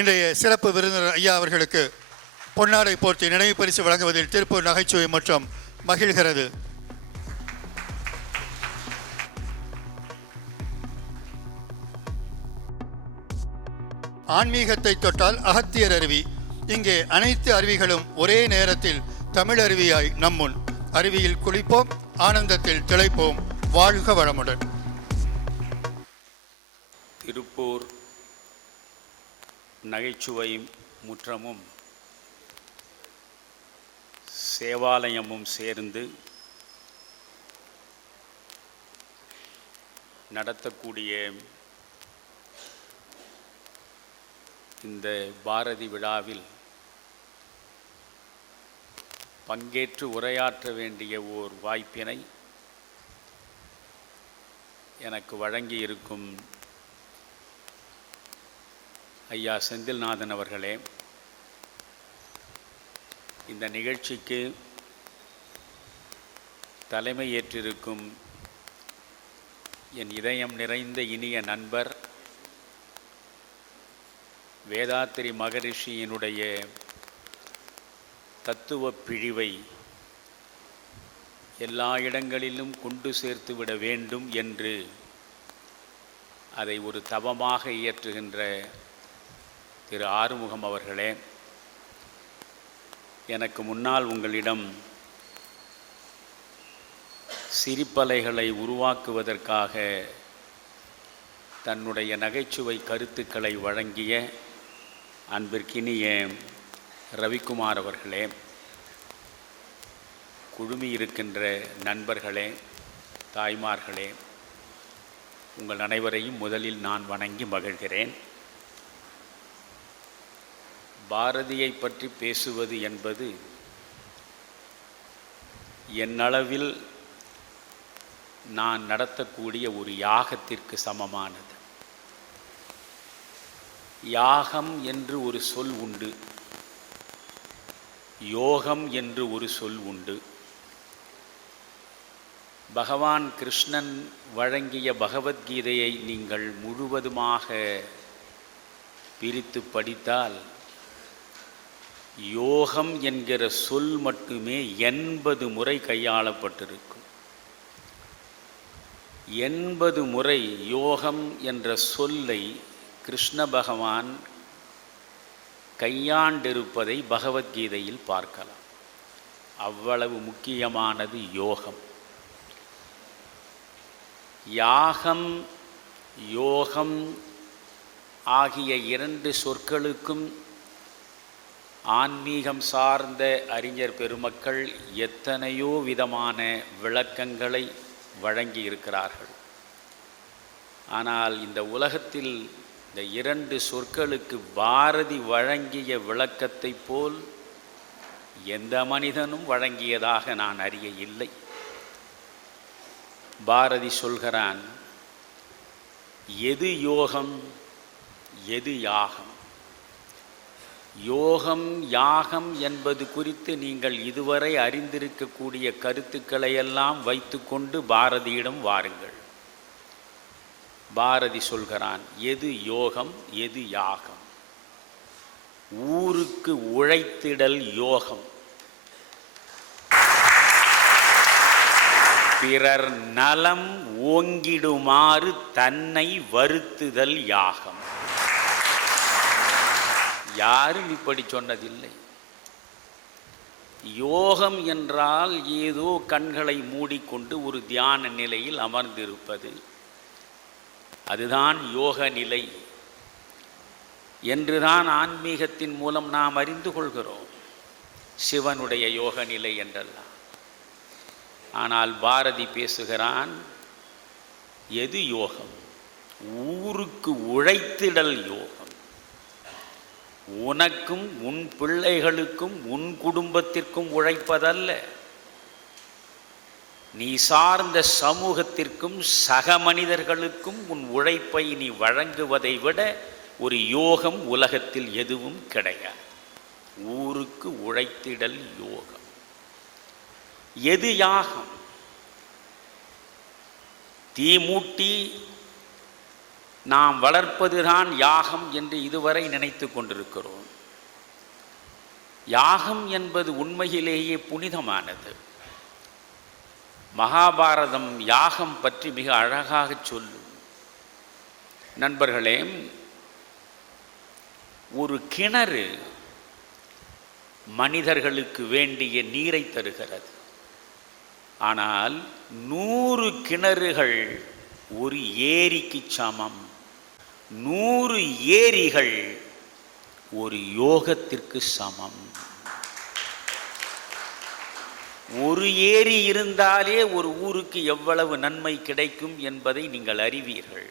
இன்றைய சிறப்பு விருந்தினர் ஐயா அவர்களுக்கு பொன்னாடை போர்த்தி நினைவு பரிசு வழங்குவதில் திருப்பூர் நகைச்சுவை மற்றும் மகிழ்கிறது. ஆன்மீகத்தை தொட்டால் அகத்தியர் அருவி. இங்கே அனைத்து அருவிகளும் ஒரே நேரத்தில் தமிழ் அருவியாய் நம்முன். அருவியில் குளிப்போம், ஆனந்தத்தில் திளைப்போம். வாழ்க வளமுடன். திருப்பூர் நகைச்சுவை முற்றமும் சேவாலயமும் சேர்ந்து நடத்தக்கூடிய இந்த பாரதி விழாவில் பங்கேற்று உரையாற்ற வேண்டிய ஓர் வாய்ப்பினை எனக்கு வழங்கியிருக்கும் ஐயா செந்தில்நாதன் அவர்களே, இந்த நிகழ்ச்சிக்கு தலைமை ஏற்றிருக்கும் என் இதயம் நிறைந்த இனிய நண்பர் வேதாத்திரி மகரிஷியினுடைய தத்துவ பிழிவை எல்லா இடங்களிலும் கொண்டு சேர்த்துவிட வேண்டும் என்று அதை ஒரு தவமாக இயற்றுகின்ற திரு ஆறுமுகம் அவர்களே, எனக்கு முன்னால் உங்களிடம் சிரிப்பலைகளை உருவாக்குவதற்காக தன்னுடைய நகைச்சுவை கருத்துக்களை வழங்கிய அன்பிற்கினிய ரவிக்குமார் அவர்களே, குழுமியிருக்கின்ற நண்பர்களே, தாய்மார்களே, உங்கள் அனைவரையும் முதலில் நான் வணங்கி மகிழ்கிறேன். பாரதியை பற்றி பேசுவது என்பது என்னளவில் நான் நடத்தக்கூடிய ஒரு யாகத்திற்கு சமமானது. யாகம் என்று ஒரு சொல் உண்டு, யோகம் என்று ஒரு சொல் உண்டு. பகவான் கிருஷ்ணன் வழங்கிய பகவத்கீதையை நீங்கள் முழுவதுமாக பிரித்து படித்தால் யோகம் என்கிற சொல் மட்டுமே 80 முறை கையாளப்பட்டிருக்கும். 80 முறை யோகம் என்ற சொல்லை கிருஷ்ண பகவான் கையாண்டிருப்பதை பகவத்கீதையில் பார்க்கலாம். அவ்வளவு முக்கியமானது யோகம். யாகம், யோகம் ஆகிய 2 சொற்களுக்கும் ஆன்மீகம் சார்ந்த அறிஞர் பெருமக்கள் எத்தனையோ விதமான விளக்கங்களை வழங்கி இருக்கிறார்கள். ஆனால் இந்த உலகத்தில் இந்த 2 சொற்களுக்கு பாரதி வழங்கிய விளக்கத்தை போல் எந்த மனிதனும் வழங்கியதாக நான் அறிய இல்லை. பாரதி சொல்கிறான், எது யோகம், எது யாகம்? யோகம் யாகம் என்பது குறித்து நீங்கள் இதுவரை அறிந்திருக்கக்கூடிய கருத்துக்களையெல்லாம் வைத்துக்கொண்டு பாரதியிடம் வாருங்கள். பாரதி சொல்கிறான், எது யோகம், எது யாகம்? ஊருக்கு உழைத்திடல் யோகம், பிறர் நலம் ஓங்கிடுமாறு தன்னை வருத்துதல் யாகம். யாரும் இப்படி சொன்னதில்லை. யோகம் என்றால் ஏதோ கண்களை மூடிக்கொண்டு ஒரு தியான நிலையில் அமர்ந்திருப்பது, அதுதான் யோக நிலை என்றுதான் ஆன்மீகத்தின் மூலம் நாம் அறிந்து கொள்கிறோம், சிவனுடைய யோக நிலை என்றெல்லாம். ஆனால் பாரதி பேசுகிறான், எது யோகம்? ஊருக்கு உழைத்திடல் யோகம். உனக்கும் உன் பிள்ளைகளுக்கும் உன் குடும்பத்திற்கும் உழைப்பதல்ல, நீ சார்ந்த சமூகத்திற்கும் சக மனிதர்களுக்கும் உன் உழைப்பை நீ வழங்குவதை விட ஒரு யோகம் உலகத்தில் எதுவும் கிடையாது. ஊருக்கு உழைத்திடல் யோகம். எது யாகம்? தீ மூட்டி நாம் வளர்ப்பதுதான் யாகம் என்று இதுவரை நினைத்து கொண்டிருக்கிறோம். யாகம் என்பது உண்மையிலேயே புனிதமானது. மகாபாரதம் யாகம் பற்றி மிக அழகாக சொல்லும். நண்பர்களே, ஒரு கிணறு மனிதர்களுக்கு வேண்டிய நீரை தருகிறது. ஆனால் 100 கிணறுகள் ஒரு ஏரிக்கு சமம். 100 ஏரிகள் ஒரு யோகத்திற்கு சமம். ஒரு ஏரி இருந்தாலே ஒரு ஊருக்கு எவ்வளவு நன்மை கிடைக்கும் என்பதை நீங்கள் அறிவீர்கள்.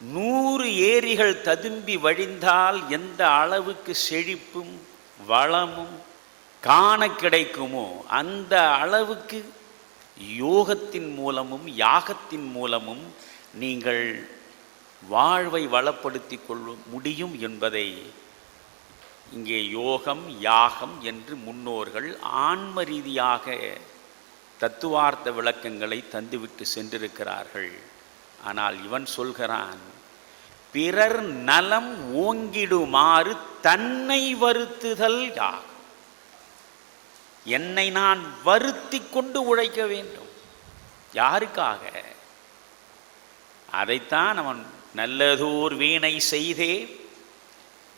100 ஏரிகள் ததும்பி வழிந்தால் எந்த அளவுக்கு செழிப்பும் வளமும் காண கிடைக்குமோ அந்த அளவுக்கு யோகத்தின் மூலமும் யாகத்தின் மூலமும் நீங்கள் வாழ்வை வளப்படுத்திக் கொள்ள முடியும் என்பதை இங்கே யோகம் யாகம் என்று முன்னோர்கள் ஆன்ம ரீதியாக தத்துவார்த்த விளக்கங்களை தந்துவிட்டு சென்றிருக்கிறார்கள். ஆனால் இவன் சொல்கிறான், பிறர் நலம் ஓங்கிடுமாறு தன்னை வருத்துதல் யாகம். என்னை நான் வருத்தி கொண்டு உழைக்க வேண்டும். யாருக்காக? அதைத்தான் அவன் நல்லதோர் வீணை செய்தே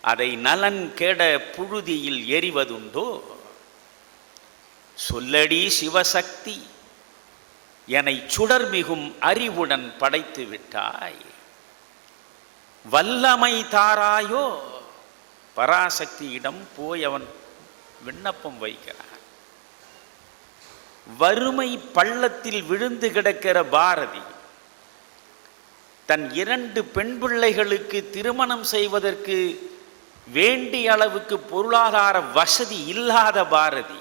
அதை நலன் கெட புழுதியில் எறிவதுண்டோ. சொல்லடி சிவசக்தி, என்னை சுடர்மிகும் அறிவுடன் படைத்து விட்டாய். வல்லமை தாராயோ. பராசக்தியிடம் போய் அவன் விண்ணப்பம் வைக்கிறான். வறுமை பள்ளத்தில் விழுந்து கிடக்கிற பாரதி தன் 2 பெண் பிள்ளைகளுக்கு திருமணம் செய்வதற்கு வேண்டிய அளவுக்கு பொருளாதார வசதி இல்லாத பாரதி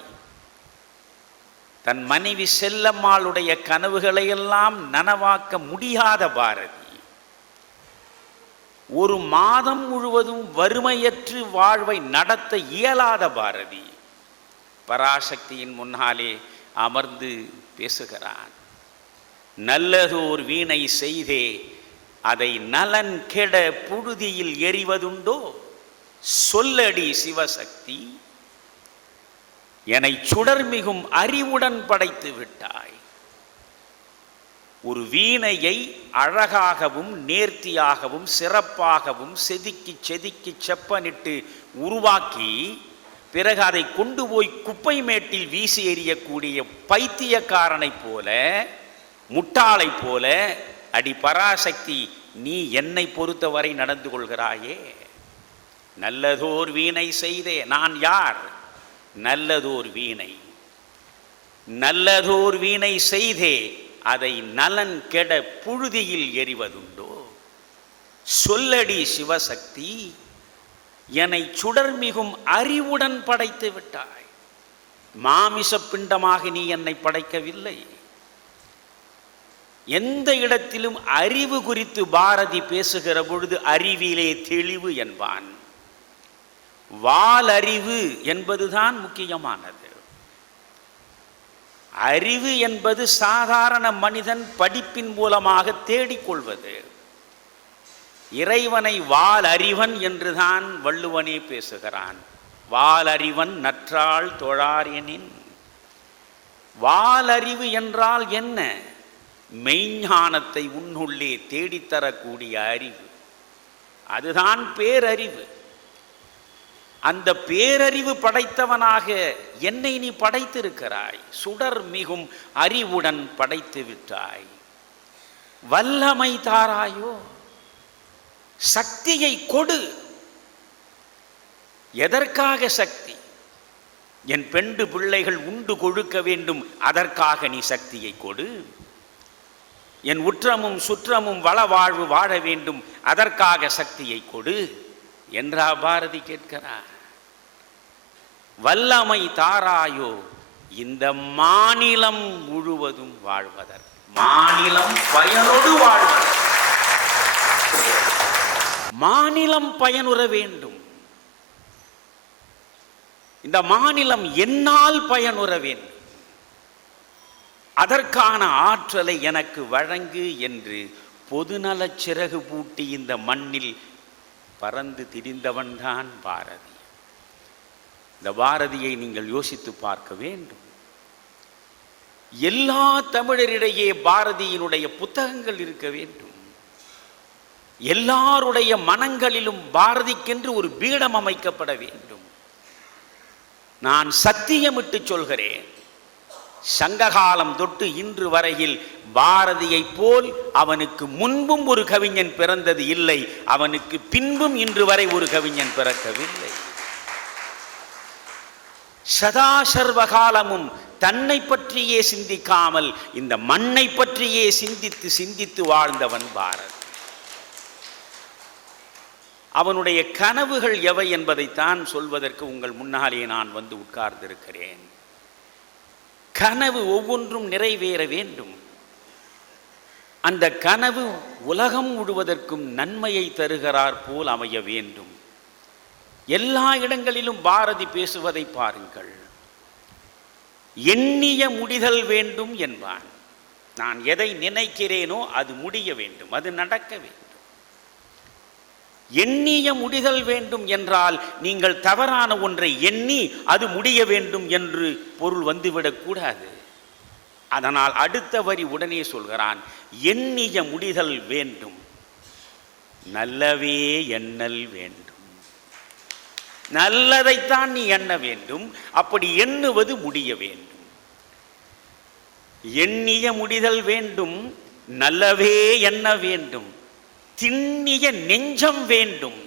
தன் மனைவி செல்லம்மாளுடைய கனவுகளையெல்லாம் நனவாக்க முடியாத பாரதி ஒரு மாதம் முழுவதும் வறுமையற்று வாழ்வை நடத்த இயலாத பாரதி பராசக்தியின் முன்னாலே அமர்ந்து பேசுகிறான். நல்லதோர் வீணை செய்தே அதை நலன் கெட புழுதியில் எறிவதுண்டோ. சொல்லடி சிவசக்தி, என்னை சுடர்மிகும் அறிவுடன் படைத்து விட்டாய். ஒரு வீணையை அழகாகவும் நேர்த்தியாகவும் சிறப்பாகவும் செதுக்கி செதுக்கி செப்பனிட்டு உருவாக்கி பிறகு அதை கொண்டு போய் குப்பை மேட்டில் வீசி எறியக்கூடிய பைத்தியக்காரனை போல, முட்டாளை போல, அடி பராசக்தி நீ என்னை பொறுத்தவரை நடந்து கொள்கிறாயே. நல்லதோர் வீணை செய்தே. நான் யார்? நல்லதோர் வீணை. நல்லதோர் வீணை செய்தே அதை நலன் கெட புழுதியில் எறிவதுண்டோ. சொல்லடி சிவசக்தி, என்னை சுடர்மிகும் அறிவுடன் படைத்து விட்டாய். மாமிச பிண்டமாக நீ என்னை படைக்கவில்லை. எந்த இடத்திலும் அறிவு குறித்து பாரதி பேசுகிற பொழுது அறிவிலே தெளிவு என்பான். வாலறிவு என்பதுதான் முக்கியமானது. அறிவு என்பது சாதாரண மனிதன் படிப்பின் மூலமாக தேடிக்கொள்வது. இறைவனை வாலறிவன் என்றுதான் வள்ளுவனே பேசுகிறான். வாலறிவன் நற்றாள் தொழார் எனின். வாலறிவு என்றால் என்ன? மெய்ஞானத்தை உன்னுள்ளே தேடித்தரக்கூடிய அறிவு. அதுதான் பேரறிவு. அந்த பேரறிவு படைத்தவனாக என்னை நீ படைத்திருக்கிறாய். சுடர் மிகும் அறிவுடன் படைத்து விட்டாய். வல்லமை தாராயோ. சக்தியை கொடு. எதற்காக சக்தி? என் பெண்டு பிள்ளைகள் உண்டு கொழுக்க வேண்டும், அதற்காக நீ சக்தியை கொடு. என் உற்றமும் சுற்றமும் வளவாழ்வு வாழ வேண்டும், அதற்காக சக்தியை கொடு என்றா பாரதி கேட்கிறார். வல்லமை தாராயோ இந்த மாநிலம் முழுவதும் வாழ்வதற்கு. மாநிலம் பயனோடு வாழ்வதற்கு. மாநிலம் பயனுற வேண்டும். இந்த மாநிலம் என்னால் பயனுற வேண்டும். அதற்கான ஆற்றலை எனக்கு வழங்கு என்று பொதுநலச் சிறகு பூட்டி இந்த மண்ணில் பறந்து திரிந்தவன்தான் பாரதி. இந்த பாரதியை நீங்கள் யோசித்து பார்க்க வேண்டும். எல்லா தமிழரிடையே பாரதியினுடைய புத்தகங்கள் இருக்க வேண்டும். எல்லாருடைய மனங்களிலும் பாரதிக்கென்று ஒரு பீடம் அமைக்கப்பட வேண்டும். நான் சத்தியமிட்டு சொல்கிறேன், சங்ககாலம் தொட்டு இன்று வரையில் பாரதியை போல் அவனுக்கு முன்பும் ஒரு கவிஞன் பிறந்தது இல்லை, அவனுக்கு பின்பும் இன்று வரை ஒரு கவிஞன் பிறக்கவில்லை. சதா சர்வகாலமும் தன்னை பற்றியே சிந்திக்காமல் இந்த மண்ணை பற்றியே சிந்தித்து சிந்தித்து வாழ்ந்தவன் பாரதி. அவனுடைய கனவுகள் எவை என்பதைத்தான் சொல்வதற்கு உங்கள் முன்னாலே நான் வந்து உட்கார்ந்திருக்கிறேன். கனவு ஒவ்வொன்றும் நிறைவேற வேண்டும். அந்த கனவு உலகம் முழுவதற்கும் நன்மையை தருகிறார் போல் அமைய வேண்டும். எல்லா இடங்களிலும் பாரதி பேசுவதை பாருங்கள். எண்ணிய முடிதல் வேண்டும் என்பான். நான் எதை நினைக்கிறேனோ அது முடிய வேண்டும், அது நடக்க வேண்டும். எண்ணிய முடிதல் வேண்டும் என்றால் நீங்கள் தவறான ஒன்றை எண்ணி அது முடிய வேண்டும் என்று பொருள் வந்துவிடக்கூடாது. அதனால் அடுத்த வரி உடனே சொல்கிறான், எண்ணிய முடிதல் வேண்டும், நல்லவே எண்ணல் வேண்டும். நல்லதைத்தான் நீ எண்ண வேண்டும், அப்படி எண்ணுவது முடிய வேண்டும். எண்ணிய முடிதல் வேண்டும், நல்லவே எண்ண வேண்டும், திண்ணிய நெஞ்சம் வேண்டும்,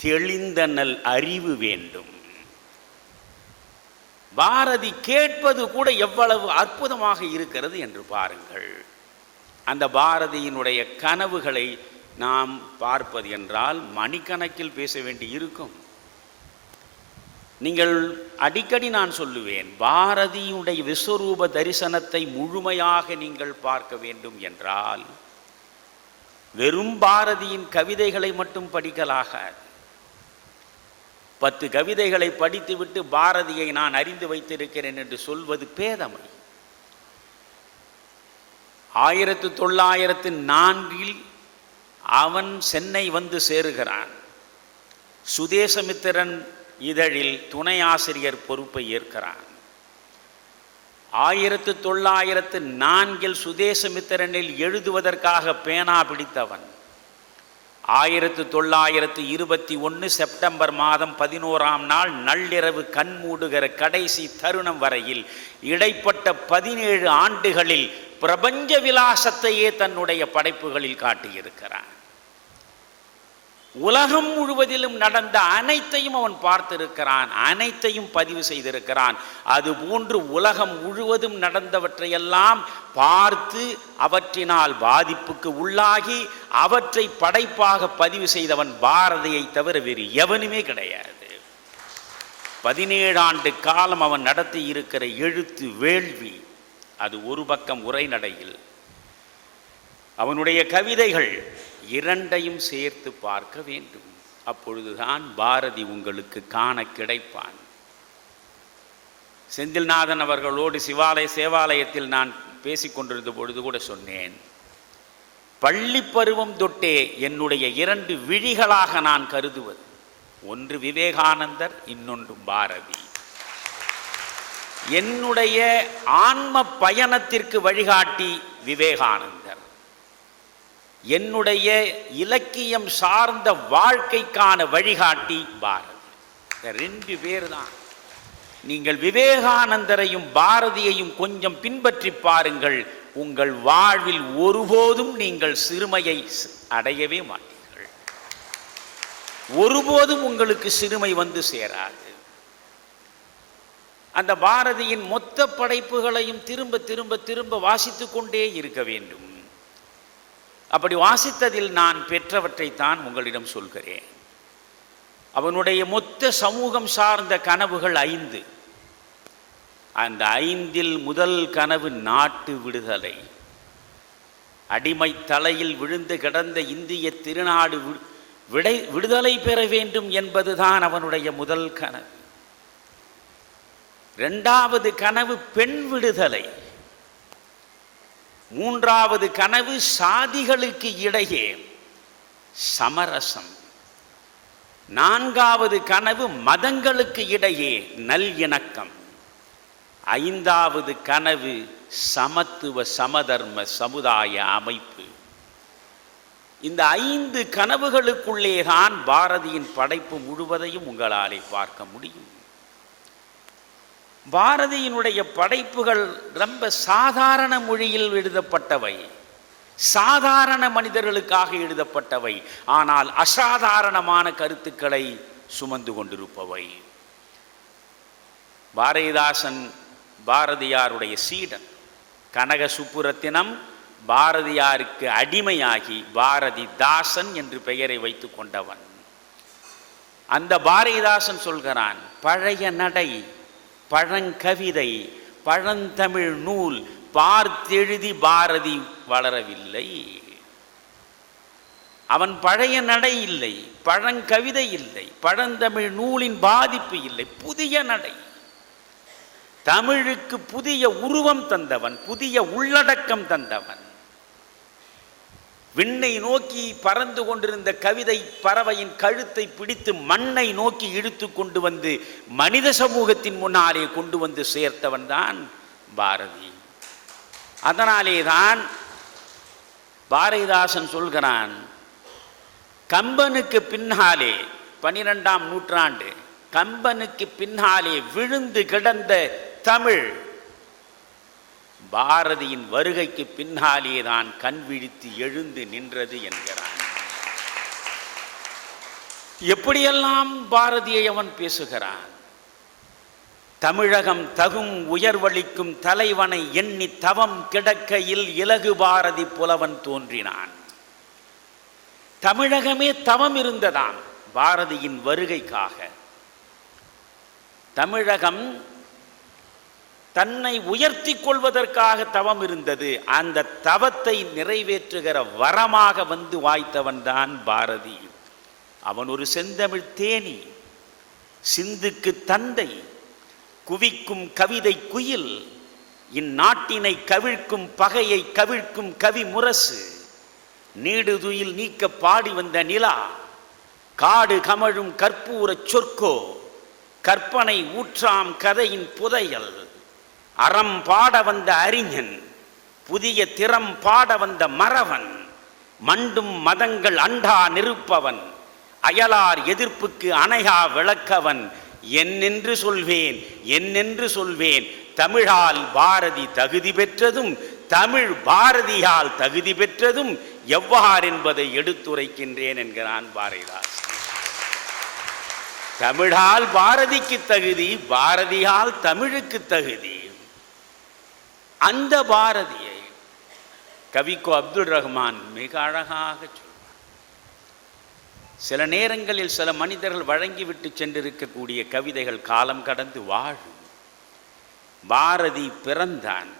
தெளிந்த நல் அறிவு வேண்டும். பாரதி கேட்பது கூட எவ்வளவு அற்புதமாக இருக்கிறது என்று பாருங்கள். அந்த பாரதியினுடைய கனவுகளை நாம் பார்ப்பது என்றால் மணிக்கணக்கில் பேச வேண்டி இருக்கும். நீங்கள் அடிக்கடி நான் சொல்லுவேன், பாரதியுடைய விஸ்வரூப தரிசனத்தை முழுமையாக நீங்கள் பார்க்க வேண்டும் என்றால் வெறும் பாரதியின் கவிதைகளை மட்டும் படிக்கலாகாது. 10 கவிதைகளை படித்துவிட்டு பாரதியை நான் அறிந்து வைத்திருக்கிறேன் என்று சொல்வது பேதமை. 1904 அவன் சென்னை வந்து சேருகிறான். சுதேசமித்திரன் இதழில் துணை ஆசிரியர் பொறுப்பை ஏற்கிறான். 1904 சுதேசமித்திரனில் எழுதுவதற்காக பேனா பிடித்தவன் 1921 செப்டம்பர் மாதம் 11ஆம் நாள் நள்ளிரவு கண்மூடுகிற கடைசி தருணம் வரையில் இடைப்பட்ட 17 ஆண்டுகளில் பிரபஞ்ச விலாசத்தையே தன்னுடைய படைப்புகளில் காட்டியிருக்கிறான். உலகம் முழுவதிலும் நடந்த அனைத்தையும் அவன் பார்த்திருக்கிறான், அனைத்தையும் பதிவு செய்திருக்கிறான். அதுபோன்று உலகம் முழுவதும் நடந்தவற்றையெல்லாம் பார்த்து அவற்றினால் பாதிப்புக்கு உள்ளாகி அவற்றை படைப்பாக பதிவு செய்தவன் பாரதியை தவிர வேறு எவனுமே கிடையாது. 17 ஆண்டு காலம் அவன் நடத்தி இருக்கிற எழுத்து வேள்வி அது ஒரு பக்கம் உரைநடையில். அவனுடைய கவிதைகள் இரண்டையும் சேர்த்து பார்க்க வேண்டும். அப்பொழுதுதான் பாரதி உங்களுக்கு காண கிடைப்பான். செந்தில்நாதன் அவர்களோடு சேவாலயத்தில் நான் பேசிக்கொண்டிருந்த பொழுது கூட சொன்னேன், பள்ளி பருவம் தொட்டே என்னுடைய 2 விழிகளாக நான் கருதுவது, ஒன்று விவேகானந்தர், இன்னொன்று பாரதி. என்னுடைய ஆன்ம பயணத்திற்கு வழிகாட்டி விவேகானந்தர், என்னுடைய இலக்கியம் சார்ந்த வாழ்க்கைக்கான வழிகாட்டி பாரதி. 2 பேர் தான். நீங்கள் விவேகானந்தரையும் பாரதியையும் கொஞ்சம் பின்பற்றி பாருங்கள், உங்கள் வாழ்வில் ஒருபோதும் நீங்கள் சிறுமையை அடையவே மாட்டீர்கள். ஒருபோதும் உங்களுக்கு சிறுமை வந்து சேராது. அந்த பாரதியின் மொத்த படைப்புகளையும் திரும்ப திரும்ப திரும்ப வாசித்து கொண்டே இருக்க வேண்டும். அப்படி வாசித்ததில் நான் பெற்றவற்றைத்தான் உங்களிடம் சொல்கிறேன். அவனுடைய மொத்த சமூகம் சார்ந்த கனவுகள் 5. அந்த 5இல் முதல் கனவு நாட்டு விடுதலை. அடிமை தலையில் விழுந்து கிடந்த இந்திய திருநாடு விடுதலை பெற வேண்டும் என்பதுதான் அவனுடைய முதல் கனவு. 2வது கனவு பெண் விடுதலை. மூன்றாவது கனவு சாதிகளுக்கு இடையே சமரசம். நான்காவது கனவு மதங்களுக்கு இடையே நல்லிணக்கம். ஐந்தாவது கனவு சமத்துவ சமதர்ம சமுதாய அமைப்பு. இந்த 5 கனவுகளுக்குள்ளேதான் பாரதியின் படைப்பு முழுவதையும் உங்களாலே பார்க்க முடியும். பாரதியினுடைய படைப்புகள் ரொம்ப சாதாரண மொழியில் எழுதப்பட்டவை, சாதாரண மனிதர்களுக்காக எழுதப்பட்டவை, ஆனால் அசாதாரணமான கருத்துக்களை சுமந்து கொண்டிருப்பவை. பாரதிதாசன் பாரதியாருடைய சீடன். கனக சுப்புரத்தினம் பாரதியாருக்கு அடிமையாகி பாரதிதாசன் என்று பெயரை வைத்துக் கொண்டவன். அந்த பாரதிதாசன் சொல்கிறான், பழைய நடை, பழங்கவிதை, பழந்தமிழ் நூல் பார்த்தெழுதி பாரதி வளரவில்லை. அவன் பழைய நடை இல்லை, பழங்கவிதை இல்லை, பழந்தமிழ் நூலின் பாதிப்பு இல்லை, புதிய நடை. தமிழுக்கு புதிய உருவம் தந்தவன், புதிய உள்ளடக்கம் தந்தவன். விண்ணை நோக்கி பறந்து கொண்டிருந்த கவிதை பறவையின் கழுத்தை பிடித்து மண்ணை நோக்கி இழுத்து கொண்டு வந்து மனித சமூகத்தின் முன்னாலே கொண்டு வந்து சேர்த்தவன் தான் பாரதி. அதனாலேதான் பாரதிதாசன் சொல்கிறான், கம்பனுக்கு பின்னாலே 12ஆம் நூற்றாண்டு கம்பனுக்கு பின்னாலே விழுந்து கிடந்த தமிழ் பாரதியின் வருகைக்கு பின்னாலே தான் கண் விழித்து எழுந்து நின்றது என்கிறான். எப்படியெல்லாம் பாரதியை அவன் பேசுகிறான். தமிழகம் தகும் உயர்வளிக்கும் தலைவனை எண்ணி தவம் கிடக்கையில் இலகு பாரதி புலவன் தோன்றினான். தமிழகமே தவம் இருந்ததாம் பாரதியின் வருகைக்காக. தமிழகம் தன்னை உயர்த்தி கொள்வதற்காக தவம் இருந்தது. அந்த தவத்தை நிறைவேற்றுகிற வரமாக வந்து வாய்த்தவன் தான் பாரதி. அவன் ஒரு செந்தமிழ் தேனி, சிந்துக்கு தந்தை, குவிக்கும் கவிதை குயில், இந்நாட்டினை கவிழ்க்கும் பகையை கவிழ்க்கும் கவி முரசு, நீடுதுயில் நீக்க பாடி வந்த நிலா, காடு கமழும் கற்பூர சொற்கோ, கற்பனை ஊற்றாம் கதையின் புதையல், அறம் பாட வந்த அறிஞன், புதிய திறம் பாட வந்த மறவன், மண்டும் மதங்கள் அண்டா நிறுப்பவன், அயலார் எதிர்ப்புக்கு அணையா விளக்கவன், என்னென்று சொல்வேன் என்னென்று சொல்வேன், தமிழால் பாரதி தகுதி பெற்றதும் தமிழ் பாரதியால் தகுதி பெற்றதும் எவ்வாறு என்பதை எடுத்துரைக்கின்றேன் என்கிறான் பாரதிதாசன். தமிழால் பாரதிக்கு தகுதி, பாரதியால் தமிழுக்கு தகுதி. அந்த பாரதியை கவிக்கோ அப்துல் ரஹ்மான் மிக அழகாக சொல்வார். சில நேரங்களில் சில மனிதர்கள் வழங்கிவிட்டு சென்றிருக்கக்கூடிய கவிதைகள் காலம் கடந்து வாழும். பாரதி பிறந்தான்.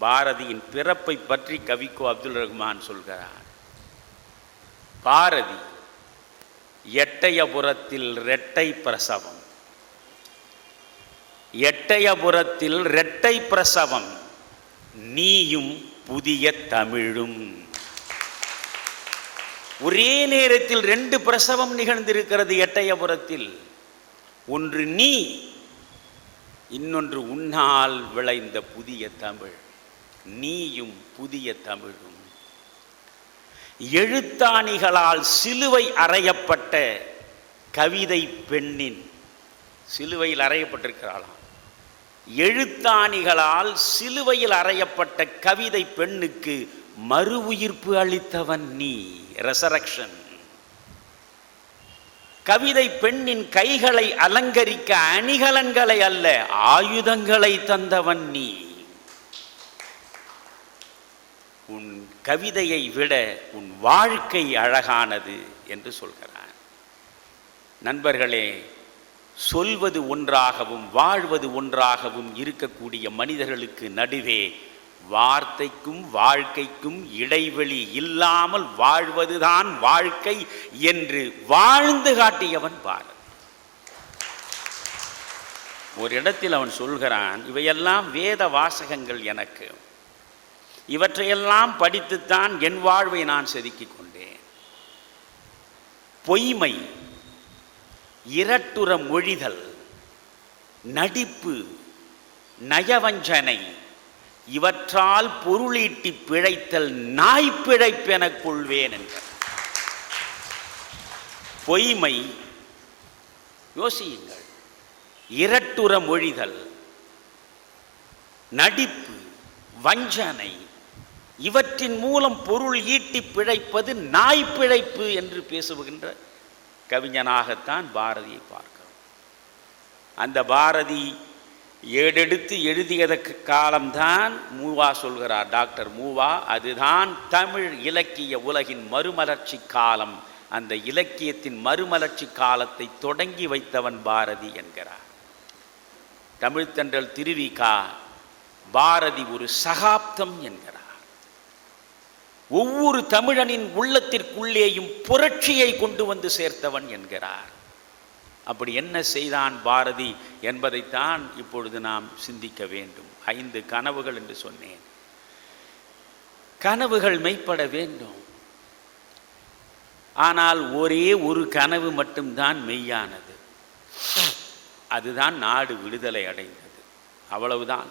பாரதியின் பிறப்பை பற்றி கவிக்கோ அப்துல் ரஹ்மான் சொல்கிறார். பாரதி எட்டயபுரத்தில் இரட்டை பிரசவம், எட்டயபுரத்தில் இரட்டை பிரசவம், நீயும் புதிய தமிழும். ஒரே நேரத்தில் 2 பிரசவம் நிகழ்ந்திருக்கிறது எட்டயபுரத்தில். ஒன்று நீ, இன்னொன்று உன்னால் விளைந்த புதிய தமிழ். நீயும் புதிய தமிழும். எழுத்தாணிகளால் சிலுவை அறையப்பட்ட கவிதை பெண்ணின், சிலுவையில் அறையப்பட்டிருக்கிறாளாம், எழுத்தாணிகளால் சிலுவையில் அறையப்பட்ட கவிதை பெண்ணுக்கு மறு உயிர்ப்பு அளித்தவன் நீ, ரெசரக்ஷன். கவிதை பெண்ணின் கைகளை அலங்கரிக்க அணிகலன்களை அல்ல ஆயுதங்களை தந்தவன் நீ. உன் கவிதையை விட உன் வாழ்க்கை அழகானது என்று சொல்கிறான். நண்பர்களே, சொல்வது ஒன்றாகவும் வாழ்வது ஒன்றாகவும் இருக்கக்கூடிய மனிதர்களுக்கு நடுவே வார்த்தைக்கும் வாழ்க்கைக்கும் இடைவெளி இல்லாமல் வாழ்வதுதான் வாழ்க்கை என்று வாழ்ந்து காட்டியவன் பாரதி. ஒரு இடத்தில் அவன் சொல்கிறான், இவையெல்லாம் வேத வாசகங்கள் எனக்கு. இவற்றையெல்லாம் படித்துத்தான் என் வாழ்வை நான் செதுக்கிக் கொண்டேன். பொய்மை, இரட்டுற மொழிதல், நடிப்பு, நயவஞ்சனை இவற்றால் பொருளீட்டி பிழைத்தல் நாய்ப்பிழைப்பெனக் கொள்வேன் என்கிறார். பொய்மை, யோசியுங்கள், இரட்டுற மொழிதல், நடிப்பு, வஞ்சனை இவற்றின் மூலம் பொருள் ஈட்டி பிழைப்பது நாய்ப்பிழைப்பு என்று பேசுகின்ற கவிஞனாகத்தான் பாரதியை பார்க்கிறோம். அந்த பாரதி ஏடெடுத்து எழுதியதற்கு காலம்தான் மூவா சொல்கிறார், டாக்டர் மூவா, அதுதான் தமிழ் இலக்கிய உலகின் மறுமலர்ச்சி காலம். அந்த இலக்கியத்தின் மறுமலர்ச்சி காலத்தை தொடங்கி வைத்தவன் பாரதி என்கிறார். தமிழ்த்தன்றல் திருவிகா பாரதி ஒரு சகாப்தம் என்கிறார். ஒவ்வொரு தமிழனின் உள்ளத்திற்குள்ளேயும் புரட்சியை கொண்டு வந்து சேர்த்தவன் என்கிறார். அப்படி என்ன செய்தான் பாரதி என்பதைத்தான் இப்பொழுது நாம் சிந்திக்க வேண்டும். 5 கனவுகள் என்று சொன்னேன். கனவுகள் மெய்ப்பட வேண்டும். ஆனால் ஒரே ஒரு கனவு மட்டும்தான் மெய்யானது. அதுதான் நாடு விடுதலை அடைந்தது. அவ்வளவுதான்.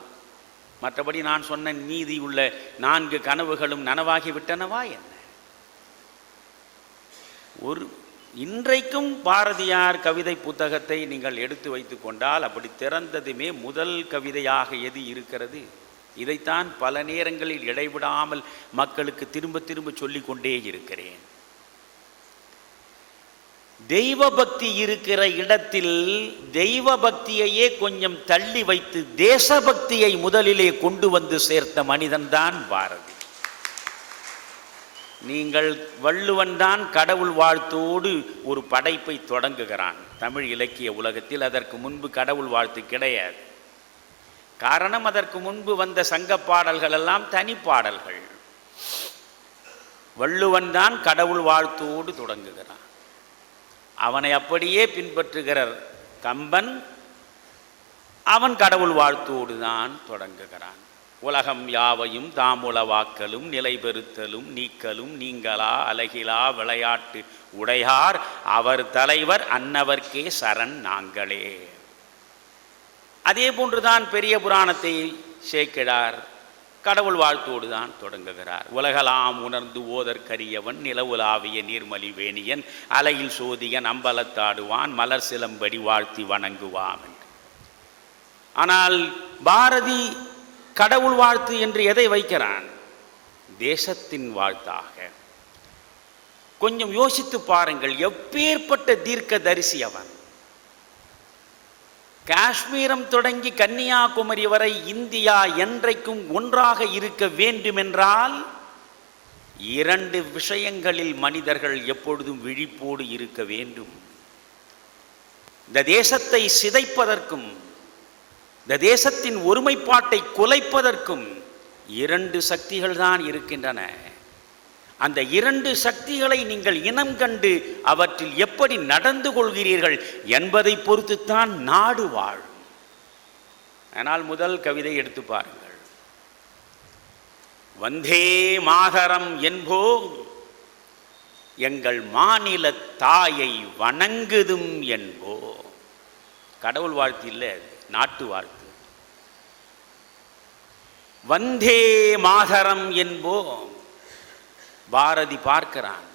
மற்றபடி நான் சொன்ன மீதி உள்ள 4 கனவுகளும் நனவாகிவிட்டனவா என்ன? இன்றைக்கும் பாரதியார் கவிதை புத்தகத்தை நீங்கள் எடுத்து வைத்து கொண்டால் அப்படி திறந்ததுமே முதல் கவிதையாக எது இருக்கிறது? இதைத்தான் பல நேரங்களில் இடைவிடாமல் மக்களுக்கு திரும்ப திரும்ப சொல்லிக் கொண்டே இருக்கிறேன். தெய்வ பக்தி இருக்கிற இடத்தில் தெய்வ பக்தியையே கொஞ்சம் தள்ளி வைத்து தேசபக்தியை முதலிலே கொண்டு வந்து சேர்த்த மனிதன்தான் பாரதி. நீங்கள் வள்ளுவன் தான் கடவுள் வாழ்த்தோடு ஒரு படைப்பை தொடங்குகிறான் தமிழ் இலக்கிய உலகத்தில். அதற்கு முன்பு கடவுள் வாழ்த்து கிடையாது. காரணம், அதற்கு முன்பு வந்த சங்க பாடல்கள் எல்லாம் தனிப்பாடல்கள். வள்ளுவன் தான் கடவுள் வாழ்த்தோடு தொடங்குகிறான். அவனை அப்படியே பின்பற்றுகிறார் கம்பன். அவன் கடவுள் வாழ்த்தோடு தான் தொடங்குகிறான். உலகம் யாவையும் தாமுளவாக்கலும் நிலைபெறுத்தலும் நீக்கலும் நீங்களா அலகிலா விளையாட்டு உடையார் அவர் தலைவர் அன்னவர்க்கே சரண் நாங்களே. அதே போன்றுதான் பெரிய புராணத்தை சேக்கிழார் கடவுள் வாழ்த்தோடு தான் தொடங்குகிறார். உலகலாம் உணர்ந்து ஓதற்கரியவன் நிலவுலாவிய நீர்மலி வேணியன் அலையில் சோதியன் அம்பலத்தாடுவான் மலர் சிலம்படி வாழ்த்தி வணங்குவான் என்று. ஆனால் பாரதி கடவுள் வாழ்த்து என்று எதை வைக்கிறான்? தேசத்தின் வாழ்த்தாக. கொஞ்சம் யோசித்து பாருங்கள், எப்பேற்பட்ட தீர்க்க தரிசி அவன். காஷ்மீரம் தொடங்கி கன்னியாகுமரி வரை இந்தியா என்றைக்கும் ஒன்றாக இருக்க வேண்டுமென்றால் 2 விஷயங்களில் மனிதர்கள் எப்பொழுதும் விழிப்போடு இருக்க வேண்டும். இந்த தேசத்தை சிதைப்பதற்கும் இந்த தேசத்தின் ஒருமைப்பாட்டை குலைப்பதற்கும் 2 சக்திகள் தான் இருக்கின்றன. அந்த 2 சக்திகளை நீங்கள் இனம் கண்டு அவற்றில் எப்படி நடந்து கொள்கிறீர்கள் என்பதை பொறுத்துத்தான் நாடு வாழும். ஆனால் முதல் கவிதை எடுத்து பாருங்கள். வந்தே மாதரம் என்போம் எங்கள் மாநில தாயை வணங்குதும் என்போம். கடவுள் வாழ்த்து இல்லை, நாட்டு வாழ்த்து. வந்தே மாதரம் என்போம். பாரதி பார்க்கிறான்,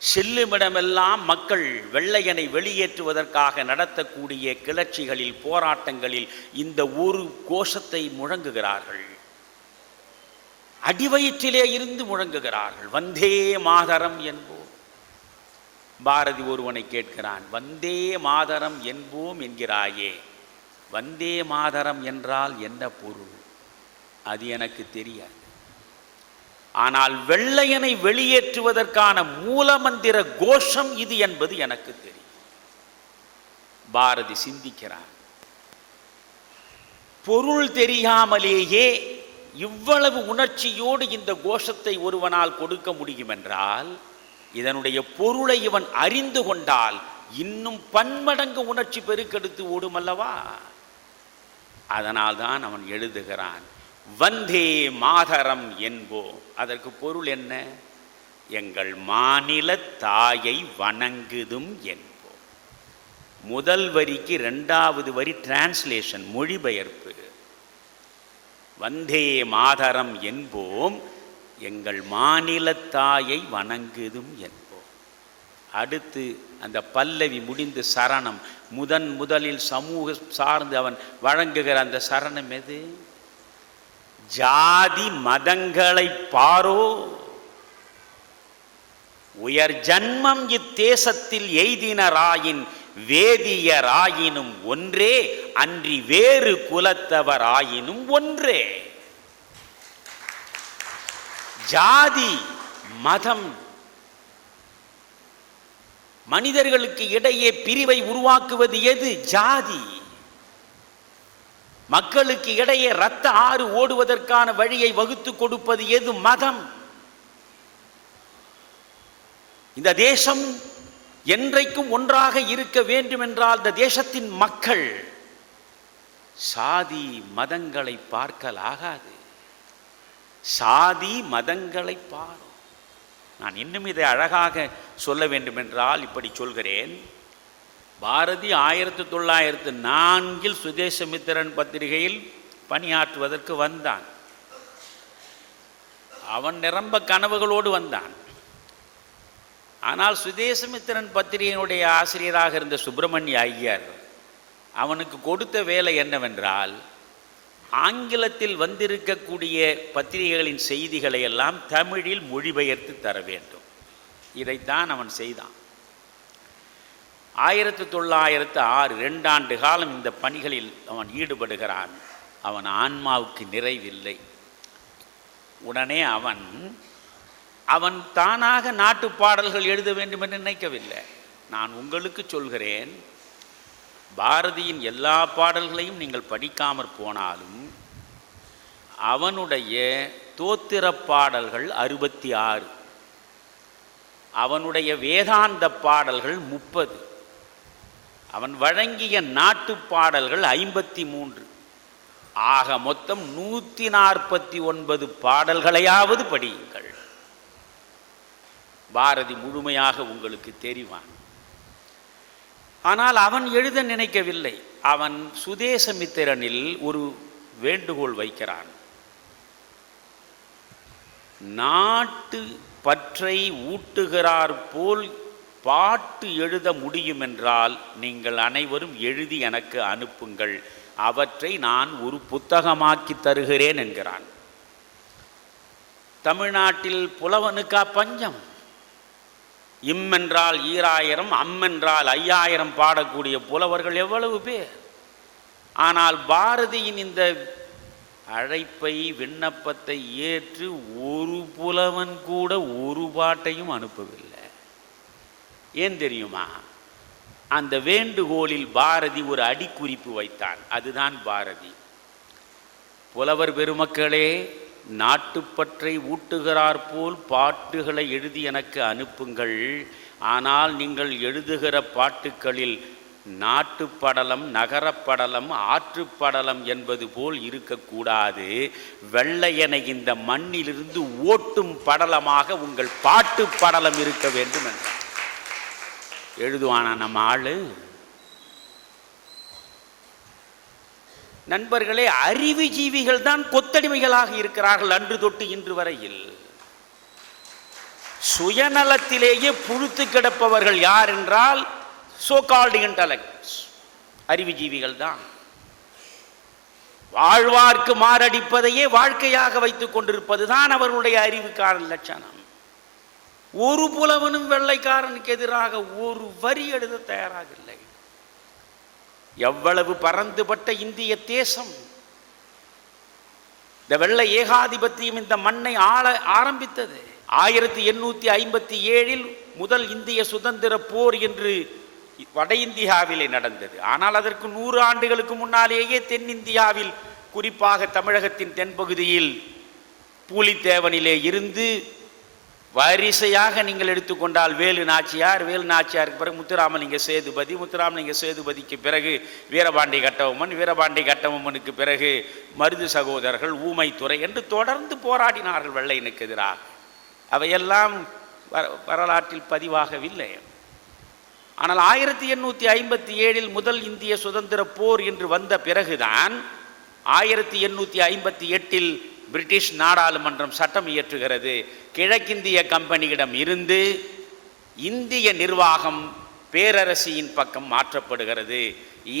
செல்லுமிடமெல்லாம் மக்கள் வெள்ளையனை வெளியேற்றுவதற்காக நடத்தக்கூடிய கிளர்ச்சிகளில் போராட்டங்களில் இந்த ஒரு கோஷத்தை முழங்குகிறார்கள். அடிவயிற்றிலே இருந்து முழங்குகிறார்கள். வந்தே மாதரம் என்போம். பாரதி ஒருவனை கேட்கிறான், வந்தே மாதரம் என்போம் என்கிறாயே, வந்தே மாதரம் என்றால் என்ன பொருள்? அது எனக்கு தெரியாது. ஆனால் வெள்ளையனை வெளியேற்றுவதற்கான மூலமந்திர கோஷம் இது என்பது எனக்கு தெரியும். பாரதி சிந்திக்கிறார். பொருள் தெரியாமலேயே இவ்வளவு உணர்ச்சியோடு இந்த கோஷத்தை ஒருவனால் கொடுக்க முடியும் என்றால் இதனுடைய பொருளை இவன் அறிந்து கொண்டால் இன்னும் பன்மடங்கு உணர்ச்சி பெருக்கெடுத்து ஓடும் அல்லவா? அதனால்தான் அவன் எழுதுகிறான், வந்தே மாதரம் என்போம். அதற்கு பொருள் என்ன? எங்கள் மாநில தாயை வணங்குதும் என்போம். முதல் வரிக்கு இரண்டாவது வரி டிரான்ஸ்லேஷன், மொழிபெயர்ப்பு. வந்தே மாதரம் என்போம், எங்கள் மாநில தாயை வணங்குதும் என்போம். அடுத்து அந்த பல்லவி முடிந்து சரணம், முதலில் சமூக சார்ந்து அவன் வழங்குகிற அந்த சரணம் எது? ஜாதி மதங்களை பாரோ, உயர் ஜன்மம் இத்தேசத்தில் எய்தினராயின் வேதியராயினும் ஒன்றே, அன்றி வேறு குலத்தவராயினும் ஒன்றே. ஜாதி மதம் மனிதர்களுக்கு இடையே பிரிவை உருவாக்குவது எது? ஜாதி. மக்களுக்கு இடையே இரத்த ஆறு ஓடுவதற்கான வழியை வகுத்து கொடுப்பது எது? மதம். இந்த தேசம் என்றைக்கும் ஒன்றாக இருக்க வேண்டும் என்றால் இந்த தேசத்தின் மக்கள் சாதி மதங்களை பார்க்கலாகாது. சாதி மதங்களை பாரும். நான் இன்னும் இதை அழகாக சொல்ல வேண்டும் என்றால் இப்படி சொல்கிறேன். பாரதி 1904 சுதேசமித்திரன் பத்திரிகையில் பணியாற்றுவதற்கு வந்தான். அவன் நிரம்ப கனவுகளோடு வந்தான். ஆனால் சுதேசமித்திரன் பத்திரிகையினுடைய ஆசிரியராக இருந்த சுப்பிரமணிய ஐயர் அவனுக்கு கொடுத்த வேலை என்னவென்றால், ஆங்கிலத்தில் வந்திருக்கக்கூடிய பத்திரிகைகளின் செய்திகளை எல்லாம் தமிழில் மொழிபெயர்த்து தர வேண்டும். இதைத்தான் அவன் செய்தான். 1906 2 ஆண்டு காலம் இந்த பணிகளில் அவன் ஈடுபடுகிறான். அவன் ஆன்மாவுக்கு நிறைவில்லை. உடனே அவன் தானாக நாட்டு பாடல்கள் எழுத வேண்டும் என்று நினைக்கவில்லை. நான் உங்களுக்கு சொல்கிறேன், பாரதியின் எல்லா பாடல்களையும் நீங்கள் படிக்காமற் போனாலும் அவனுடைய தோத்திர பாடல்கள் 66, அவனுடைய வேதாந்த பாடல்கள் 30, அவன் வழங்கிய நாட்டு பாடல்கள் 53. ஆக மொத்தம் 149 பாடல்களையாவது படியுங்கள். பாரதி முழுமையாக உங்களுக்கு தெரிவான். ஆனால் அவன் எழுத நினைக்கவில்லை. அவன் சுதேசமித்திரனில் ஒரு வேண்டுகோள் வைக்கிறான். நாட்டு பற்றை ஊட்டுகிறார் போல் பாட்டு எழுத முடியும் என்றால் நீங்கள் அனைவரும் எழுதி எனக்கு அனுப்புங்கள், அவற்றை நான் ஒரு புத்தகமாக்கி தருகிறேன் என்கிறான். தமிழ்நாட்டில் புலவனுக்கா பஞ்சம்? இம்மென்றால் 2000, அம்மென்றால் 5000 பாடக்கூடிய புலவர்கள் எவ்வளவு பேர்? ஆனால் பாரதியின் இந்த அழைப்பை, விண்ணப்பத்தை ஏற்று ஒரு புலவன் கூட ஒரு பாட்டையும் அனுப்பவில்லை. ஏன் தெரியுமா? அந்த வேண்டுகோளில் பாரதி ஒரு அடிக்குறிப்பு வைத்தான். அதுதான் பாரதி. புலவர் பெருமக்களே, நாட்டுப்பற்றை ஊட்டுகிறார் போல் பாட்டுகளை எழுதி எனக்கு அனுப்புங்கள். ஆனால் நீங்கள் எழுதுகிற பாட்டுக்களில் நாட்டுப்படலம், நகரப்படலம், ஆற்றுப்படலம் என்பது போல் இருக்கக்கூடாது. வெள்ளையனை இந்த மண்ணிலிருந்து ஓட்டும் படலமாக உங்கள் பாட்டு படலம் இருக்க வேண்டும் என்றார். எழுதுவானா நம்ம ஆளு? நண்பர்களே, அறிவுஜீவிகள் தான் கொத்தடிமைகளாக இருக்கிறார்கள் அன்று தொட்டு இன்று வரையில். சுயநலத்திலேயே புழுத்து கிடப்பவர்கள் யார் என்றால் சோகால்டு இன்டலெக்ட்ஸ், அறிவுஜீவிகள் தான். வாழ்வார்க்கு மாரடிப்பதையே வாழ்க்கையாக வைத்துக் கொண்டிருப்பதுதான் அவர்களுடைய அறிவுக்கான லட்சணம். ஒரு புலவனும் வெள்ளைக்காரனுக்கு எதிராக ஒரு வரி எழுத தயாராக இல்லை. எவ்வளவு பறந்துபட்ட இந்திய தேசம்! இந்த வெள்ளை ஏகாதிபத்தியம் இந்த மண்ணை ஆள ஆரம்பித்தது 1857 முதல் இந்திய சுதந்திர போர் என்று வட இந்தியாவிலே நடந்தது. ஆனால் அதற்கு 100 ஆண்டுகளுக்கு முன்னாலேயே தென்னிந்தியாவில், குறிப்பாக தமிழகத்தின் தென்பகுதியில் பூலித்தேவனிலே இருந்து வரிசையாக நீங்கள் எடுத்துக்கொண்டால் வேலு நாச்சியாருக்கு பிறகு முத்துராமலிங்க சேதுபதிக்கு பிறகு வீரபாண்டி கட்டபொம்மனுக்கு பிறகு மருது சகோதரர்கள், ஊமைத்துறை என்று தொடர்ந்து போராடினார்கள் வெள்ளையனுக்கு எதிராக. அவையெல்லாம் வரலாற்றில் பதிவாகவில்லை. ஆனால் 1857 முதல் இந்திய சுதந்திர போர் என்று வந்த பிறகுதான் 1858 பிரிட்டிஷ் நாடாளுமன்றம் சட்டம் இயற்றுகிறது. கிழக்கிந்திய கம்பெனியிடம் இருந்து இந்திய நிர்வாகம் பேரரசியின் பக்கம் மாற்றப்படுகிறது.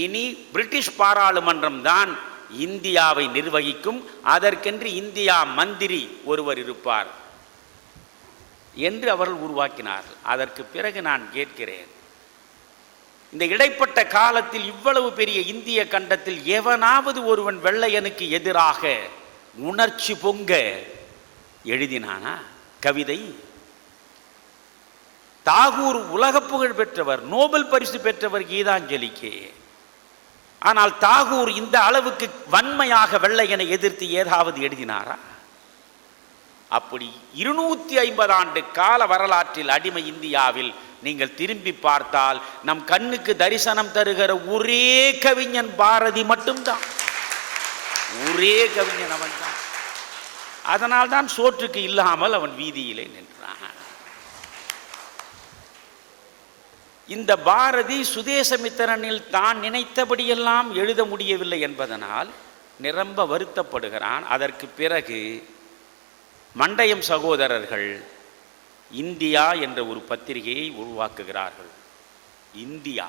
இனி பிரிட்டிஷ் பாராளுமன்றம் தான் இந்தியாவை நிர்வகிக்கும், அதற்கென்று இந்தியா மந்திரி ஒருவர் இருப்பார் என்று அவர்கள் உருவாக்கினார்கள். அதற்கு பிறகு நான் கேட்கிறேன், இந்த இடைப்பட்ட காலத்தில் இவ்வளவு பெரிய இந்திய கண்டத்தில் எவனாவது ஒருவன் வெள்ளையனுக்கு எதிராக உணர்ச்சி பொங்க எழுதினானா கவிதை? தாகூர் உலக புகழ் பெற்றவர், நோபல் பரிசு பெற்றவர் கீதாஞ்சலிக்கு. ஆனால் தாகூர் இந்த அளவுக்கு வன்மையாக வெள்ளையனை எதிர்த்து ஏதாவது எழுதினாரா? அப்படி 250 ஆண்டு கால வரலாற்றில் அடிமை இந்தியாவில் நீங்கள் திரும்பி பார்த்தால் நம் கண்ணுக்கு தரிசனம் தருகிற ஒரே கவிஞன் பாரதி மட்டும்தான். ஒரே கவிஞன் அவன்தான். அதனால்தான் சோற்றுக்கு இல்லாமல் அவன் வீதியிலே நின்றான். இந்த பாரதி சுதேசமித்திரனில் தான் நினைத்தபடியெல்லாம் எழுத முடியவில்லை என்பதனால் நிரம்ப வருத்தப்படுகிறான். அதற்கு பிறகு மண்டையம் சகோதரர்கள் இந்தியா என்ற ஒரு பத்திரிகையை உருவாக்குகிறார்கள். இந்தியா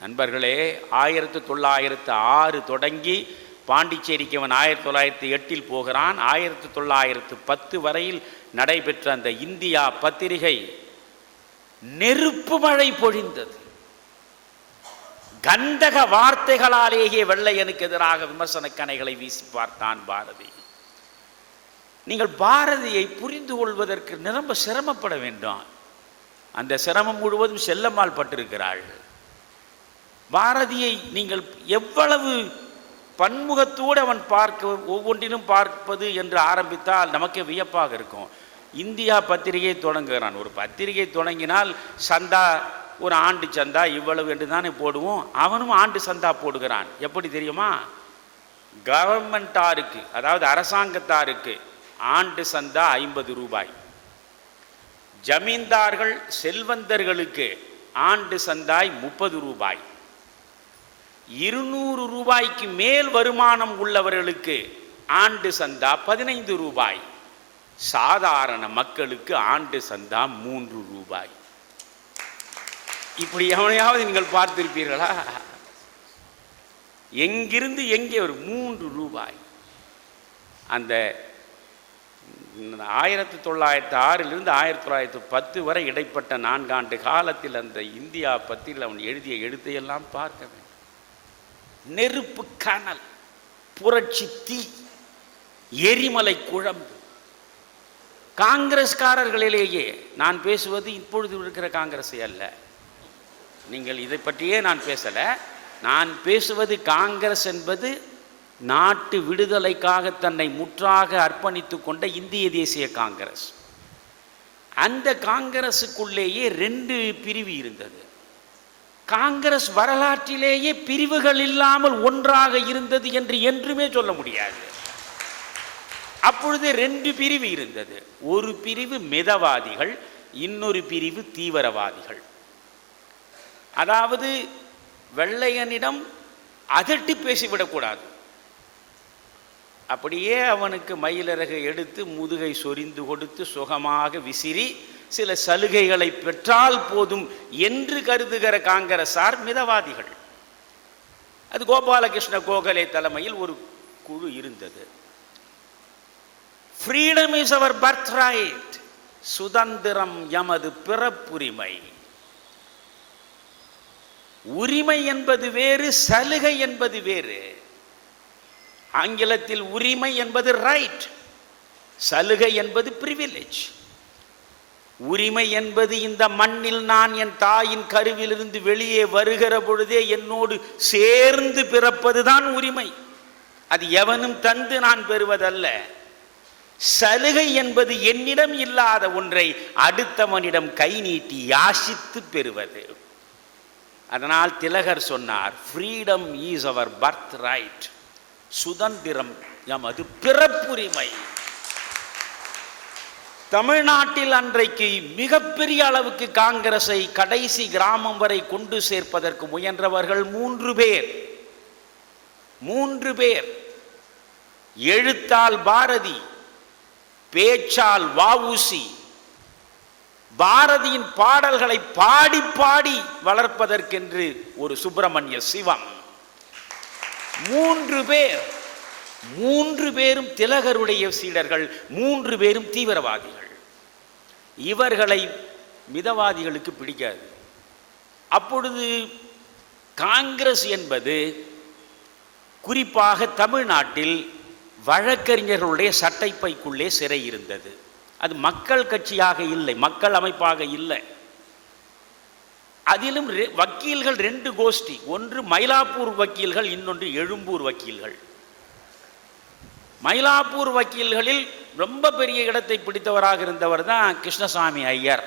நண்பர்களே, 1906 தொடங்கி பாண்டிச்சேரிக்கு அவன் 1908 போகிறான். 1910 வரையில் நடைபெற்ற அந்த இந்தியா பத்திரிகை நெருப்பு மழை பொழிந்தது. கந்தக வார்த்தைகளாலேயே வெள்ளையனுக்கு எதிராக விமர்சன கணைகளை வீசி பார்த்தான் பாரதி. நீங்கள் பாரதியை புரிந்து கொள்வதற்கு நிரம்ப சிரமப்பட வேண்டும். அந்த சிரமம் முழுவதும் செல்லம்மாள் பட்டிருக்கிறாள். பாரதியை நீங்கள் எவ்வளவு பன்முகத்தோடு அவன் ஒவ்வொன்றிலும் பார்ப்பது என்று ஆரம்பித்தால் நமக்கே வியப்பாக இருக்கும். இந்தியா பத்திரிகை தொடங்குகிறான். ஒரு பத்திரிகை தொடங்கினால் சந்தா, ஒரு ஆண்டு சந்தா இவ்வளவு என்று தானே போடுவோம். அவனும் ஆண்டு சந்தா போடுகிறான். எப்படி தெரியுமா? கவர்மெண்டாருக்கு, அதாவது அரசாங்கத்தாருக்கு ஆண்டு சந்தா 50 ரூபாய், ஜமீன்தார்கள் செல்வந்தர்களுக்கு ஆண்டு சந்தாய் 30 ரூபாய், 200 ரூபாய்க்கு மேல் வருமானம் உள்ளவர்களுக்கு ஆண்டு சந்தா 15 ரூபாய், சாதாரண மக்களுக்கு ஆண்டு சந்தா 3 ரூபாய். இப்படி எவனையாவது நீங்கள் பார்த்திருப்பீர்களா? எங்கிருந்து எங்கே ஒரு 3 ரூபாய். அந்த 1906 1910 வரை இடைப்பட்ட 4 ஆண்டு காலத்தில் அந்த இந்தியா பத்தியில் அவன் எழுதிய எழுத்தையெல்லாம் பார்க்க வேண்டும். நெருப்பு கனல், புரட்சி தீ, எரிமலை குழம்பு. காங்கிரஸ்காரர்களிலேயே, நான் பேசுவது இப்பொழுது இருக்கிற காங்கிரஸை அல்ல, நீங்கள் இதை பற்றியே நான் பேசல. நான் பேசுவது காங்கிரஸ் என்பது நாட்டு விடுதலைக்காக தன்னை முற்றாக அர்ப்பணித்து கொண்ட இந்திய தேசிய காங்கிரஸ். அந்த காங்கிரஸுக்குள்ளேயே 2 பிரிவு இருந்தது. காங்கிரஸ் வரலாற்றிலேயே பிரிவுகள் இல்லாமல் ஒன்றாக இருந்தது என்று என்றுமே சொல்ல முடியாது. அப்பொழுது 2 பிரிவு இருந்தது. ஒரு பிரிவு மிதவாதிகள், இன்னொரு பிரிவு தீவிரவாதிகள். அதாவது வெள்ளையனிடம் அதட்டி பேசிவிடக்கூடாது. அப்படியே அவனுக்கு மயிலிறகு எடுத்து முதுகை சொரிந்து கொடுத்து சுகமாக விசிறி சில சலுகைகளை பெற்றால் போதும் என்று கருதுகிற காங்கிரசார் மிதவாதிகள். அது கோபாலகிருஷ்ண கோகலே தலைமையில் ஒரு குழு இருந்தது. Freedom is our birthright, சுதந்திரம் எமது பிறப்புரிமை. உரிமை என்பது வேறு, சலுகை என்பது வேறு. ஆங்கிலத்தில் உரிமை என்பது ரைட், சலுகை என்பது பிரிவிலேஜ். உரிமை என்பது இந்த மண்ணில் நான் என் தாயின் கருவிலிருந்து வெளியே வருகிற பொழுதே என்னோடு சேர்ந்து பிறப்பதுதான் உரிமை. அது எவனும் தந்து நான் பெறுவதல்ல. சலுகை என்பது என்னிடம் இல்லாத ஒன்றை அடுத்தவனிடம் கை நீட்டி யாசித்து பெறுவது. அதனால் திலகர் சொன்னார், freedom is our birthright. சுதந்திரம் எமது பிறப்புரிமை. தமிழ்நாட்டில் அன்றைக்கு மிகப்பெரிய அளவுக்கு காங்கிரஸை கடைசி கிராமம் வரை கொண்டு சேர்ப்பதற்கு முயன்றவர்கள் 3 பேர். 3 பேர். எழுத்தால் பாரதி, பேச்சால் வஉசி, பாரதியின் பாடல்களை பாடி பாடி வளர்ப்பதற்கென்று ஒரு சுப்பிரமணிய சிவம். 3 பேர். 3 பேரும் திலகருடைய சீடர்கள். 3 பேரும் தீவிரவாதிகள். இவர்களை மிதவாதிகளுக்கு பிடிக்காது. அப்பொழுது காங்கிரஸ் என்பது குறிப்பாக தமிழ்நாட்டில் வழக்கறிஞர்களுடைய சட்டைப்பைக்குள்ளே சிறை இருந்தது. அது மக்கள் கட்சியாக இல்லை, மக்கள் அமைப்பாக இல்லை. அதிலும் வக்கீல்கள் 2 கோஷ்டி. ஒன்று மயிலாப்பூர் வக்கீல்கள், இன்னொன்று எழும்பூர் வக்கீல்கள். மயிலாப்பூர் வக்கீல்களில் ரொம்ப பெரிய இடத்தை பிடித்தவராக இருந்தவர் தான் கிருஷ்ணசாமி ஐயர்.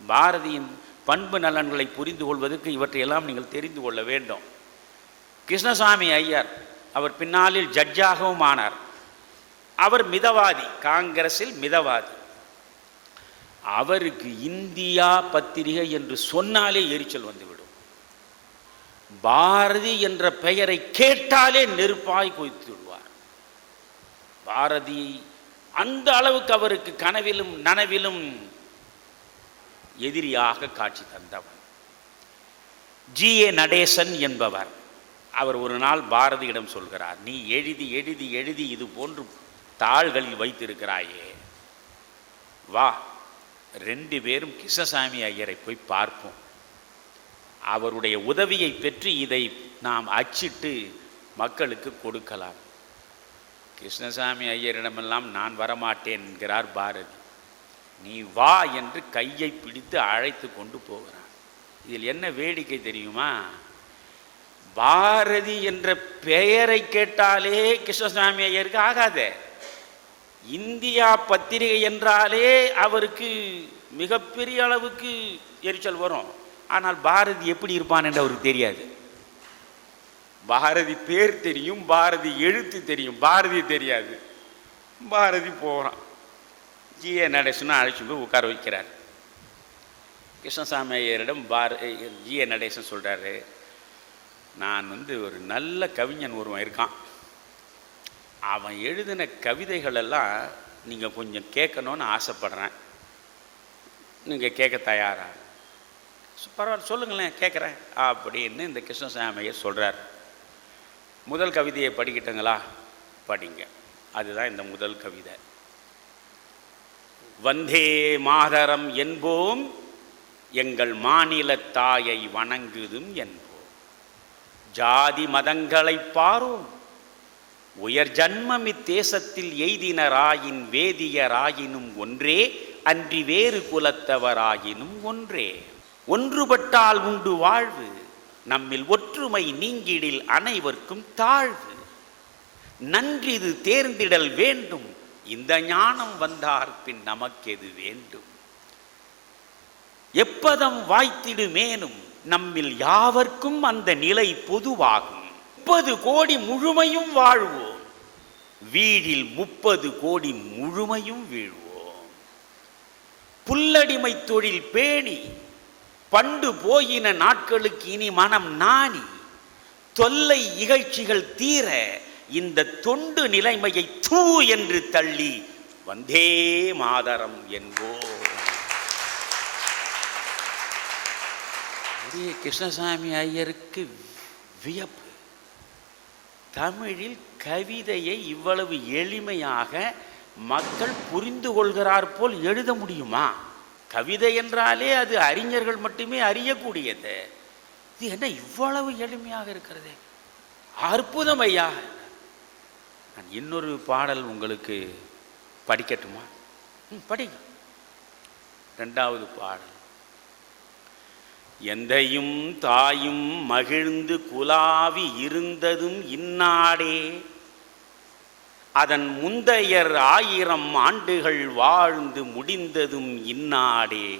பாரதியின் பண்பு நலன்களை புரிந்து கொள்வதற்கு இவற்றையெல்லாம் நீங்கள் தெரிந்து கொள்ள வேண்டும். கிருஷ்ணசாமி ஐயர் அவர் பின்னாளில் ஜட்ஜாகவும் ஆனார். அவர் மிதவாதி, காங்கிரஸில் மிதவாதி. அவருக்கு இந்தியா பத்திரிகை என்று சொன்னாலே எரிச்சல் வந்துவிடும். பாரதி என்ற பெயரை கேட்டாலே நெருப்பாய் கொய்த்து விடுவார். பாரதி அந்த அளவுக்கு அவருக்கு கனவிலும் நனவிலும் எதிரியாக காட்சி தந்தவர். ஜி.ஏ. நடேசன் என்பவர். அவர் ஒரு நாள் பாரதியிடம் சொல்கிறார், நீ எழுதி எழுதி எழுதி இது போன்று தாள்களில் வைத்திருக்கிறாயே, வா 2 பேரும் கிருஷ்ணசாமி ஐயரை போய் பார்ப்போம். அவருடைய உதவியை பெற்று இதை நாம் அச்சிட்டு மக்களுக்கு கொடுக்கலாம். கிருஷ்ணசாமி ஐயரிடமெல்லாம் நான் வரமாட்டேன் என்கிறார் பாரதி. நீ வா என்று கையை பிடித்து அழைத்து கொண்டு போகிறான். இதில் என்ன வேடிக்கை தெரியுமா? பாரதி என்ற பெயரை கேட்டாலே கிருஷ்ணசாமி ஐயருக்கு ஆகாதே. இந்தியா பத்திரிகை என்றாலே அவருக்கு மிகப்பெரிய அளவுக்கு எரிச்சல் வரும். ஆனால் பாரதி எப்படி இருப்பான் என்று அவருக்கு தெரியாது. பாரதி பேர் தெரியும், பாரதி எழுத்து தெரியும், பாரதி தெரியாது. பாரதி போகிறான். ஜி.ஏ. நடேசனை அழைச்சி போய் உட்கார வைக்கிறார். கிருஷ்ணசாமி ஐயரிடம் ஜி.ஏ. நடேசன் சொல்கிறாரு, நான் ஒரு நல்ல கவிஞன் ஒருவன் இருக்கான், அவன் எழுதின கவிதைகளெல்லாம் நீங்கள் கொஞ்சம் கேட்கணும்னு ஆசைப்படுறேன், நீங்கள் கேட்க தயாரா? பரவாயில்ல சொல்லுங்களேன், கேட்குறேன் அப்படின்னு இந்த கிருஷ்ணசாமி ஐயர் சொல்கிறார். முதல் கவிதையை படிக்கிட்டங்களா? படிங்க. அதுதான் இந்த முதல் கவிதை. வந்தே மாதரம் என்போம், எங்கள் மாநில தாயை வணங்குதும் என்போம். ஜாதி மதங்களை பாரோம், உயர் ஜன்மம் இத்தேசத்தில் எய்தினராயின் வேதியராயினும் ஒன்றே, அன்றி வேறு குலத்தவராயினும் ஒன்றே. ஒன்றுபட்டால் உண்டு வாழ்வு, நம்மில் ஒற்றுமை நீங்கிடில் அனைவர்க்கும் தாழ்வு. நன்றிது தேர்ந்திடல் வேண்டும், இந்த ஞானம் வந்தார் பின் நமக்கெது வேண்டும். எப்பதம் வாய்த்திடுமேனும் நம்மில் யாவர்க்கும் அந்த நிலை பொதுவாகும். 30 கோடி முழுமையும் வாழ்வோம், வீழில் 30 கோடி முழுமையும் வீழ்வோம். புல்லடிமை தொழில் பேணி பண்டு போயின நாட்களுக்கு இனி மனம் நாணி, தொல்லை இகழ்ச்சிகள் தீர இந்த தொண்டு நிலைமையை தூ என்று தள்ளி வந்தே மாதரம் என்போம். கிருஷ்ணசாமி ஐயருக்கு வியப்பு. தமிழில் கவிதையை இவ்வளவு எளிமையாக மக்கள் புரிந்து கொள்கிறார் போல் எழுத முடியுமா? கவிதை என்றாலே அது அறிஞர்கள் மட்டுமே அறியக்கூடியது. இது என்ன இவ்வளவு எளிமையாக இருக்கிறது? அற்புதம் ஐயா. நான் இன்னொரு பாடல் உங்களுக்கு படிக்கட்டுமா? படிங்க. 2வது பாடல். எந்தையும் தாயும் மகிழ்ந்து குலாவி இருந்ததும் இந்நாடே, அதன் முந்தையர் 1000 ஆண்டுகள் வாழ்ந்து முடிந்ததும் இந்நாடே.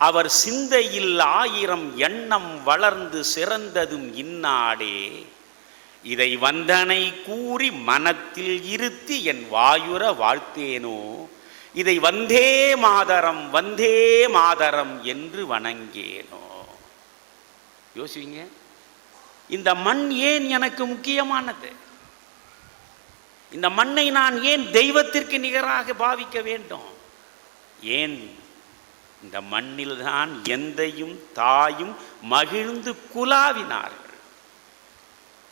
அவர் சிந்தையில் 1000 எண்ணம் வளர்ந்து சிறந்ததும் இந்நாடே. இதை வந்தனை கூறி மனத்தில் இருத்தி என் வாயுர வாழ்த்தேனோ. இதை வந்தே மாதரம் என்று வணங்கேனோ. யோசிங்க, இந்த மண் ஏன் எனக்கு முக்கியமானது? இந்த மண்ணை நான் ஏன் தெய்வத்திற்கு நிகராக பாவிக்க வேண்டும்? ஏன்? இந்த மண்ணில்தான் எந்தையும் தாயும் மகிழ்ந்து குலாவினார்கள்.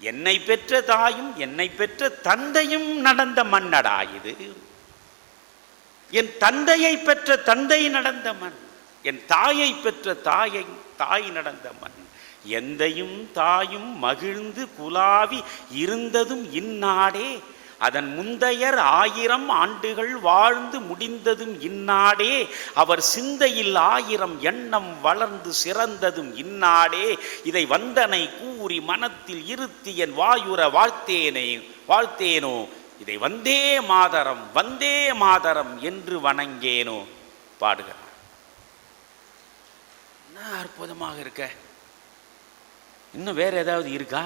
என்னை பெற்ற தாயும் என்னை பெற்ற தந்தையும் நடந்த மண்ணடா இது. என் தந்தையை பெற்ற தந்தை நடந்த மண், என் தாயை பெற்ற தாய் நடந்த மண். எந்தையும் தாயும் மகிழ்ந்து குலாவி இருந்ததும் இந்நாடே. அதன் முந்தையர் 1000 ஆண்டுகள் வாழ்ந்து முடிந்ததும் இந்நாடே. அவர் சிந்தையில் 1000 எண்ணம் வளர்ந்து சிறந்ததும் இந்நாடே. இதை வந்தனை கூறி மனத்தில் இருத்தி என் வாயுர வாழ்த்தேனோ. இதை வந்தே மாதரம் என்று வணங்கேனோ. பாடுகிறார். என்ன அற்புதமாக இருக்க. இன்னும் வேற ஏதாவது இருக்கா?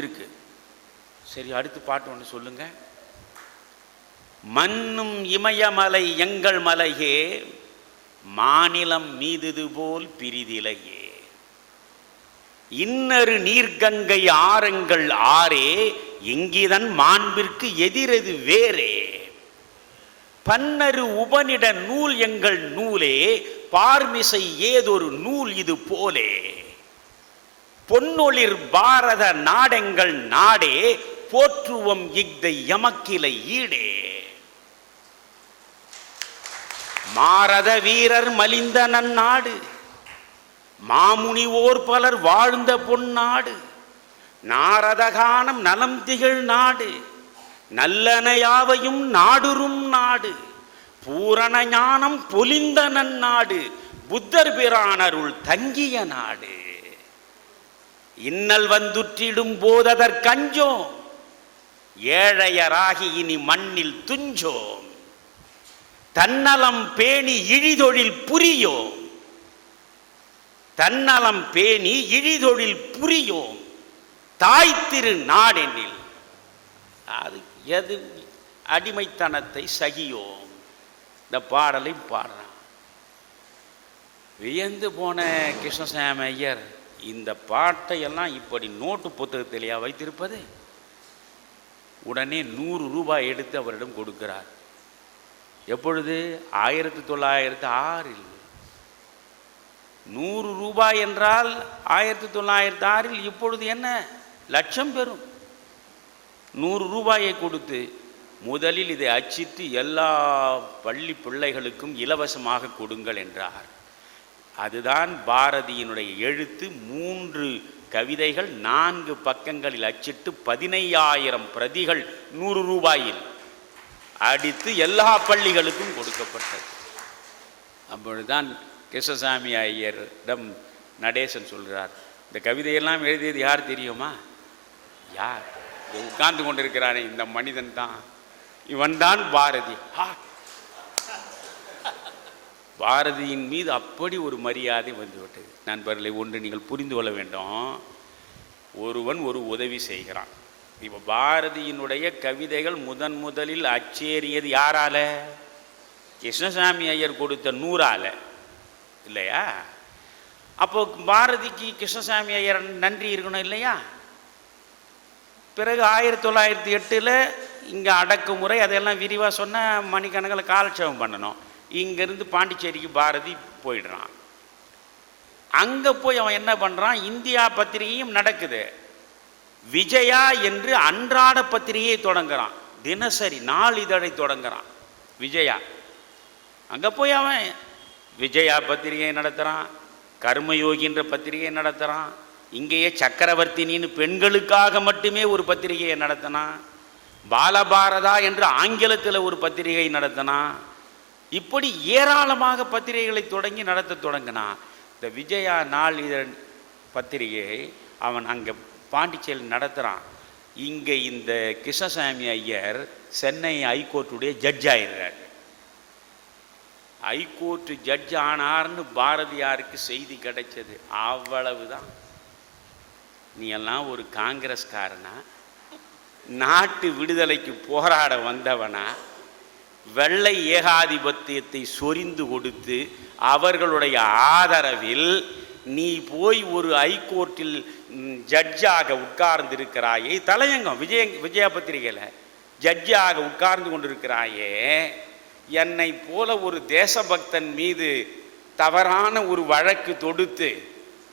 இருக்கு. சரி, அடுத்து பாட்டு ஒன்று சொல்லுங்க. மண்ணும் இமயமலை எங்கள் மலையே, மாநிலம் மீதுது போல் பிரிதிலையே. இன்னரு நீர்கங்கை ஆரங்கள் ஆரே, இங்கிதன் மாண்பிற்கு எதிரது வேறே. பன்னரு உபனிட நூல் எங்கள் நூலே, பார்மிசை ஏதொரு நூல் இது போலே. பொன்னொளிர் பாரத நாடெங்கள் நாடே, போற்றுவம் இஃதை எமக்கிலை ஈடே. மாரத வீரர் மலிந்த நன்னாடு, மாமுனிவோர் பலர் வாழ்ந்த பொன்னாடு. நாரதகானம் நலம் திகழ் நாடு, நல்லனையாவையும் நாடுறும் நாடு. பூரண ஞானம் பொலிந்த நன்னாடு, புத்தர் பிரானருள் தங்கிய நாடு. இன்னல் வந்துற்றிடும் போததற்கஞ்சோம், ஏழையராகி இனி மண்ணில் துஞ்சோம். தன்னலம் பேணி இழிதொழில் புரியோம், தன்னலம் பேணி இழிதொழில் புரியோம். தாய் திரு நாடெனில் அது எது அடிமைத்தனத்தை சகியோம். இந்த பாடலை பாடுறான். வியந்து போன கிருஷ்ணசாமி ஐயர் இந்த பாட்டை எல்லாம் இப்படி நோட்டு புத்தகத்திலேயா வைத்திருப்பது? உடனே 100 ரூபாய் எடுத்து அவரிடம் கொடுக்கிறார். எப்பொழுது? 1906. 100 ரூபாய் என்றால் 1906. இப்பொழுது என்ன, லட்சம் பெறும். 100 ரூபாயை கொடுத்து முதலில் இதை அச்சிட்டு எல்லா பள்ளி பிள்ளைகளுக்கும் இலவசமாக கொடுங்கள் என்றார். அதுதான் பாரதியினுடைய எழுத்து. 3 கவிதைகள் 4 பக்கங்களில் அச்சிட்டு 15,000 பிரதிகள் 100 ரூபாயில் அடித்து எல்லா பள்ளிகளுக்கும் கொடுக்கப்பட்டது. அப்பொழுதுதான் கிருஷ்ணசாமி ஐயரிடம் நடேசன் சொல்கிறார், இந்த கவிதையெல்லாம் எழுதியது யார் தெரியுமா? யார்? உட்கார்ந்து கொண்டிருக்கிறானே இந்த மனிதன் தான், இவன் தான் பாரதி. பாரதியின் மீது அப்படி ஒரு மரியாதை வந்துவிட்டது. நண்பர்களை, ஒன்று நீங்கள் புரிந்து கொள்ள வேண்டும். ஒருவன் ஒரு உதவி செய்கிறான். இப்போ பாரதியினுடைய கவிதைகள் முதலில் அச்சேறியது யாரால? கிருஷ்ணசாமி ஐயர் கொடுத்த 100 இல்லையா? அப்போ பாரதிக்கு கிருஷ்ணசாமி ஐயர் நன்றி இருக்கணும் இல்லையா? பிறகு 1908 இங்கே அடக்குமுறை அதெல்லாம் விரிவாக சொன்ன மணிக்கணக்கில் காலட்சேபம் பண்ணணும். இங்கேருந்து பாண்டிச்சேரிக்கு பாரதி போயிடுறான். அங்கே போய் அவன் என்ன பண்ணுறான்? இந்தியா பத்திரிகையும் நடக்குது. விஜயா என்று அன்றாட பத்திரிகையை தொடங்குறான். தினசரி நாளிதழை தொடங்குறான் விஜயா. அங்கே போய் அவன் விஜயா பத்திரிகை நடத்துகிறான், கர்மயோகின்ற பத்திரிகையை நடத்துகிறான். இங்கேயே சக்கரவர்த்தினின்னு பெண்களுக்காக மட்டுமே ஒரு பத்திரிகையை நடத்தினான். பாலபாரதா என்று ஆங்கிலத்தில் ஒரு பத்திரிகை நடத்தினான். இப்படி ஏராளமாக பத்திரிகைகளை நடத்த தொடங்கினான். இந்த விஜயா நாளிதழ் பத்திரிகையை அவன் அங்கே பாண்டிச்சேரியில் நடத்துகிறான். இங்கே இந்த கிருஷ்ணசாமி ஐயர் சென்னை ஹைகோர்ட்டுடைய ஜட்ஜ் ஆயிடுறாரு. ஹைகோர்ட்டு ஜட்ஜ் ஆனார்னு பாரதியாருக்கு செய்தி கிடைச்சது. அவ்வளவுதான். நீ எல்லாம் ஒரு காங்கிரஸ்காரனா, நாட்டு விடுதலைக்கு போராட வந்தவனா, வெள்ளை ஏகாதிபத்தியத்தை சொரிந்து கொடுத்து அவர்களுடைய ஆதரவில் நீ போய் ஒரு ஹைகோர்ட்டில் ஜட்ஜாக உட்கார்ந்திருக்கிறாயே, தலையங்கம் விஜய பத்திரிகையில் ஜட்ஜாக உட்கார்ந்து கொண்டிருக்கிறாயே, என்னை போல ஒரு தேசபக்தன் மீது தவறான ஒரு வழக்கு தொடுத்து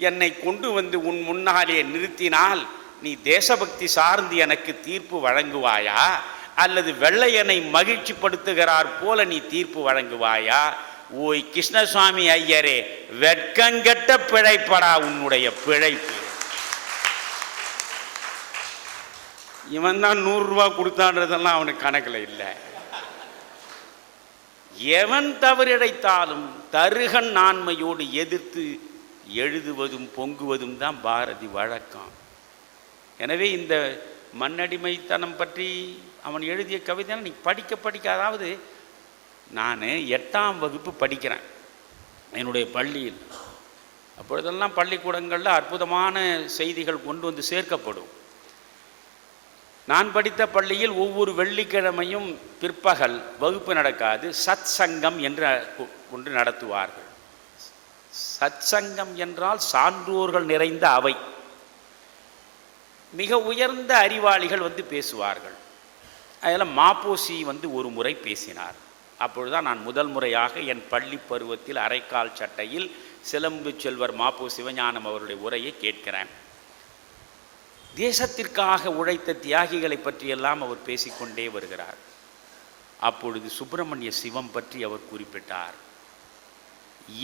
என்னை கொண்டு வந்து உன் முன்னாலே நிறுத்தினால் நீ தேசபக்தி சார்ந்து எனக்கு தீர்ப்பு வழங்குவாயா, அல்லது வெள்ளையனை மகிழ்ச்சிப்படுத்துகிறார் போல நீ தீர்ப்பு வழங்குவாயா? ஓய் கிருஷ்ணசாமி ஐயரே, வெட்கங்கெட்ட பிழைப்படா உன்னுடைய பிழைப்பு. இவன் தான் 100 ரூபா கொடுத்தான்றதெல்லாம் அவனுக்கு கணக்கில் இல்லை. எவன் தவறிழைத்தாலும் தருகன் ஆண்மையோடு எதிர்த்து எழுதுவதும் பொங்குவதும் தான் பாரதி வழக்கம். எனவே இந்த மண்ணடிமைத்தனம் பற்றி அவன் எழுதிய கவிதை நீ படிக்க அதாவது நான் 8ஆம் வகுப்பு படிக்கிறேன் என்னுடைய பள்ளியில். அப்பொழுதெல்லாம் பள்ளிக்கூடங்களில் அற்புதமான செய்திகள் கொண்டு வந்து சேர்க்கப்படும். நான் படித்த பள்ளியில் ஒவ்வொரு வெள்ளிக்கிழமையும் பிற்பகல் வகுப்பு நடக்காது, சத் சங்கம் என்று ஒன்று நடத்துவார்கள். சத் சங்கம் என்றால் சான்றோர்கள் நிறைந்த அவை. மிக உயர்ந்த அறிவாளிகள் வந்து பேசுவார்கள். அதில் மாப்போசி வந்து ஒரு முறை பேசினார். அப்பொழுதுதான் நான் முதல் முறையாக என் பள்ளி பருவத்தில் அரைக்கால் சட்டையில் சிலம்பு செல்வர் மாப்போ சிவஞானம் அவருடைய உரையை கேட்கிறேன். தேசத்திற்காக உழைத்த தியாகிகளை பற்றியெல்லாம் அவர் பேசிக்கொண்டே வருகிறார். அப்பொழுது சுப்பிரமணிய சிவம் பற்றி அவர் குறிப்பிட்டார்.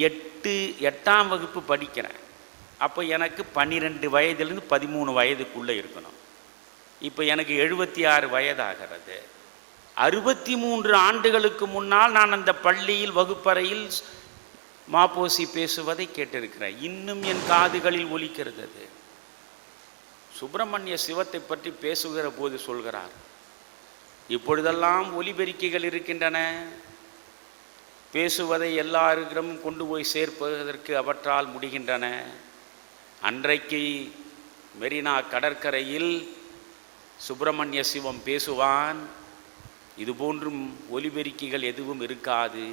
8ஆம் வகுப்பு படிக்கிறேன். அப்போ எனக்கு 12 வயதிலிருந்து 13 வயதுக்குள்ளே இருக்கணும். இப்போ எனக்கு 76 வயதாகிறது. 63 ஆண்டுகளுக்கு முன்னால் நான் அந்த பள்ளியில் வகுப்பறையில் மாப்போசி பேசுவதை கேட்டிருக்கிறேன். இன்னும் என் காதுகளில் ஒலிக்கிறது. அது சுப்பிரமணிய சிவத்தை பற்றி பேசுகிற போது சொல்கிறார், இப்பொழுதெல்லாம் ஒலிபெருக்கிகள் இருக்கின்றன, பேசுவதை எல்லாரிடமும் கொண்டு போய் சேர்ப்பதற்கு அவற்றால் முடிகின்றன. அன்றைக்கு மெரினா கடற்கரையில் சுப்பிரமணிய சிவம் பேசுவான், இதுபோன்றும் ஒலிபெருக்கிகள் எதுவும் இருக்காது.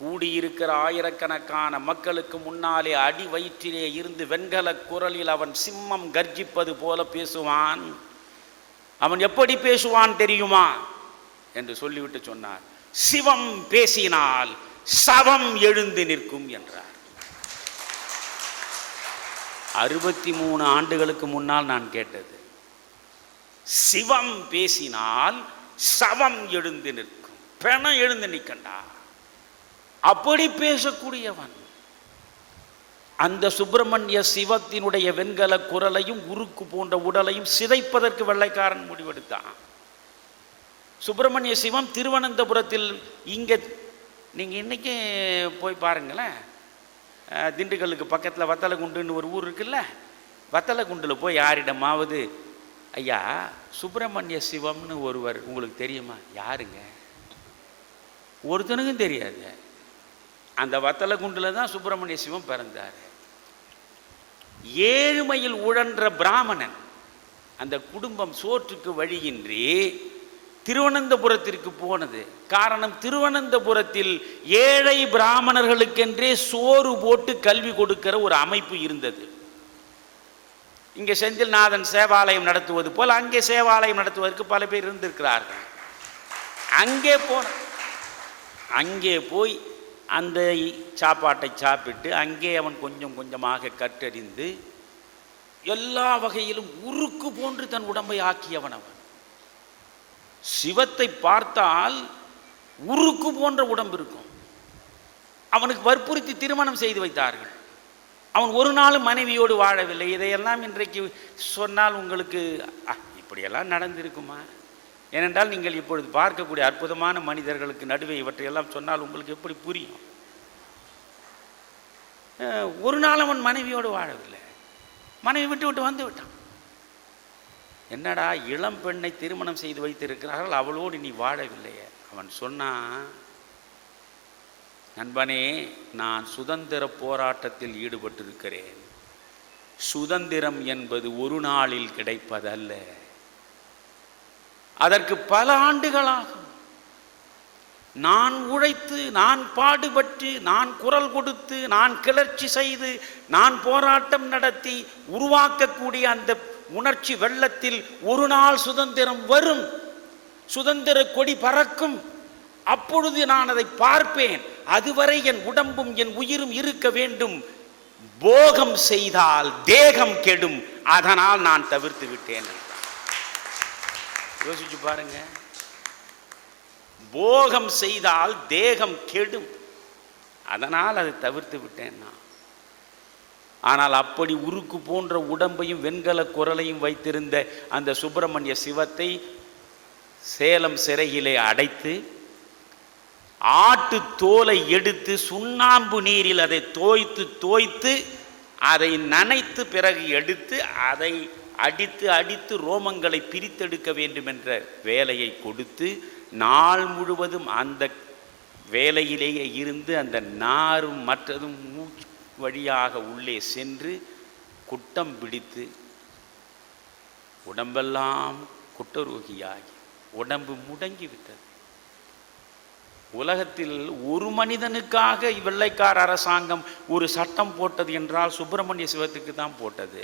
கூடியிருக்கிற ஆயிரக்கணக்கான மக்களுக்கு முன்னாலே அடி வயிற்றிலே இருந்து வெண்கல குரலில் அவன் சிம்மம் கர்ஜிப்பது போல பேசுவான். அவன் எப்படி பேசுவான் தெரியுமா என்று சொல்லிவிட்டு சொன்னார், சிவம் பேசினால் சவம் எழுந்து நிற்கும் என்றார். 63 ஆண்டுகளுக்கு முன்னால் நான் கேட்டது. சிவம் பேசினால் சவம் எழுந்து நிற்கும், பெணம் எழுந்து நிற்கண்டா. அப்படி பேசக்கூடியவன். அந்த சுப்பிரமணிய சிவத்தினுடைய வெண்கல குரலையும் உருக்கு போன்ற உடலையும் சிதைப்பதற்கு வெள்ளைக்காரன் முடிவெடுத்தான். சுப்பிரமணிய சிவம் திருவனந்தபுரத்தில், இங்கே நீங்கள் இன்றைக்கி போய் பாருங்களேன், திண்டுக்கல்லுக்கு பக்கத்தில் வத்தலகுண்டுன்னு ஒரு ஊர் இருக்குல்ல, வத்தலகுண்டில் போய் யாரிடமாவது, ஐயா சுப்பிரமணிய சிவம்னு ஒருவர் உங்களுக்கு தெரியுமா? யாருங்க? ஒருத்தனுக்கும் தெரியாது. அந்த வத்தலகுண்டில் தான் சுப்பிரமணிய சிவம் பிறந்தார். ஏழ்மையில் உழன்ற பிராமணன். அந்த குடும்பம் சோற்றுக்கு வழியின்றி திருவனந்தபுரத்திற்கு போனது. காரணம், திருவனந்தபுரத்தில் ஏழை பிராமணர்களுக்கென்றே சோறு போட்டு கல்வி கொடுக்கிற ஒரு அமைப்பு இருந்தது. இங்கே செந்தில்நாதன் சேவாலயம் நடத்துவது போல் அங்கே சேவாலயம் நடத்துவதற்கு பல பேர் இருந்திருக்கிறார்கள். அங்கே போய் அந்த சாப்பாட்டை சாப்பிட்டு அங்கே அவன் கொஞ்சம் கொஞ்சமாக கற்றறிந்து எல்லா வகையிலும் உருக்கு போன்று தன் உடம்பை ஆக்கியவன். அவன் சிவத்தை பார்த்தால் உருக்கு போன்ற உடம்பு இருக்கும். அவனுக்கு வற்புறுத்தி திருமணம் செய்து வைத்தார்கள். அவன் ஒரு நாளும் மனைவியோடு வாழவில்லை. இதையெல்லாம் இன்றைக்கு சொன்னால் உங்களுக்கு இப்படியெல்லாம் நடந்திருக்குமா? ஏனென்றால் நீங்கள் இப்பொழுது பார்க்கக்கூடிய அற்புதமான மனிதர்களுக்கு நடுவே இவற்றையெல்லாம் சொன்னால் உங்களுக்கு எப்படி புரியும்? ஒரு நாள் அவன் மனைவியோடு வாழவில்லை. மனைவி விட்டு விட்டு வந்து விட்டான். என்னடா இளம் பெண்ணை திருமணம் செய்து வைத்திருக்கிறார்கள், அவளோடு நீ வாழவில்லையே? அவன் சொன்னான், நண்பனே, நான் சுதந்திர போராட்டத்தில் ஈடுபட்டிருக்கிறேன். சுதந்திரம் என்பது ஒரு நாளில் கிடைப்பதல்ல, அதற்கு பல ஆண்டுகளாகும். நான் உழைத்து, நான் பாடுபட்டு, நான் குரல் கொடுத்து, நான் கிளர்ச்சி செய்து, நான் போராட்டம் நடத்தி உருவாக்கக்கூடிய அந்த உணர்ச்சி வெள்ளத்தில் ஒரு நாள் சுதந்திரம் வரும், சுதந்திர கொடி பறக்கும். அப்பொழுது நான் அதை பார்ப்பேன். அதுவரை என் உடம்பும் என் உயிரும் இருக்க வேண்டும். போகம் செய்தால் தேகம் கெடும், அதனால் நான் தவிர்த்து விட்டேன். யோசிச்சு பாருங்க, போகம் செய்தால் தேகம் கெடும், அதனால் அதை தவிர்த்து விட்டேன் நான். ஆனால் அப்படி உருக்கு போன்ற உடம்பையும் வெண்கல குரலையும் வைத்திருந்த அந்த சுப்பிரமணிய சிவத்தை சேலம் சிறையிலே அடைத்து ஆட்டு தோலை எடுத்து சுண்ணாம்பு நீரில் அதை தோய்த்து அதை நனைத்து பிறகு எடுத்து அதை அடித்து அடித்து ரோமங்களை பிரித்தெடுக்க வேண்டும் என்ற வேலையை கொடுத்து நாள் முழுவதும் அந்த வேலையிலேயே இருந்து அந்த நாரும் மற்றதும் மூச்சு வழியாக உள்ளே சென்று குட்டம் பிடித்து உடம்பெல்லாம் குட்டரோகியாகி உடம்பு முடங்கிவிட்டது. உலகத்தில் ஒரு மனிதனுக்காக வெள்ளைக்கார அரசாங்கம் ஒரு சட்டம் போட்டது என்றால் சுப்பிரமணிய சிவத்துக்கு தான் போட்டது.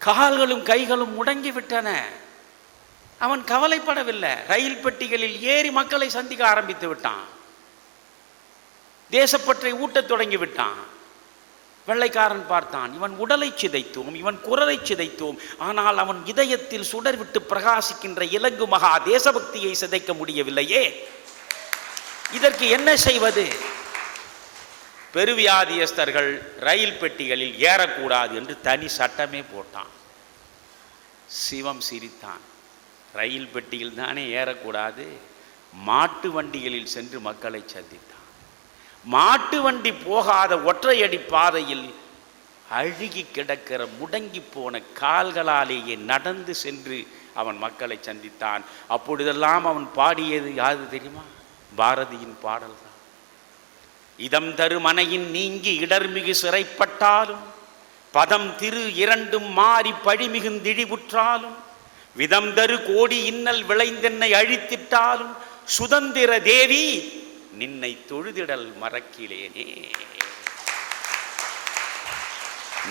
கால்களும் கைகளும் முடங்கிவிட்டன. அவன் கவலைப்படவில்லை. ரயில் பெட்டிகளில் ஏறி மக்களை சந்திக்க ஆரம்பித்து விட்டான். தேசப்பற்றை ஊட்டத் தொடங்கி விட்டான். வெள்ளைக்காரன் பார்த்தான், இவன் உடலை சிதைத்தோம், இவன் குரலை சிதைத்தோம், ஆனால் அவன் இதயத்தில் சுடர் விட்டு பிரகாசிக்கின்ற இலங்கு மகா தேசபக்தியை சிதைக்க முடியவில்லையே, இதற்கு என்ன செய்வது? பெருவியாதியஸ்தர்கள் ரயில் பெட்டிகளில் ஏறக்கூடாது என்று தனி சட்டமே போட்டான். சிவம் சிரித்தான். ரயில் பெட்டியில் தானே ஏறக்கூடாது, மாட்டு வண்டிகளில் சென்று மக்களை சந்தித்தான். மாட்டு வண்டி போகாத ஒற்றையடி பாதையில் அழுகி கிடக்கிற முடங்கி போன கால்களாலேயே நடந்து சென்று அவன் மக்களை சந்தித்தான். அப்பொழுதெல்லாம் அவன் பாடியது யாது தெரியுமா? பாரதியின் பாடல் தான். இதம் தரு மனையின் நீங்கி இடர்மிகு சிறைப்பட்டாலும், பதம் திரு இரண்டும் மாறி பழிமிகுந்திழிவுற்றாலும், விதம் தரு கோடி இன்னல் விளைந்தென்னை அழித்திட்டாலும், சுதந்திர தேவி நின்னை தொழுதிடல் மறக்கிலேனே.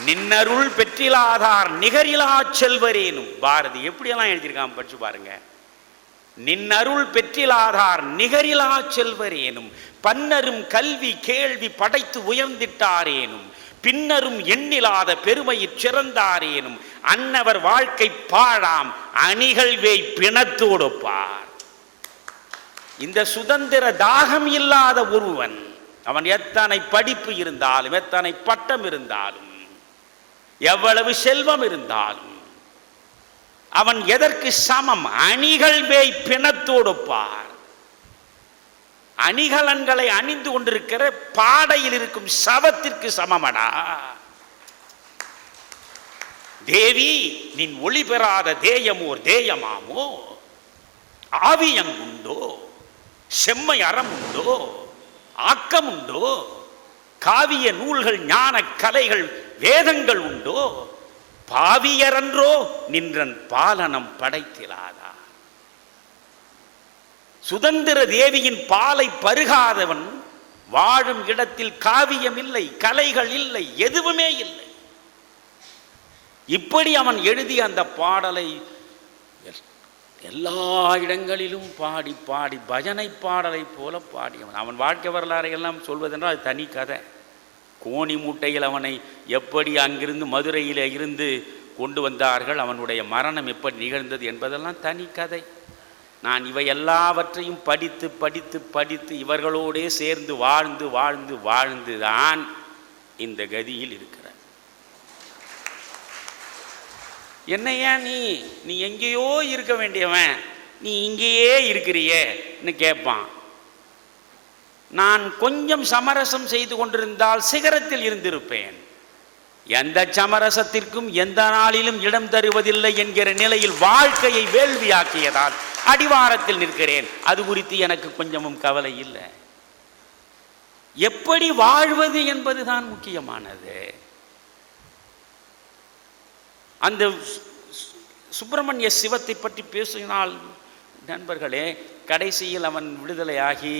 நின்னருள் பெற்றிலாதார் நிகரிலா செல்வரேனும். பாரதி எப்படியெல்லாம் எழுதியிருக்கான் படிச்சு பாருங்க. நின்னருள் பெற்றிலாதார் நிகரிலா செல்வரேனும், பன்னரும் கல்வி கேள்வி படைத்து உயர்ந்திட்டாரேனும், பின்னரும் எண்ணிலாத பெருமையிற் சிறந்தாரேனும், அன்னவர் வாழ்க்கை பாழாம் அணிகள்வை பிணத்தோடுப்பார். இந்த சுதந்திர தாகம் இல்லாத ஒருவன், அவன் எத்தனை படிப்பு இருந்தாலும், எத்தனை பட்டம் இருந்தாலும், எவ்வளவு செல்வம் இருந்தாலும், அவன் எதற்கு சமம்? அணிகள்வை பிணத்தோடுப்பார். அணிகலன்களை அணிந்து கொண்டிருக்கிற பாடையில் இருக்கும் சவத்திற்கு சமமடா. தேவி நின் ஒளி பெறாத தேயமோர் தேயமாமோ, ஆவியங்குண்டோ, செம்மை அறம் உண்டோ, ஆக்கம் உண்டோ, காவிய நூல்கள் ஞான கலைகள் வேதங்கள் உண்டோ, பாவியரன்றோ நின்றன் பாலனம் படைத்திலாதா. சுதந்திர தேவியின் பாலை பருகாதவன் வாழும் இடத்தில் காவியம் இல்லை, கலைகள் இல்லை, எதுவுமே இல்லை. இப்படி அவன் எழுதி அந்த பாடலை எல்லா இடங்களிலும் பாடி பாடி பஜனை பாடலை போல பாடியவன். அவன் வாழ்க்கை வரலாறை எல்லாம் சொல்வதென்றால் அது தனி கதை. கோணி மூட்டையில் அவனை எப்படி அங்கிருந்து மதுரையில் இருந்து கொண்டு வந்தார்கள், அவனுடைய மரணம் எப்படி நிகழ்ந்தது என்பதெல்லாம் தனி கதை. நான் இவை எல்லாவற்றையும் படித்து படித்து படித்து இவர்களோடே சேர்ந்து வாழ்ந்து வாழ்ந்து வாழ்ந்து தான் இந்த கதியில் இருக்கிற. என்னையா நீ எங்கேயோ இருக்க வேண்டியவன், நீ இங்கேயே இருக்கிறியேன்னு கேட்பான். நான் கொஞ்சம் சமரசம் செய்து கொண்டிருந்தால் சிகரத்தில் இருந்திருப்பேன். எந்த சமரசத்திற்கும் எந்த நாளிலும் இடம் தருவதில்லை என்கிற நிலையில் வாழ்க்கையை வேள்வியாக்கியதால் அடிவாரத்தில் நிற்கிறேன். அது குறித்து எனக்கு கொஞ்சமும் கவலை இல்லை. எப்படி வாழ்வது என்பதுதான் முக்கியமானது. அந்த சுப்பிரமணிய சிவத்தை பற்றி பேசினால் நண்பர்களே, கடைசியில் அவன் விடுதலையாகி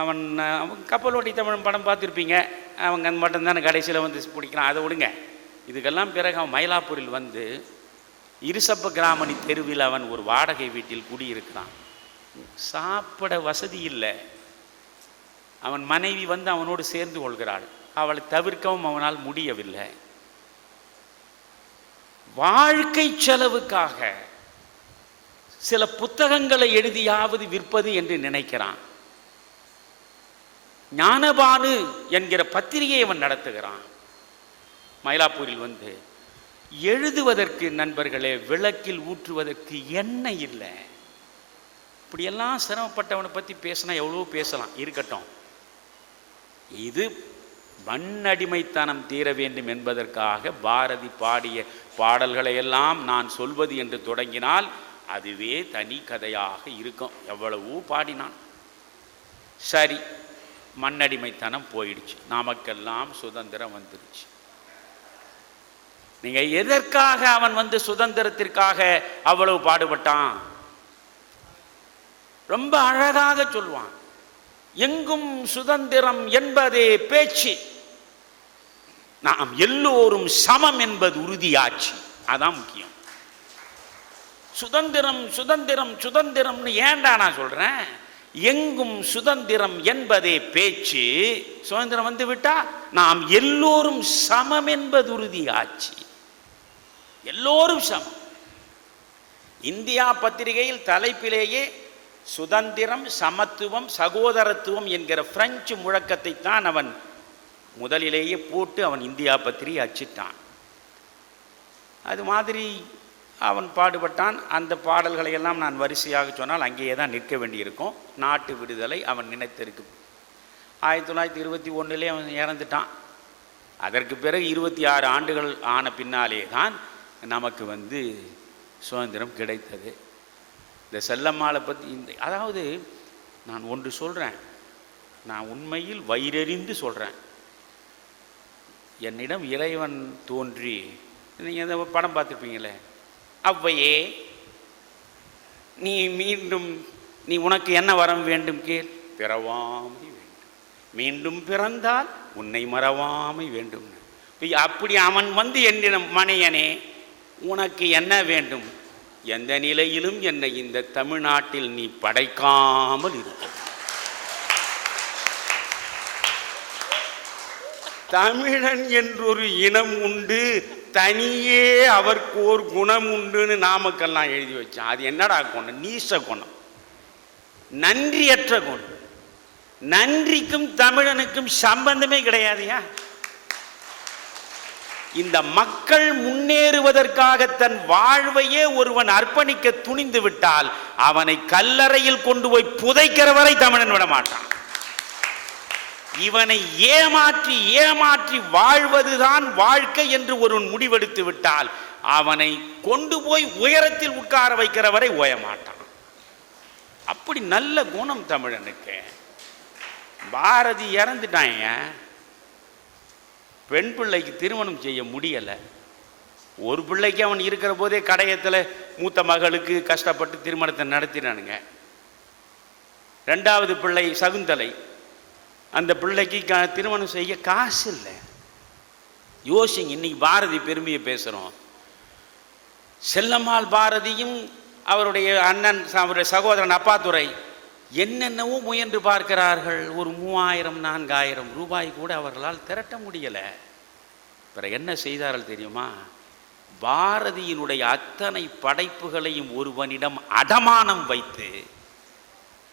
அவன் கப்பலோட்டி தமிழ் படம் பார்த்துருப்பீங்க. அவங்க மட்டும்தானே கடைசியில் வந்து பிடிக்கிறான். அதை விடுங்க. இதுக்கெல்லாம் பிறகு அவன் மயிலாப்பூரில் வந்து இருசப்ப கிராமணி தெருவில் அவன் ஒரு வாடகை வீட்டில் குடியிருக்கிறான். சாப்பிட வசதி இல்லை. அவன் மனைவி வந்து அவனோடு சேர்ந்து கொள்கிறாள். அவளை தவிர்க்கவும் அவனால் முடியவில்லை. வாழ்க்கை செலவுக்காக சில புத்தகங்களை எழுதியாவது விற்பது என்று நினைக்கிறான். ஞானபானு என்கிற பத்திரிகையை அவன் நடத்துகிறான். மயிலாப்பூரில் வந்து எழுதுவதற்கு நண்பர்களே, விளக்கில் ஊற்றுவதற்கு எண்ணெய் இல்லை. இப்படியெல்லாம் சிரமப்பட்டவனை பற்றி பேசினா எவ்வளோ பேசலாம், இருக்கட்டும். இது மண்ணடிமைத்தனம் தீர வேண்டும் என்பதற்காக பாரதி பாடிய பாடல்களை எல்லாம் நான் சொல்வது என்று தொடங்கினால் அதுவே தனி கதையாக இருக்கும். எவ்வளவோ பாடினான். சரி, மண்ணடிமைத்தனம் போயிடுச்சு, நமக்கெல்லாம் சுதந்திரம் வந்துடுச்சு. நீங்க எதற்காக அவன் வந்து சுதந்திரத்திற்காக அவ்வளவு பாடுபட்டான்? ரொம்ப அழகாக சொல்வான். எங்கும் சுதந்திரம் என்பதே பேச்சு, நாம் எல்லோரும் சமம் என்பது உறுதியாச்சு. அதான் முக்கியம். சுதந்திரம் சுதந்திரம் சுதந்திரம்னு ஏன்டா நான் சொல்றேன்? எங்கும் சுதந்திரம் என்பதே பேச்சு, சுதந்திரம் வந்து விட்டா நாம் எல்லோரும் சமம் என்பது உறுதியாச்சு. எல்லோரும் சமம். இந்தியா பத்திரிகையில் தலைப்பிலேயே சுதந்திரம், சமத்துவம், சகோதரத்துவம் என்கிற பிரெஞ்சு முழக்கத்தை தான் அவன் முதலிலேயே போட்டு அவன் இந்தியா பத்திரிகை அச்சிட்டான். அது மாதிரி அவன் பாடுபட்டான். அந்த பாடல்களை எல்லாம் நான் வரிசையாக சொன்னால் அங்கேயே தான் நிற்க வேண்டியிருக்கும். நாட்டு விடுதலை அவன் நினைத்திருக்கு. 1921 அவன் இறந்துட்டான். அதற்கு பிறகு 26 ஆண்டுகள் ஆன பின்னாலே தான் நமக்கு வந்து சுதந்திரம் கிடைத்தது. இந்த செல்லம்மாளை பற்றி அதாவது நான் ஒன்று சொல்கிறேன், நான் உண்மையில் வயிறறிந்து சொல்கிறேன். என்னிடம் இறைவன் தோன்றி, நீங்கள் இந்த படம் பார்த்துருப்பீங்களே, அவ்வையே நீ மீண்டும் நீ உனக்கு என்ன வரம் வேண்டும் கேள், பிறவாமை வேண்டும், மீண்டும் பிறந்தால் உன்னை மறவாமை வேண்டும். அப்படி அவன் வந்து என்னிடம், மணியனே உனக்கு என்ன வேண்டும்? எந்த நிலையிலும் என்னை இந்த தமிழ்நாட்டில் நீ படைக்காமல் இருக்க. தமிழன் என்றொரு இனம் உண்டு, தனியே அவருக்கு ஒரு குணம் உண்டுன்னு நாமக்கெல்லாம் எழுதி வச்சான். அது என்னடா குணம்? நீச குணம், நன்றியற்ற குணம். நன்றிக்கும் தமிழனுக்கும் சம்பந்தமே கிடையாதுயா. இந்த மக்கள் முன்னேறுவதற்காக தன் வாழ்வையே ஒருவன் அர்ப்பணிக்க துணிந்து விட்டால் அவனை கல்லறையில் கொண்டு போய் புதைக்கிற வரை தமிழன் விட மாட்டான். இவனை ஏமாற்றி ஏமாற்றி வாழ்வதுதான் வாழ்க்கை என்று ஒருவன் முடிவெடுத்து விட்டால் அவனை கொண்டு போய் உயரத்தில் உட்கார வைக்கிற வரை ஓயமாட்டான். அப்படி நல்ல குணம் தமிழனுக்கு. பாரதி இறந்துட்டாங்க, பெண் பிள்ளைக்கு திருமணம் செய்ய முடியலை. ஒரு பிள்ளைக்கு அவன் இருக்கிற போதே கடையத்தில் மூத்த மகளுக்கு கஷ்டப்பட்டு திருமணத்தை நடத்தினானுங்க. 2வது பிள்ளை சகுந்தலை, அந்த பிள்ளைக்கு திருமணம் செய்ய காசு இல்லை. யோசிங்க, இன்னைக்கு பாரதி பெருமையை பேசுகிறோம். செல்லம்மாள் பாரதியும் அவருடைய அண்ணன், அவருடைய சகோதரன் அப்பாத்துரை என்னென்னவோ முயன்று பார்க்கிறார்கள். ஒரு 3000-4000 ரூபாய் கூட அவர்களால் திரட்ட முடியலை. பிறகு என்ன செய்தார்கள் தெரியுமா? பாரதியினுடைய அத்தனை படைப்புகளையும் ஒருவனிடம் அடமானம் வைத்து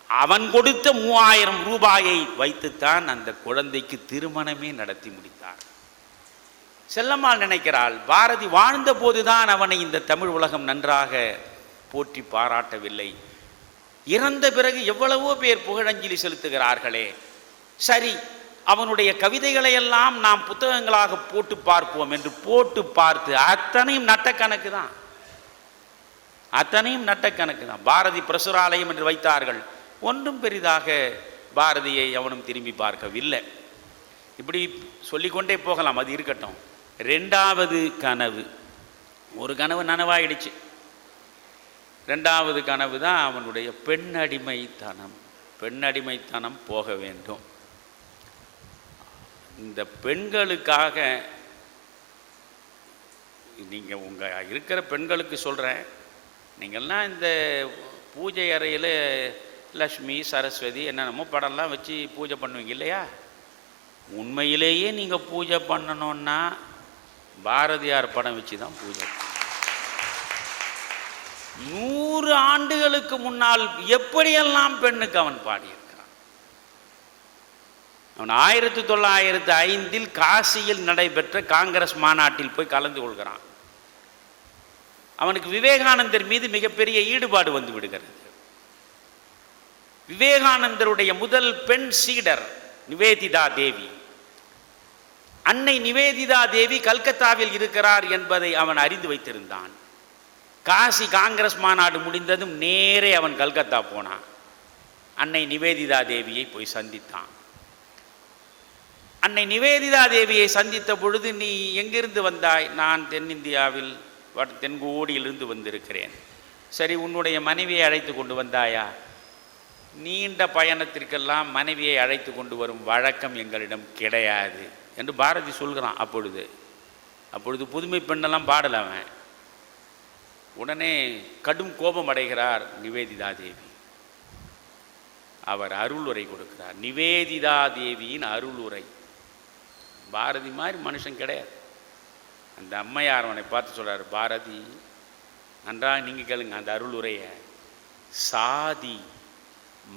அவன் கொடுத்த 3000 ரூபாயை வைத்துத்தான் அந்த குழந்தைக்கு திருமணமே நடத்தி முடித்தார். செல்லம்மாள் நினைக்கிறாள், பாரதி வாழ்ந்த போதுதான் அவனை இந்த தமிழ் உலகம் நன்றாக போற்றி பாராட்டவில்லை, இறந்த பிறகு எவ்வளவோ பேர் புகழஞ்சலி செலுத்துகிறார்களே, சரி அவனுடைய கவிதைகளை எல்லாம் நாம் புத்தகங்களாக போட்டு பார்ப்போம் என்று போட்டு பார்த்து அத்தனையும் நட்டக்கணக்கு தான், அத்தனையும் நட்டக்கணக்கு தான். பாரதி பிரசுராலயம் என்று வைத்தார்கள், ஒன்றும் பெரிதாக பாரதியை அவனும் திரும்பி பார்க்கவில்லை. இப்படி சொல்லிக்கொண்டே போகலாம், அது இருக்கட்டும். ரெண்டாவது கனவு, ஒரு கனவு நனவாயிடுச்சு. ரெண்டாவது கனவு தான் அவனுடைய பெண்ணடிமைத்தனம். பெண்ணடிமைத்தனம் போக வேண்டும். இந்த பெண்களுக்காக நீங்கள் உங்கள் இருக்கிற பெண்களுக்கு சொல்கிறேன், நீங்கள்லாம் இந்த பூஜை அறையில் லக்ஷ்மி சரஸ்வதி என்னென்னமோ படம்லாம் வச்சு பூஜை பண்ணுவீங்க இல்லையா? உண்மையிலேயே நீங்கள் பூஜை பண்ணணுன்னா பாரதியார் படம் வச்சு தான் பூஜை. 100 ஆண்டுகளுக்கு முன்னால் எப்படியெல்லாம் பெண்ணுக்கு அவன் பாடியிருக்கிறான். அவன் 1905 காசியில் நடைபெற்ற காங்கிரஸ் மாநாட்டில் போய் கலந்து கொள்கிறான். அவனுக்கு விவேகானந்தர் மீது மிகப்பெரிய ஈடுபாடு வந்து விடுகிறது. விவேகானந்தருடைய முதல் பெண் சீடர் நிவேதிதா தேவி. அன்னை நிவேதிதா தேவி கல்கத்தாவில் இருக்கிறார் என்பதை அவன் அறிந்து வைத்திருந்தான். காசி காங்கிரஸ் மாநாடு முடிந்ததும் நேரே அவன் கல்கத்தா போனான். அன்னை நிவேதிதா தேவியை போய் சந்தித்தான். அன்னை நிவேதிதா தேவியை சந்தித்த பொழுது, நீ எங்கிருந்து வந்தாய்? நான் தென்னிந்தியாவில் தென்கோடியிலிருந்து வந்திருக்கிறேன். சரி, உன்னுடைய மனைவியை அழைத்து கொண்டு வந்தாயா? நீண்ட பயணத்திற்கெல்லாம் மனைவியை அழைத்து கொண்டு வரும் வழக்கம் எங்களிடம் கிடையாது என்று பாரதி சொல்கிறான். அப்பொழுது புதுமை பெண்ணெல்லாம் பாடலாம. உடனே கடும் கோபம் அடைகிறார் நிவேதிதா தேவி. அவர் அருளுரை கொடுக்கிறார். நிவேதிதா தேவியின் அருளுரை. பாரதி மாதிரி மனுஷன் கிடையாது. அந்த அம்மையார் அவனை பார்த்து சொல்றார், பாரதி நன்றாக நீங்கள் கேளுங்க அந்த அருளுரைய. சாதி,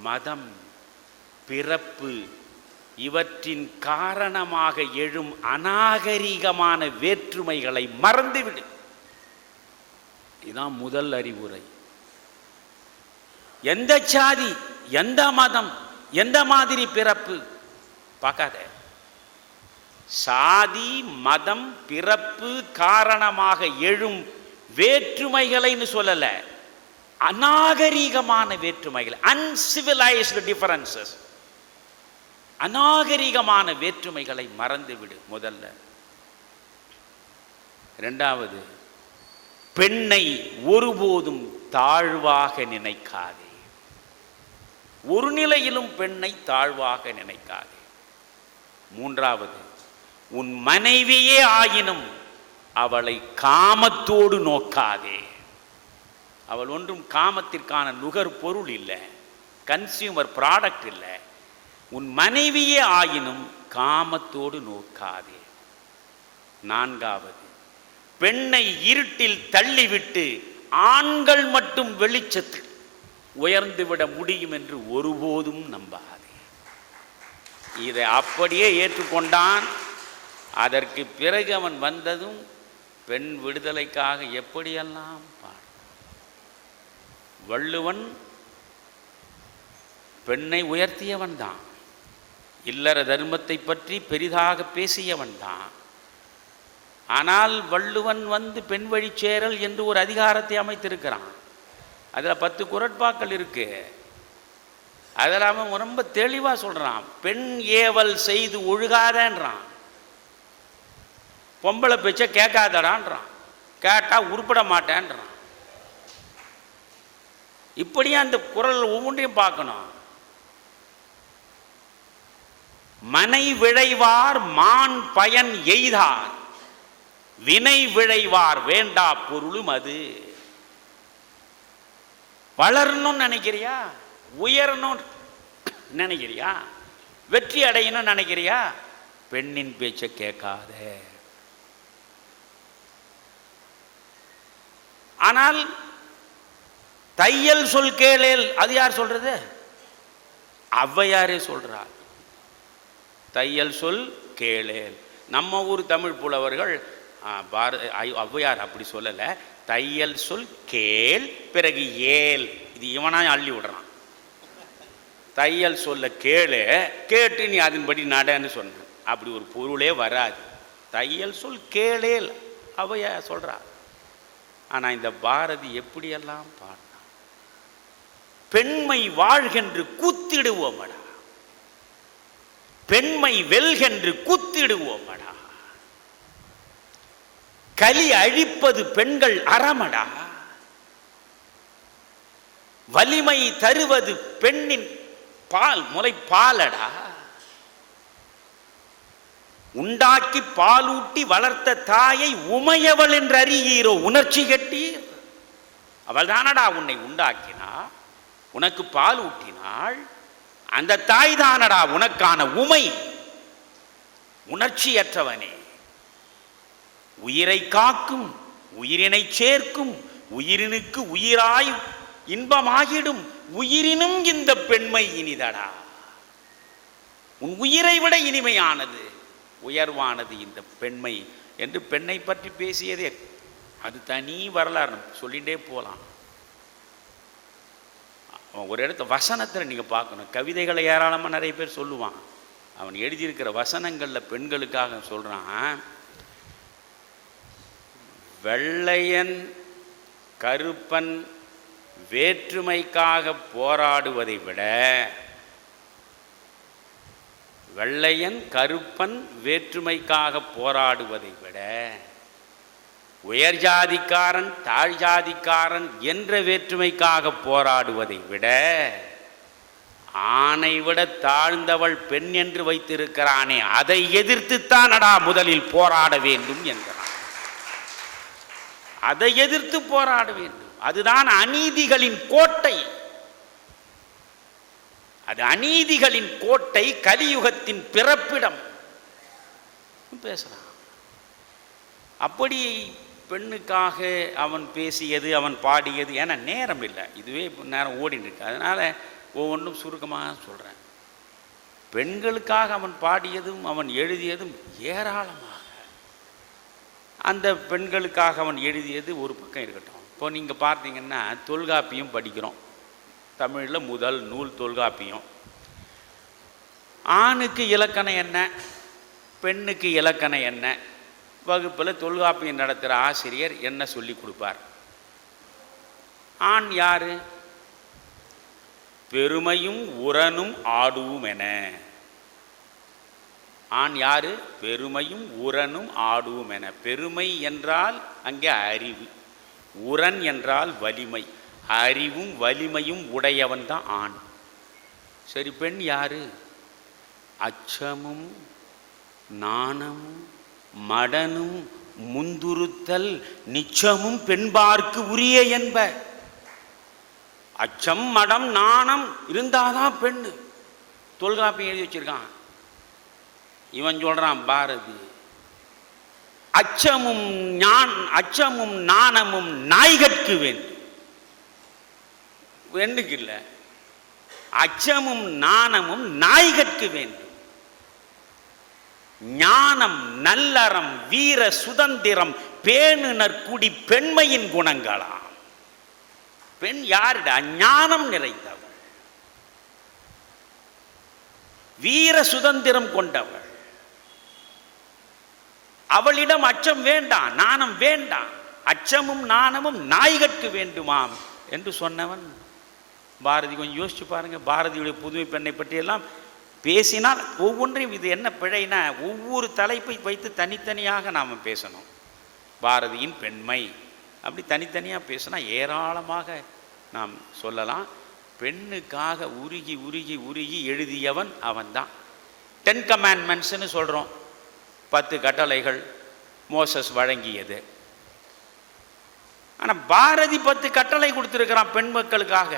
மதம், பிறப்பு இவற்றின் காரணமாக எழும் அநாகரிகமான வேற்றுமைகளை மறந்துவிடு. இதுதான் முதல் அறிவுரை. எந்த சாதி, எந்த மதம், எந்த மாதிரி பிறப்பு பார்க்காத. சாதி, மதம், பிறப்பு காரணமாக எழும் வேற்றுமைகளைன்னு சொல்லல, அநாகரிகமான வேற்றுமைகள், அன்சிவிலைஸ்டு டிஃபரன்சஸ், அநாகரிகமான வேற்றுமைகளை மறந்துவிடு முதல்ல. இரண்டாவது, பெண்ணை ஒருபோதும் தாழ்வாக நினைக்காதே. ஒரு நிலையிலும் பெண்ணை தாழ்வாக நினைக்காதே. மூன்றாவது, உன் மனைவியே ஆயினும் அவளை காமத்தோடு நோக்காதே. அவள் ஒன்றும் காமத்திற்கான நுகர் பொருள் இல்லை, கன்சியூமர் ப்ராடக்ட் இல்லை. உன் மனைவியே ஆயினும் காமத்தோடு நோக்காதே. நான்காவது, பெண்ணை இருட்டில் தள்ளிவிட்டு ஆண்கள் மட்டும் வெளிச்சத்தில் உயர்ந்துவிட முடியும் என்று ஒருபோதும் நம்பாதே. இதை அப்படியே ஏற்றுக்கொண்டான். அதற்கு பிறகு அவன் வந்ததும் பெண் விடுதலைக்காக எப்படியெல்லாம் பாடு. வள்ளுவன் பெண்ணை உயர்த்தியவன் தான், இல்லற தர்மத்தை பற்றி பெரிதாக பேசியவன் தான். ஆனால் வள்ளுவன் வந்து பெண் வழி சேரல் என்று ஒரு அதிகாரத்தை அமைத்திருக்கிறான். அதில் 10 குறட்பாக்கள் இருக்கு. அதில் அவன் ரொம்ப தெளிவாக சொல்கிறான், பெண் ஏவல் செய்து ஒழுகாதன்றான். பொம்பளை பேச்ச கேட்காதடான்றான், கேட்டால் உருப்பட மாட்டேன்றான். இப்படியே அந்த குறள் ஒவ்வொன்றையும் பார்க்கணும். மனை விழைவார் மான் பயன் எய்தார், வினை விழைவார் வேண்டா பொருளும் அது. வளரணும்னு நினைக்கிறியா? உயரணும் நினைக்கிறியா? வெற்றி அடையணும்னு நினைக்கிறியா? பெண்ணின் பேச்சை கேட்காத. ஆனால் தையல் சொல் கேளேல், அது யார் சொல்றது? ஔவையாரே சொல்றார். தையல் சொல் கேளேல். நம்ம ஊர் தமிழ் புலவர்கள் ஔவையார் அப்படி சொல்லலை. தையல் சொல் கேள், பிறகு ஏல். இது இவனா அள்ளி விடுறான். தையல் சொல்ல கேளு, கேட்டு நீ அதன்படி நடன்னு சொன்ன. அப்படி ஒரு பொருளே வராது. தையல் சொல் கேளே அவைய சொல்றா. ஆனா இந்த பாரதி எப்படியெல்லாம் பாடினா, பெண்மை வாழ்கென்று கூத்திடுவோமடா, பெண்மை வெல்கென்று கூத்திடுவோமடா, கலி அழிப்பது பெண்கள் அறமடா, வலிமை தருவது பெண்ணின் பால் முளைப்பாலடா, உண்டாக்கி பாலூட்டி வளர்த்த தாயை உமையவள் என்று அறியீரோ உணர்ச்சி கட்டீர். அவள் தானடா உன்னை உண்டாக்கினா, உனக்கு பால் ஊட்டினாள். அந்த தாய் தானடா உனக்கான உமை. உணர்ச்சியற்றவனே, உயிரை காக்கும், உயிரினை சேர்க்கும், உயிரினுக்கு உயிராய் இன்பமாகிடும் உயிரினும் இந்த பெண்மை இனிதடா. உன் உயிரை விட இனிமையானது, உயர்வானது இந்த பெண்மை என்று பெண்ணை பற்றி பேசியதே அது தனி வரலாறு, சொல்லிட்டே போகலாம். அவன் ஒரு இடத்த வசனத்தில் நீங்கள் பார்க்கணும். கவிதைகளை ஏராளமாக நிறைய பேர் சொல்லுவான். அவன் எழுதியிருக்கிற வசனங்களில் பெண்களுக்காக சொல்கிறான். வெள்ளையன் கருப்பன் வேற்றுமைக்காக போராடுவதை விட, வெள்ளையன் கருப்பன் வேற்றுமைக்காக போராடுவதை விட, உயர் ஜாதிக்காரன் தாழ் ஜாதிக்காரன் என்ற வேற்றுமைக்காக போராடுவதை விட, ஆணை விட தாழ்ந்தவள் பெண் என்று வைத்திருக்கிறானே அதை எதிர்த்துத்தானடா முதலில் போராட வேண்டும் என்கிறான். அதை எதிர்த்து போராட வேண்டும். அதுதான் அநீதிகளின் கோட்டை. அது அநீதிகளின் கோட்டை, கலியுகத்தின் பிறப்பிடம் பேசுறான். அப்படி பெண்ணுக்காக அவன் பேசியது, அவன் பாடியது. ஏன்னா நேரம் இல்லை, இதுவே நேரம் ஓடின்னு இருக்கு, அதனால ஒவ்வொன்றும் சுருக்கமாக சொல்றேன். பெண்களுக்காக அவன் பாடியதும் அவன் எழுதியதும் ஏராளமாக. அந்த பெண்களுக்காக அவன் எழுதியது ஒரு பக்கம் இருக்கட்டும். இப்போ நீங்கள் பார்த்தீங்கன்னா தொல்காப்பியம் படிக்கிறோம். தமிழில் முதல் நூல் தொல்காப்பியம். ஆணுக்கு இலக்கணம் என்ன, பெண்ணுக்கு இலக்கணம் என்ன, வகுப்பில் தொல்காப்பியம் நடத்துகிற ஆசிரியர் என்ன சொல்லி கொடுப்பார்? ஆண் யாரு? பெருமையும் உரனும் ஆடுவும் என. ஆண் யாரு? பெருமையும் உரனும் ஆடுவும் என. பெருமை என்றால் அங்கே அறிவு, உரன் என்றால் வலிமை. அறிவும் வலிமையும் உடையவன் தான் ஆண். சரி, பெண் யாரு? அச்சமும் நாணமும் மடனும் முந்துறுத்தல் நிச்சமும் பெண்பார்க்கு உரிய என்ப. அச்சம் மடம் நாணம் இருந்தாதான் பெண்ணு. தொல்காப்பியம் எழுதி வச்சிருக்கான். இவன் சொல்றான் பாரதி, அச்சமும் நாணமும் நாய்கட்கு வேண்டும். பெண்ணுக்கு இல்லை, அச்சமும் நாணமும் நாய்கட்கு வேண்டும். ஞானம் நல்லறம் வீர சுதந்திரம் பேணுனர் குடி பெண்மையின் குணங்களாம். பெண் யாருடா? ஞானம் நிறைந்தவள், வீர சுதந்திரம் கொண்டவள். அவளிடம் அச்சம் வேண்டாம், நாணம் வேண்டாம். அச்சமும் நாணமும் நாய்கட்கு வேண்டுமாம் என்று சொன்னவன் பாரதி. கொஞ்சம் யோசிச்சு பாருங்க. பாரதியுடைய புதுமை பெண்ணை பற்றியெல்லாம் பேசினால் ஒவ்வொன்றையும் இது என்ன பிழைனா, ஒவ்வொரு தலைப்பை வைத்து தனித்தனியாக நாம் பேசணும். பாரதியின் பெண்மை அப்படி தனித்தனியாக பேசினா ஏராளமாக நாம் சொல்லலாம். பெண்ணுக்காக உருகி உருகி உருகி எழுதியவன் அவன்தான். 10 கமாண்ட்மெண்ட்ஸ்னு சொல்கிறோம். 10 கட்டளைகள் மோசஸ் வழங்கியது. ஆனால் பாரதி 10 கட்டளை கொடுத்துருக்கிறான் பெண் மக்களுக்காக.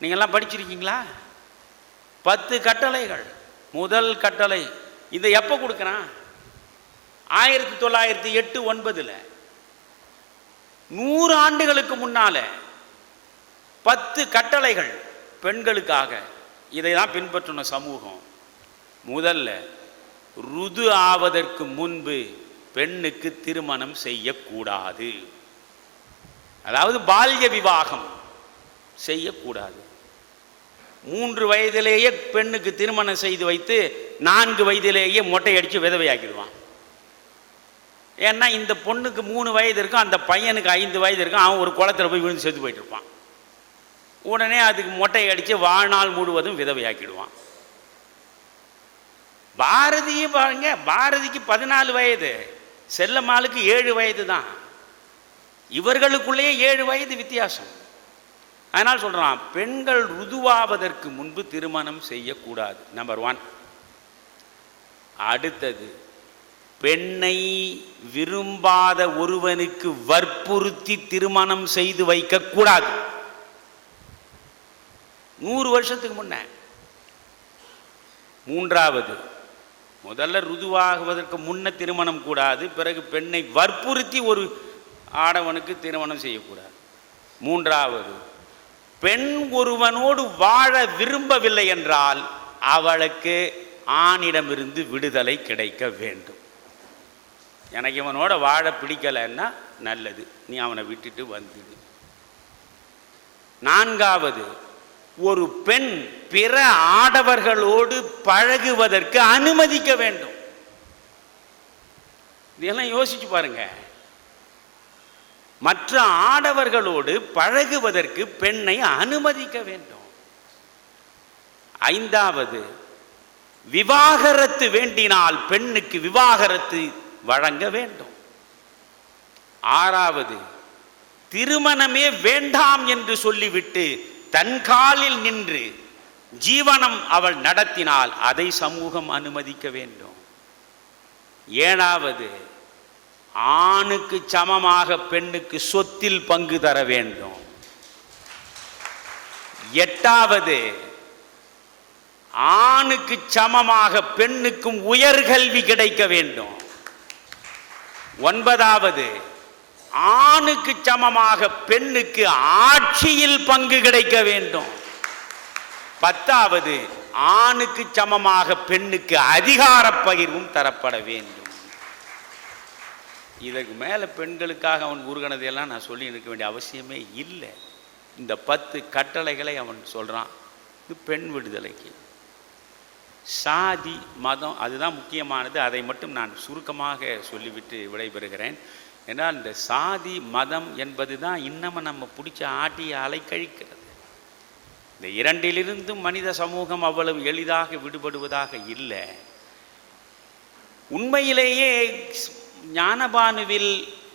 நீங்கள்லாம் படிச்சிருக்கீங்களா? 10 கட்டளைகள். முதல் கட்டளை இதை எப்போ கொடுக்குறான்? 1908-9 100 ஆண்டுகளுக்கு முன்னால 10 கட்டளைகள் பெண்களுக்காக. இதை தான் பின்பற்றணும் சமூகம். முதல்ல, ருது ஆவதற்கு முன்பு பெண்ணுக்கு திருமணம் செய்யக்கூடாது. அதாவது பால்ய விவாகம் செய்யக்கூடாது. 3 வயதிலேயே பெண்ணுக்கு திருமணம் செய்து வைத்து 4 வயதிலேயே மொட்டை அடித்து விதவையாக்கிடுவான். ஏன்னா இந்த பொண்ணுக்கு 3 வயது இருக்கும், அந்த பையனுக்கு 5 வயது இருக்கும், அவன் ஒரு குளத்தில் போய் விழுந்து செத்து போயிட்டு இருப்பான். உடனே அதுக்கு மொட்டை அடித்து வாழ்நாள் முழுவதும் விதவையாக்கிடுவான். பாரதியும் பாருங்க, பாரதிக்கு 14 வயது, செல்லம்மாளுக்கு 7 வயது தான். இவர்களுக்குள்ளேயே 7 வயது வித்தியாசம். அதனால் சொல்கிறான், பெண்கள் ருதுவாவதற்கு முன்பு திருமணம் செய்யக்கூடாது. நம்பர் 1. அடுத்தது, பெண்ணை விரும்பாத ஒருவனுக்கு வற்புறுத்தி திருமணம் செய்து வைக்கக்கூடாது. 100 வருஷத்துக்கு முன்ன. 3வது, முதல்ல ருதுவாகுவதற்கு முன்ன திருமணம் கூடாது. பிறகு பெண்ணை வற்புறுத்தி ஒரு ஆடவனுக்கு திருமணம் செய்யக்கூடாது. 3வது, பெண் ஒருவனோடு வாழ விரும்பவில்லை என்றால் அவளுக்கு ஆணிடமிருந்து விடுதலை கிடைக்க வேண்டும். எனக்கு இவனோட வாழ பிடிக்கலைன்னா நல்லது, நீ அவனை விட்டுட்டு வந்துடு. 4வது, ஒரு பெண் பிற ஆடவர்களோடு பழகுவதற்கு அனுமதிக்க வேண்டும். இதெல்லாம் யோசிச்சு பாருங்க. மற்ற ஆடவர்களோடு பழகுவதற்கு பெண்ணை அனுமதிக்க வேண்டும். 5வது, விவாகரத்து வேண்டினால் பெண்ணுக்கு விவாகரத்து வழங்க வேண்டும். 6வது, திருமணமே வேண்டாம் என்று சொல்லிவிட்டு தன் காலில் நின்று ஜீவனம் அவள் நடத்தினால் அதை சமூகம் அனுமதிக்க வேண்டும். 7வது, ஆணுக்கு சமமாக பெண்ணுக்கு சொத்தில் பங்கு தர வேண்டும். 8வது, ஆணுக்கு சமமாக பெண்ணுக்கும் உயர்கல்வி கிடைக்க வேண்டும். 9வது, ஆணுக்கு சமமாக பெண்ணுக்கு ஆட்சியில் பங்கு கிடைக்க வேண்டும். 10வது, ஆணுக்கு சமமாக பெண்ணுக்கு அதிகார பகிர்வும் தரப்பட வேண்டும். இதற்கு மேலே பெண்களுக்காக அவன் உருகனதையெல்லாம் நான் சொல்லி இருக்க வேண்டிய அவசியமே இல்லை. இந்த 10 கட்டளைகளை அவன் சொல்கிறான். இது பெண் விடுதலைக்கு. சாதி மதம் அதுதான் முக்கியமானது. அதை மட்டும் நான் சுருக்கமாக சொல்லிவிட்டு விடைபெறுகிறேன். ஏன்னால் இந்த சாதி மதம் என்பது தான் இன்னமும் நம்ம பிடிச்ச ஆட்டிய அலைக்கழிக்கிறது. இந்த இரண்டிலிருந்தும் மனித சமூகம் அவ்வளவு எளிதாக விடுபடுவதாக இல்லை. உண்மையிலேயே ஞானபானுவில்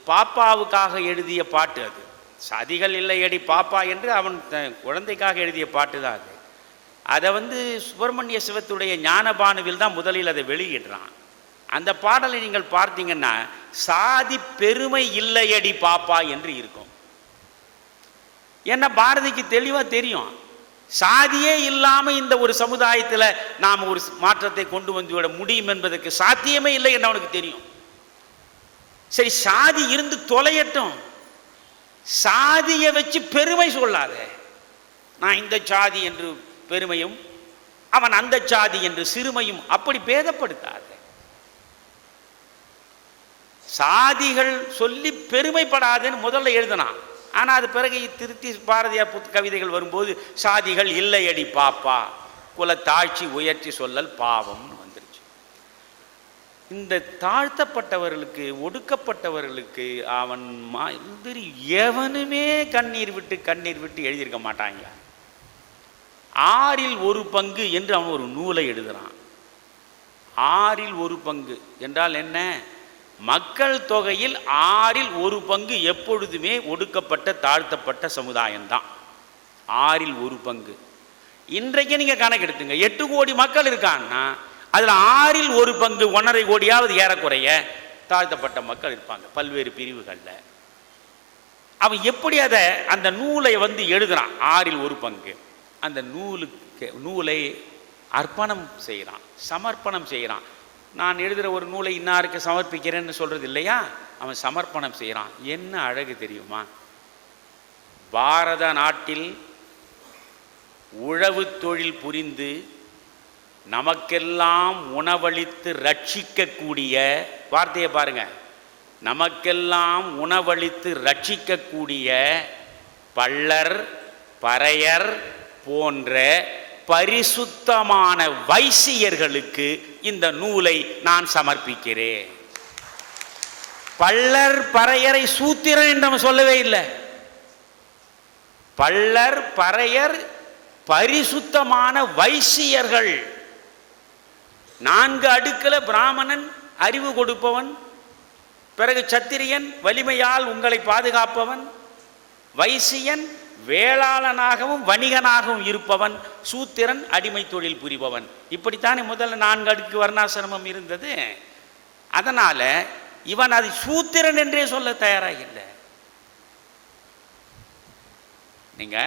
பாப்பாவுக்காக எழுதிய பாட்டு அது. சாதிகள் இல்லையடி பாப்பா என்று அவன் குழந்தைக்காக எழுதிய பாட்டு தான் அது. அதை சுப்பிரமணிய சிவத்துடைய ஞானபானுவில் தான் முதலில் அதை வெளியிடுறான். அந்த பாடலை நீங்கள் பார்த்தீங்கன்னா சாதி பெருமை இல்லையடி பாப்பா என்று இருக்கும். ஏன்னா பாரதிக்கு தெளிவாக தெரியும், சாதியே இல்லாமல் இந்த ஒரு சமுதாயத்தில் நாம் ஒரு மாற்றத்தை கொண்டு வந்து விட முடியும் என்பதற்கு சாத்தியமே இல்லை என்று அவனுக்கு தெரியும். சரி, சாதி இருந்து தொலையட்டும், சாதியை வச்சு பெருமை சொல்லாத. நான் இந்த சாதி என்று பெருமையும் அவன் அந்த சாதி என்று சிறுமையும் அப்படி பேதப்படுத்தாத. சாதிகள் சொல்லி பெருமைப்படாதேன்னு முதல்ல எழுதினான். ஆனால் அது பிறகு திருத்தி பாரதியார் கவிதைகள் வரும்போது சாதிகள் இல்லையடி பாப்பா, குல தாழ்ச்சி உயர்ச்சி சொல்லல் பாவம்னு வந்துருச்சு. இந்த தாழ்த்தப்பட்டவர்களுக்கு ஒடுக்கப்பட்டவர்களுக்கு அவன் எவனுமே கண்ணீர் விட்டு எழுதியிருக்க மாட்டாங்க. 6ல் 1 பங்கு என்று அவன் ஒரு நூலை எழுதுகிறான். 6ல் 1 பங்கு என்றால் என்ன? மக்கள் தொகையில் 6ல் 1 பங்கு எப்பொழுதுமே ஒடுக்கப்பட்ட தாழ்த்தப்பட்ட சமுதாயம்தான். 6ல் 1 பங்கு. இன்றைக்கு நீங்கள் கணக்கெடுத்துங்க, 8 கோடி மக்கள் இருக்காங்கன்னா அதில் 6ல் 1 பங்கு 1.5 கோடியாவது ஏறக்குறைய தாழ்த்தப்பட்ட மக்கள் இருப்பாங்க பல்வேறு பிரிவுகளில். அவன் எப்படி அதை அந்த நூலை எழுதுகிறான்? 6ல் 1 பங்கு. அந்த நூலை அர்ப்பணம் செய்கிறான், சமர்ப்பணம் செய்கிறான். நான் எழுதுகிற ஒரு நூலை இன்னாருக்கு சமர்ப்பிக்கிறேன்னு சொல்கிறது இல்லையா, அவன் சமர்ப்பணம் செய்கிறான். என்ன அழகு தெரியுமா? பாரத நாட்டில் உழவு தொழில் புரிந்து நமக்கெல்லாம் உணவளித்து ரட்சிக்கக்கூடிய, வார்த்தையை பாருங்க, நமக்கெல்லாம் உணவளித்து ரட்சிக்கக்கூடிய பள்ளர் பறையர் போன்ற பரிசுத்தமான வைசியர்களுக்கு இந்த நூலை நான் சமர்ப்பிக்கிறேன். பள்ளர் பறையரை சூத்திரன் என்று நம்ம சொல்லவே இல்லை. பள்ளர் பறையர் பரிசுத்தமான வைசியர்கள். 4 அடுக்கில் பிராமணன் அறிவு கொடுப்பவன், பிறகு சத்திரியன் வலிமையால் உங்களை பாதுகாப்பவன், வைசியன் வேளாளனாகவும் வணிகனாகவும் இருப்பவன், சூத்திரன் அடிமை தொழில் புரிபவன். இப்படித்தானே முதல்ல 4 அடுக்கு வர்ணாசிரமம் இருந்தது. அதனால இவன் அது சூத்திரன் என்றே சொல்ல தயாராக இல்லை. நீங்க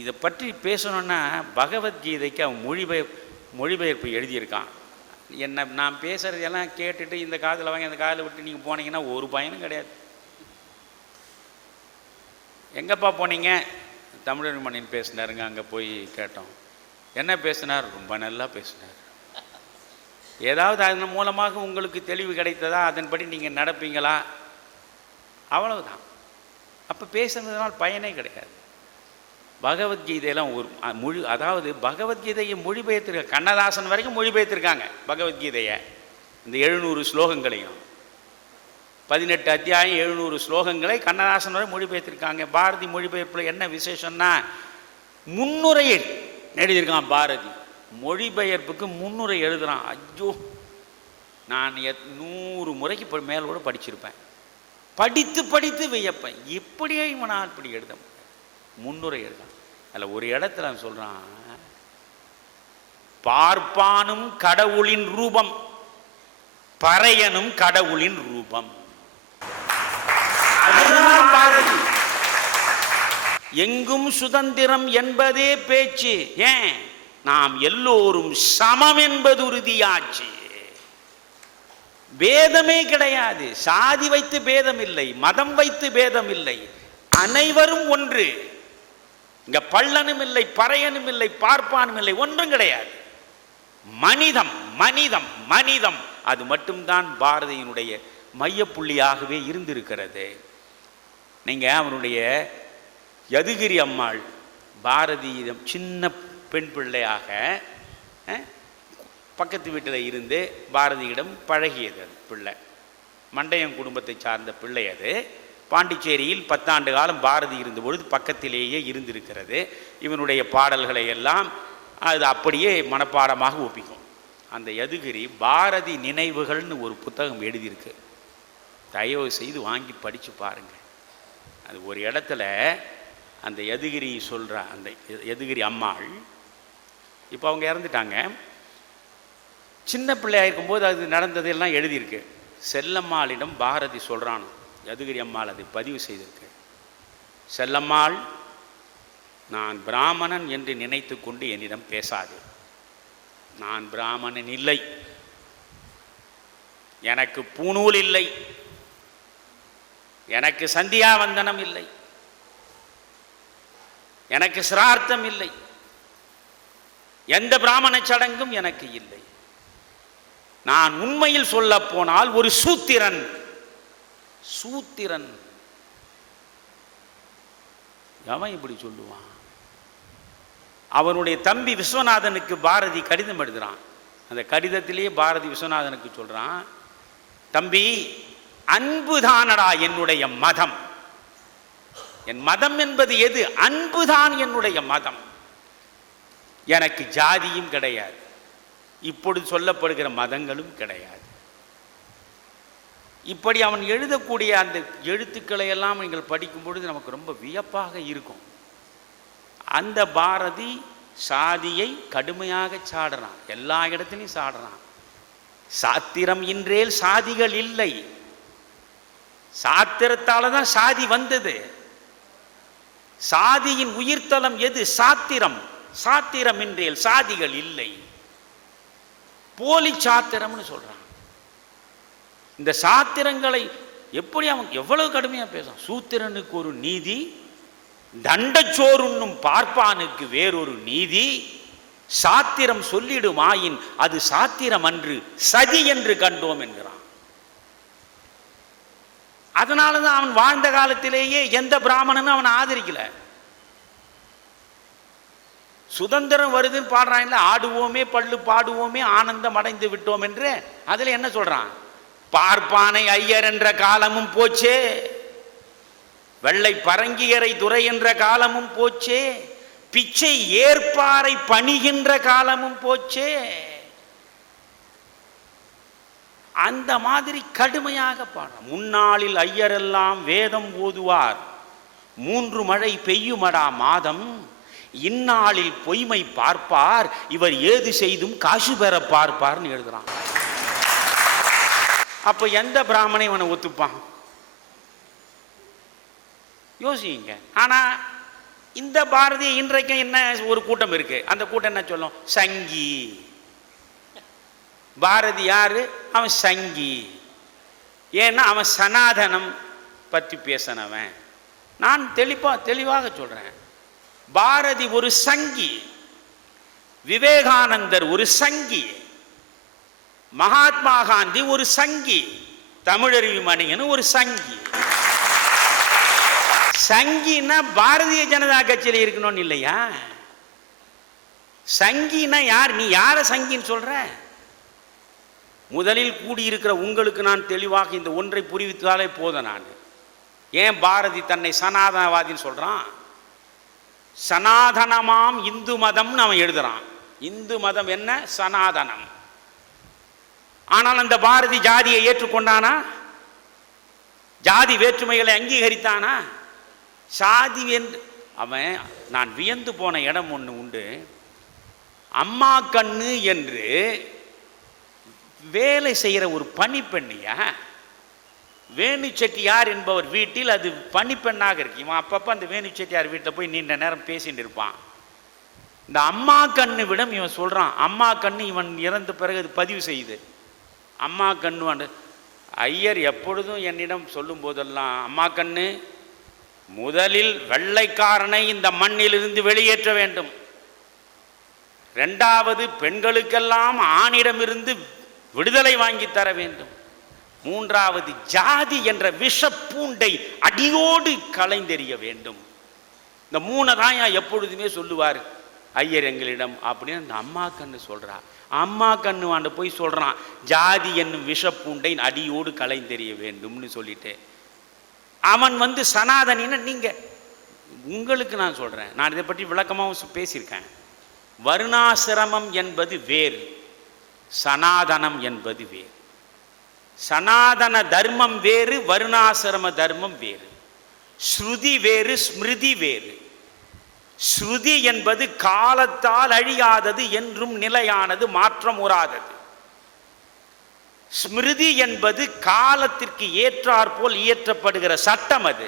இதை பற்றி பேசணும்னா பகவத்கீதைக்கு அவன் மொழிபெயர்ப்பு எழுதியிருக்கான். என்ன நான் பேசுறதெல்லாம் கேட்டுட்டு இந்த காதில் வாங்கி அந்த காதில் விட்டு நீங்கள் போனீங்கன்னா ஒரு பயனும் கிடையாது. எங்கப்பா போனீங்க? தமிழர் மண்ணின் பேசினாருங்க. அங்கே போய் கேட்டோம். என்ன பேசினார்? ரொம்ப நல்லா பேசினார். ஏதாவது அதன் மூலமாக உங்களுக்கு தெளிவு கிடைத்ததா? அதன்படி நீங்கள் நடப்பீங்களா? அவ்வளவுதான். அப்போ பேசுனதுனால் பயனே கிடையாது. பகவத்கீதையெல்லாம் ஒரு அதாவது பகவத்கீதையை மொழிபெயர்த்திருக்க கண்ணதாசன் வரைக்கும் மொழிபெயர்த்திருக்காங்க பகவத்கீதையை. இந்த 700 ஸ்லோகங்களையும் 18 அத்தியாயம் 700 ஸ்லோகங்களை கண்ணதாசன் வரை மொழிபெயர்த்திருக்காங்க. பாரதி மொழிபெயர்ப்பில் என்ன விசேஷம்னா முன்னுரையை எழுதியிருக்கான். பாரதி மொழிபெயர்ப்புக்கு முன்னுரை எழுதுகிறான். ஐயோ, நான் 100 முறைக்கு மேலோட படிச்சிருப்பேன். படித்து படித்து வியப்பேன். எப்படியே இவனால் இப்படி எழுத முன்னுரை எழுதான். அதில் ஒரு இடத்துல சொல்கிறான், பார்ப்பானும் கடவுளின் ரூபம், பறையனும் கடவுளின் ரூபம். எங்கும் சுதந்திரம் என்பதே பேச்சு. ஏன்? நாம் எல்லோரும் சமம் என்பது உறுதியாச்சு. பேதமே கிடையாது. சாதி வைத்து பேதம் இல்லை, மதம் வைத்து பேதம் இல்லை, அனைவரும் ஒன்று. இங்க பள்ளனும் இல்லை, பறையனும் இல்லை, பார்ப்பானும் இல்லை, ஒன்றும் கிடையாது. மனிதம் மனிதம் மனிதம், அது மட்டும்தான் பாரதியினுடைய மையப்புள்ளியாகவே இருந்திருக்கிறது. நீங்க அவனுடைய யதுகிரி அம்மாள் பாரதியிடம் சின்ன பெண் பிள்ளையாக பக்கத்து வீட்டில் இருந்து பாரதியிடம் பழகியது. அது பிள்ளை மண்டையம் குடும்பத்தை சார்ந்த பிள்ளை. அது பாண்டிச்சேரியில் 10 ஆண்டு காலம் பாரதி இருந்தபொழுது பக்கத்திலேயே இருந்திருக்கிறது. இவனுடைய பாடல்களை எல்லாம் அது அப்படியே மனப்பாடமாக ஒப்பிக்கும். அந்த யதுகிரி பாரதி நினைவுகள்னு ஒரு புத்தகம் எழுதியிருக்கு. தயவு செய்து வாங்கி படித்து பாருங்க. அது ஒரு இடத்துல அந்த யதுகிரி சொல்கிற அந்த யதுகிரி அம்மாள், இப்போ அவங்க இறந்துட்டாங்க, சின்ன பிள்ளையாக இருக்கும்போது அது நடந்ததெல்லாம் எழுதியிருக்கு. செல்லம்மாளிடம் பாரதி சொல்கிறான். யதுகிரி அம்மாள் அதை பதிவு செய்திருக்கு. செல்லம்மாள், நான் பிராமணன் என்று நினைத்து கொண்டு என்னிடம் பேசாது. நான் பிராமணன் இல்லை, எனக்கு பூணூல் இல்லை, எனக்கு சந்தியாவந்தனம் இல்லை, எனக்கு சிரார்த்தம் இல்லை, எந்த பிராமண சடங்கும் எனக்கு இல்லை. நான் உண்மையில் சொல்ல போனால் ஒரு சூத்திரன். சூத்திரன் அவன் இப்படி சொல்லுவான். அவனுடைய தம்பி விஸ்வநாதனுக்கு பாரதி கடிதம் எழுதுறான். அந்த கடிதத்திலேயே பாரதி விஸ்வநாதனுக்கு சொல்றான், தம்பி, அன்புதானடா என்னுடைய மதம். என் மதம் என்பது எது? அன்புதான் என்னுடைய மதம். எனக்கு ஜாதியும் கிடையாது, இப்பொழுது சொல்லப்படுகிற மதங்களும் கிடையாது. இப்படி அவன் எழுதக்கூடிய அந்த எழுத்துக்களை எல்லாம் நீங்கள் படிக்கும் பொழுது நமக்கு ரொம்ப வியப்பாக இருக்கும். அந்த பாரதி சாதியை கடுமையாக சாடுறான், எல்லா இடத்துலையும் சாடுறான். சாத்திரம் இன்றேல் சாதிகள் இல்லை, சாத்திரத்தால தான் சாதி வந்தது. சாதியின் உயிர்த்தலம் எது? சாத்திரம். சாத்திரம் இன்றேல் சாதிகள் இல்லை. போலி சாத்திரம்னு சொல்றான். இந்த சாத்திரங்களை எப்படி அவன் எவ்வளவு கடுமையா பேசுறான். சூத்திரனுக்கு ஒரு நீதி, தண்டச்சோறுண்ணும் பார்ப்பானுக்கு வேறொரு நீதி. சாத்திரம் சொல்லிடுமாயின் அது சாத்திரம் அன்று, சதி என்று கண்டோம் என்கிறான். அதனாலதான் அவன் வாழ்ந்த காலத்திலேயே எந்த பிராமணனும் அவனை ஆதரிக்கல. சுதந்திரம் வருதுன்னு பாடுறான், ஆடுவோமே பள்ளு பாடுவோமே ஆனந்தம் அடைந்து விட்டோம் என்று. அதுல என்ன சொல்றான்? பார்ப்பானை ஐயர் என்ற காலமும் போச்சே, வெள்ளை பரங்கியரை துரை என்ற காலமும் போச்சே, பிச்சை ஏற்பாரை பணிகின்ற காலமும் போச்சே. அந்த மாதிரி கடுமையாக பாடுறான். முன்னாளில் ஐயரெல்லாம் வேதம் ஓதுவார், 3 மழை பெய்யுமடா மாதம், இந்நாளில் பொய்மை பார்ப்பார், இவர் ஏது செய்தும் காசு பெற பார்ப்பார்னு எழுதுறான். அப்ப எந்த பிராமணன் இவனை ஒத்துப்பான்? யோசிங்க. ஆனா இந்த பாரதிய இன்றைக்கு என்ன ஒரு கூட்டம் இருக்கு, அந்த கூட்டம் என்ன சொல்லும்? சங்கி. பாரதி யாரு? அவன் சங்கி. ஏன்னா அவன் சனாதனம் பற்றி பேசினவன். நான் தெளிவாக சொல்றேன், பாரதி ஒரு சங்கி, விவேகானந்தர் ஒரு சங்கி, மகாத்மா காந்தி ஒரு சங்கி, தமிழறிவு மணியன் ஒரு சங்கி. சங்கின்னா பாரதிய ஜனதா கட்சியில் இருக்கணும்னு இல்லையா? சங்கின்னா யார்? நீ யார சங்கின்னு சொல்ற? முதலில் கூடியிருக்கிற உங்களுக்கு நான் தெளிவாக இந்த ஒன்றை புரிவித்தாலே போதும். நான் ஏன் பாரதி தன்னை சனாதனவாதின்னு சொல்றான்? சனாதனமாம் இந்து மதம்னு அவன் எழுதுறான். இந்து மதம் என்ன? சனாதனம். ஆனால் அந்த பாரதி ஜாதியை ஏற்றுக்கொண்டானா? ஜாதி வேற்றுமைகளை அங்கீகரித்தானா? சாதி என்று அவன், நான் வியந்து போன இடம் ஒன்று உண்டு. அம்மா கண்ணு என்று வேலை செய்கிற ஒரு பணிப்பெண்ணியா, வேணு செட்டியார் என்பவர் வீட்டில் அது பணிப்பெண்ணாக இருக்கு. இவன் அப்பப்போ அந்த வேணு செட்டியார் வீட்டில் போய் நீண்ட நேரம் பேசிட்டு இருப்பான். இந்த அம்மா கண்ணு விடம் இவன் சொல்றான், அம்மா கண்ணு இவன் இறந்த பிறகு அது பதிவு செய்யுது. அம்மா கண்ணு ஐயர் எப்பொழுதும் என்னிடம் சொல்லும் போதெல்லாம், அம்மா கண்ணு, முதலில் வெள்ளைக்காரனை இந்த மண்ணிலிருந்து வெளியேற்ற வேண்டும், 2வது பெண்களுக்கெல்லாம் ஆணிடமிருந்து விடுதலை வாங்கி தர வேண்டும், 3வது ஜாதி என்ற விஷ பூண்டை அடியோடு களைந்தெறிய வேண்டும். இந்த 3 தான் எப்பொழுதுமே சொல்லுவார் ஐயர் எங்களிடம் அப்படின்னு அந்த அம்மா கண்ணு சொல்றா. அம்மா கண்ணு ஆண்ட போய் சொல்றான், ஜாதி என்னும் விஷ பூண்டை அடியோடு களைந்தெறிய வேண்டும்னு சொல்லிட்டு. அவன் சனாதனின்னு நீங்க, உங்களுக்கு நான் சொல்றேன், நான் இதை பற்றி விளக்கமாக பேசியிருக்கேன். வருணாசிரமம் என்பது வேறு, சனாதனம் என்பது வேறு. சனாதன தர்மம் வேறு, வருணாசிரம தர்மம் வேறு. ஸ்ருதி வேறு, ஸ்மிருதி வேறு. ஸ்ருதி என்பது காலத்தால் அழியாதது, என்றும் நிலையானது, மாற்றம் உறாதது. ஸ்மிருதி என்பது காலத்திற்கு ஏற்றாற்போல் இயற்றப்படுகிற சட்டம் அது.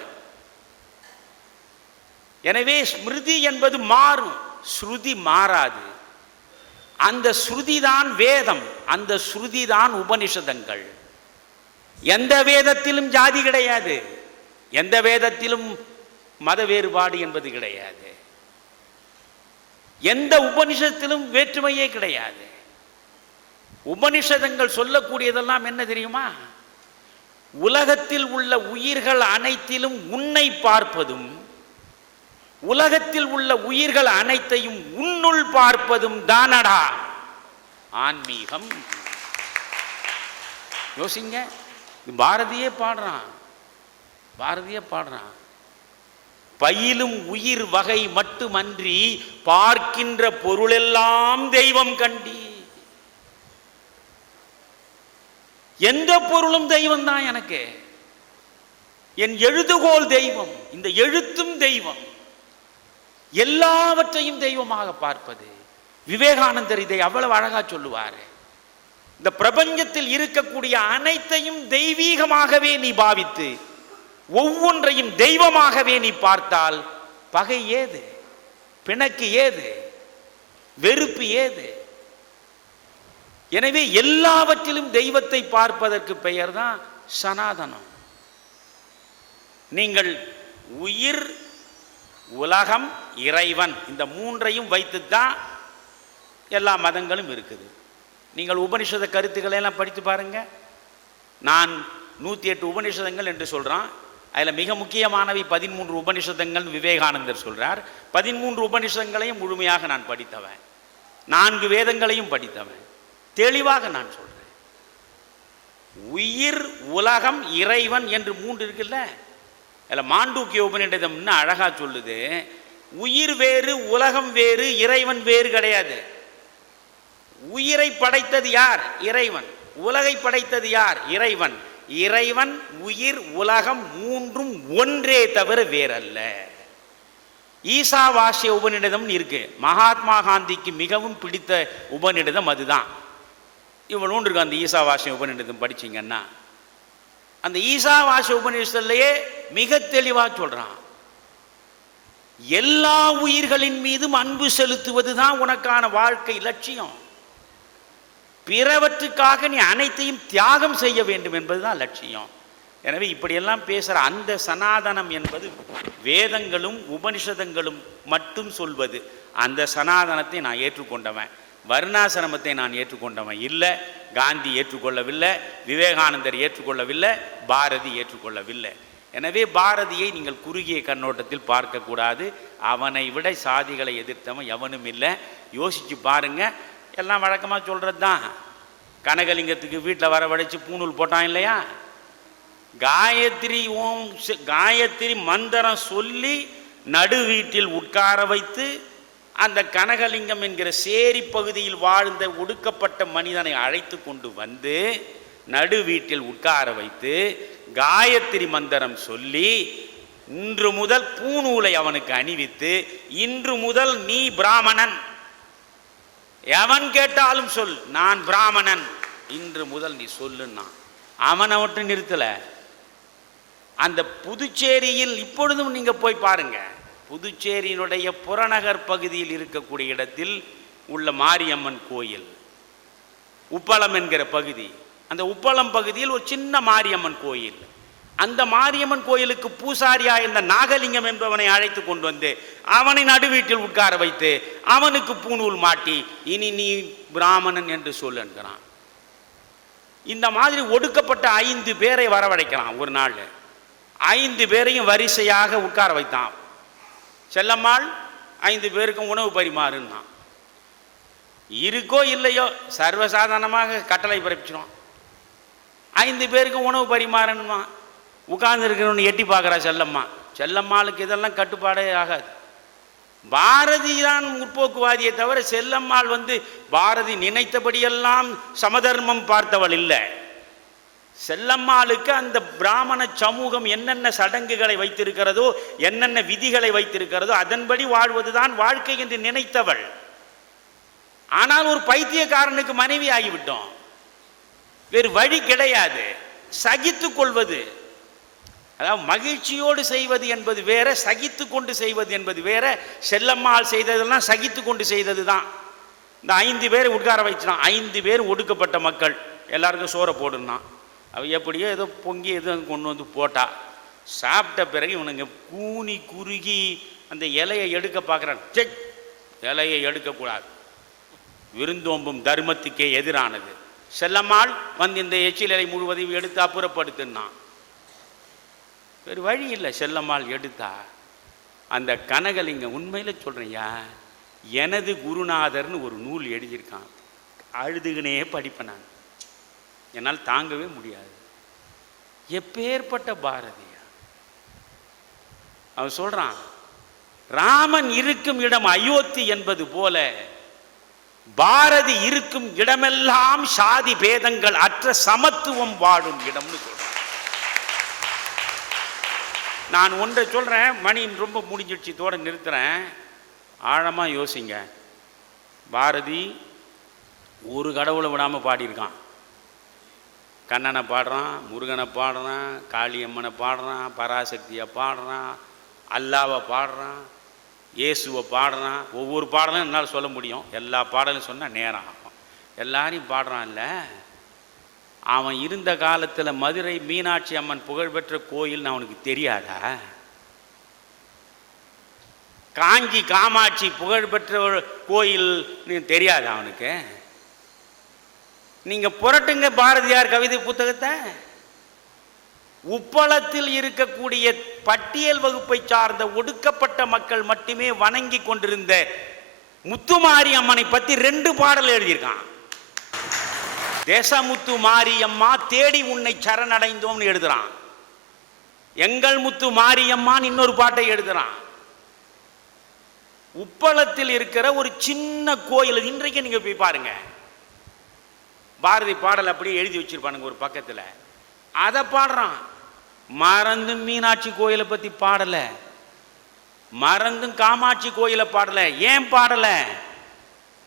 எனவே ஸ்மிருதி என்பது மாறும், ஸ்ருதி மாறாது. அந்த ஸ்ருதி தான் வேதம், அந்த ஸ்ருதி தான் உபனிஷதங்கள். எந்த வேதத்திலும் ஜாதி கிடையாது, எந்த வேதத்திலும் மத வேறுபாடு என்பது கிடையாது, எந்த உபனிஷத்திலும் வேற்றுமையே கிடையாது. உபனிஷதங்கள் சொல்லக்கூடியதெல்லாம் என்ன தெரியுமா? உலகத்தில் உள்ள உயிர்கள் அனைத்திலும் உன்னை பார்ப்பதும், உலகத்தில் உள்ள உயிர்கள் அனைத்தையும் உன்னுள் பார்ப்பதும் தானடா ஆன்மீகம். யோசிங்க, பாரதியே பாடுறான், பாரதியே பாடுறான், பயிலும் உயிர் வகை மட்டுமன்றி பார்க்கின்ற பொருளெல்லாம் தெய்வம் கண்டி. எந்த பொருளும் தெய்வம் தான் எனக்கு. என் எழுதுகோள் தெய்வம், இந்த எழுத்தும் தெய்வம், எல்லாவற்றையும் தெய்வமாக பார்ப்பது. விவேகானந்தர் இதை அவ்வளவு அழகா சொல்லுவார். இந்த பிரபஞ்சத்தில் இருக்கக்கூடிய அனைத்தையும் தெய்வீகமாகவே நீ பாவித்து, ஒவ்வொன்றையும் தெய்வமாகவே நீ பார்த்தால் பகை ஏது, பிணக்கு ஏது, வெறுப்பு ஏது? எனவே எல்லாவற்றிலும் தெய்வத்தை பார்ப்பதற்கு பெயர் தான் சனாதனம். நீங்கள் உயிர், உலகம், இறைவன், இந்த 3ஐயும் வைத்துத்தான் எல்லா மதங்களும் இருக்குது. நீங்கள் உபனிஷத கருத்துக்களை எல்லாம் படித்து பாருங்க. நான் 108 உபனிஷதங்கள் என்று சொல்றான். அதில் மிக முக்கியமானவை 13 உபனிஷதங்கள் விவேகானந்தர் சொல்கிறார். 13 உபனிஷதங்களையும் முழுமையாக நான் படித்தவன், 4 வேதங்களையும் படித்தவன். தெளிவாக நான் சொல்கிறேன். உயிர், உலகம், இறைவன் என்று 3 இருக்குல்ல. அதில் மாண்டூக்கிய உபநிடதம் இன்னும் அழகாக சொல்லுது, உயிர் வேறு, உலகம் வேறு, இறைவன் வேறு கிடையாது. உயிரை படைத்தது யார்? இறைவன். உலகை படைத்தது யார்? இறைவன். இறைவன், உயிர், உலகம் 3ம் ஒன்றே தவிர வேறல்ல. ஈசாவாசிய உபநிடதம் இருக்கு. மகாத்மா காந்திக்கு மிகவும் பிடித்த உபநிடதம் அதுதான். இவ்வளோன்று இருக்கு அந்த ஈசாவாசிய உபநிடதம். படிச்சிங்கன்னா அந்த ஈசாவாசிய உபநிடத்திலேயே மிக தெளிவாக சொல்றான், எல்லா உயிர்களின் மீதும் அன்பு செலுத்துவது தான் உனக்கான வாழ்க்கை லட்சியம். பிறவற்றுக்காக நீ அனைத்தையும் தியாகம் செய்ய வேண்டும் என்பதுதான் லட்சியம். எனவே இப்படியெல்லாம் பேசுகிற அந்த சனாதனம் என்பது வேதங்களும் உபனிஷதங்களும் மட்டும் சொல்வது. அந்த சனாதனத்தை நான் ஏற்றுக்கொண்டவன். வர்ணாசிரமத்தை நான் ஏற்றுக்கொண்டவன் இல்லை. காந்தி ஏற்றுக்கொள்ளவில்லை, விவேகானந்தர் ஏற்றுக்கொள்ளவில்லை, பாரதி ஏற்றுக்கொள்ளவில்லை. எனவே பாரதியை நீங்கள் குறுகிய கண்ணோட்டத்தில் பார்க்கக்கூடாது. அவனை விட சாதிகளை எதிர்த்தவன் எவனும் இல்லை. யோசித்து பாருங்க. எல்லாம் வழக்கமாக சொல்கிறது தான். கனகலிங்கத்துக்கு வீட்டில் வரவழைச்சு பூணூல் போட்டான் இல்லையா? காயத்ரி மந்திரம் சொல்லி நடு வீட்டில் உட்கார வைத்து அந்த கனகலிங்கம் என்கிற சேரி பகுதியில் வாழ்ந்த ஒடுக்கப்பட்ட மனிதனை அழைத்து கொண்டு வந்து நடு வீட்டில் உட்கார வைத்து காயத்ரி மந்திரம் சொல்லி இன்று முதல் பூணூலை அவனுக்கு அணிவித்து, இன்று முதல் நீ பிராமணன், எவன் கேட்டாலும் சொல், நான் பிராமணன், இன்று முதல் நீ சொல்லுன்னா அவனை விட்டு நிறுத்தல. அந்த புதுச்சேரியில் இப்பொழுதும் நீங்க போய் பாருங்க, புதுச்சேரியினுடைய புறநகர் பகுதியில் இருக்கக்கூடிய இடத்தில் உள்ள மாரியம்மன் கோயில், உப்பளம் என்கிற பகுதி, அந்த உப்பளம் பகுதியில் ஒரு சின்ன மாரியம்மன் கோயில். அந்த மாரியம்மன் கோயிலுக்கு பூசாரியா இருந்த நாகலிங்கம் என்பவனை அழைத்து கொண்டு வந்து அவனை நடுவீட்டில் உட்கார வைத்து அவனுக்கு பூணூல் மாட்டி இனி நீ பிராமணன் என்று சொல்லு என்கிறான். இந்த மாதிரி ஒடுக்கப்பட்ட 5 பேரை வரவழைக்கிறான் ஒரு நாள். 5 பேரையும் வரிசையாக உட்கார வைத்தான். செல்லம்மாள் 5 பேருக்கும் உணவு பரிமாறுன்னா, இருக்கோ இல்லையோ சர்வசாதாரணமாக கட்டளை பிறப்பிச்சிடும். 5 பேருக்கும் உணவு பரிமாறணுமா? உட்கார்ந்து இருக்கிறவனு எட்டி பார்க்குறா செல்லம்மா. செல்லம்மாளுக்கு இதெல்லாம் கட்டுப்பாடே ஆகாது. பாரதி தான் முற்போக்குவாதியை தவிர செல்லம்மாள் பாரதி நினைத்தபடியெல்லாம் சமதர்மம் பார்த்தவள் இல்லை. செல்லம்மாளுக்கு அந்த பிராமண சமூகம் என்னென்ன சடங்குகளை வைத்திருக்கிறதோ, என்னென்ன விதிகளை வைத்திருக்கிறதோ அதன்படி வாழ்வதுதான் வாழ்க்கை என்று நினைத்தவள். ஆனால் ஒரு பைத்தியக்காரனுக்கு மனைவி ஆகிவிட்டோம். வேறு வழி கிடையாது. சகித்து கொள்வது, அதாவது மகிழ்ச்சியோடு செய்வது என்பது வேற, சகித்து கொண்டு செய்வது என்பது வேற. செல்லம்மாள் செய்ததெல்லாம் சகித்து கொண்டு செய்தது தான். இந்த 5 பேரை உட்கார வச்சுனான். 5 பேர் ஒடுக்கப்பட்ட மக்கள், எல்லாருக்கும் சோறை போடுனான். அவ எப்படியோ ஏதோ பொங்கி எதோ கொண்டு வந்து போட்டா. சாப்பிட்ட பிறகு இவனுங்க கூனி குறுகி அந்த இலையை எடுக்க பார்க்குறான். செக், இலையை எடுக்கக்கூடாது, விருந்தோம்பும் தர்மத்துக்கே எதிரானது. செல்லம்மாள் இந்த எச்சில் இலை முழுவதையும் எடுத்து அப்புறப்படுத்தினான். வேறு வழி இல்லை. செல்லம்மாள் எடுத்தா. அந்த கனகலிங்கம், உண்மையில் சொல்கிறேன்யா, எனது குருநாதர்னு ஒரு நூல் எழுதியிருக்கான். அழுதுகனே படிப்பேன் நான், என்னால் தாங்கவே முடியாது. எப்பேற்பட்ட பாரதியா! அவன் சொல்றான், ராமன் இருக்கும் இடம் அயோத்தி என்பது போல பாரதி இருக்கும் இடமெல்லாம் சாதி பேதங்கள் அற்ற சமத்துவம் வாழும் இடம்னு சொல்றான். நான் ஒன்றை சொல்றேன், மணி ரொம்ப முடிஞ்சிடுச்சதோட நிறுத்துறேன். ஆழமா யோசிங்க. பாரதி ஒரு கடவுளை விடாம பாடியிருக்கான். கண்ணனை பாடுறான், முருகனை பாடுறான், காளியம்மனை பாடுறான், பராசக்தியை பாடுறான், அல்லாவை பாடுறான், இயேசுவை பாடுறான். ஒவ்வொரு பாடலும் என்னால் சொல்ல முடியும். எல்லா பாடலும் சொன்னால் நேரம் ஆகும். எல்லாரையும் பாடுறான்ல. அவன் இருந்த காலத்தில் மதுரை மீனாட்சி அம்மன் புகழ்பெற்ற கோயில் அவனுக்கு தெரியாதா? காஞ்சி காமாட்சி புகழ்பெற்ற கோயில் தெரியாதா அவனுக்கு? நீங்க புரட்டுங்க பாரதியார் கவிதை புத்தகத்தை. உப்பளத்தில் இருக்கக்கூடிய பட்டியல் வகுப்பை சார்ந்த ஒடுக்கப்பட்ட மக்கள் மட்டுமே வணங்கி கொண்டிருந்த முத்துமாரி அம்மனை பத்தி 2 பாடல் எழுதியிருக்கான். தேசமுத்து மாரியம்மா தேடி உன்னை சரணடைந்தோம்னு எழுதுறான். எங்கள் முத்து மாரியம்மான்னு இன்னொரு பாட்டை எழுதுறான். உப்பளத்தில் இருக்கிற ஒரு சின்ன கோயில், இன்றைக்கு நீங்க போய் பாருங்க, பாரதி பாடல் அப்படியே எழுதி வச்சிருப்பானுங்க ஒரு பக்கத்துல, அதை பாடுறான். மறந்தும் மீனாட்சி கோயிலை பத்தி பாடல, மறந்தும் காமாட்சி கோயிலை பாடல. ஏன் பாடல?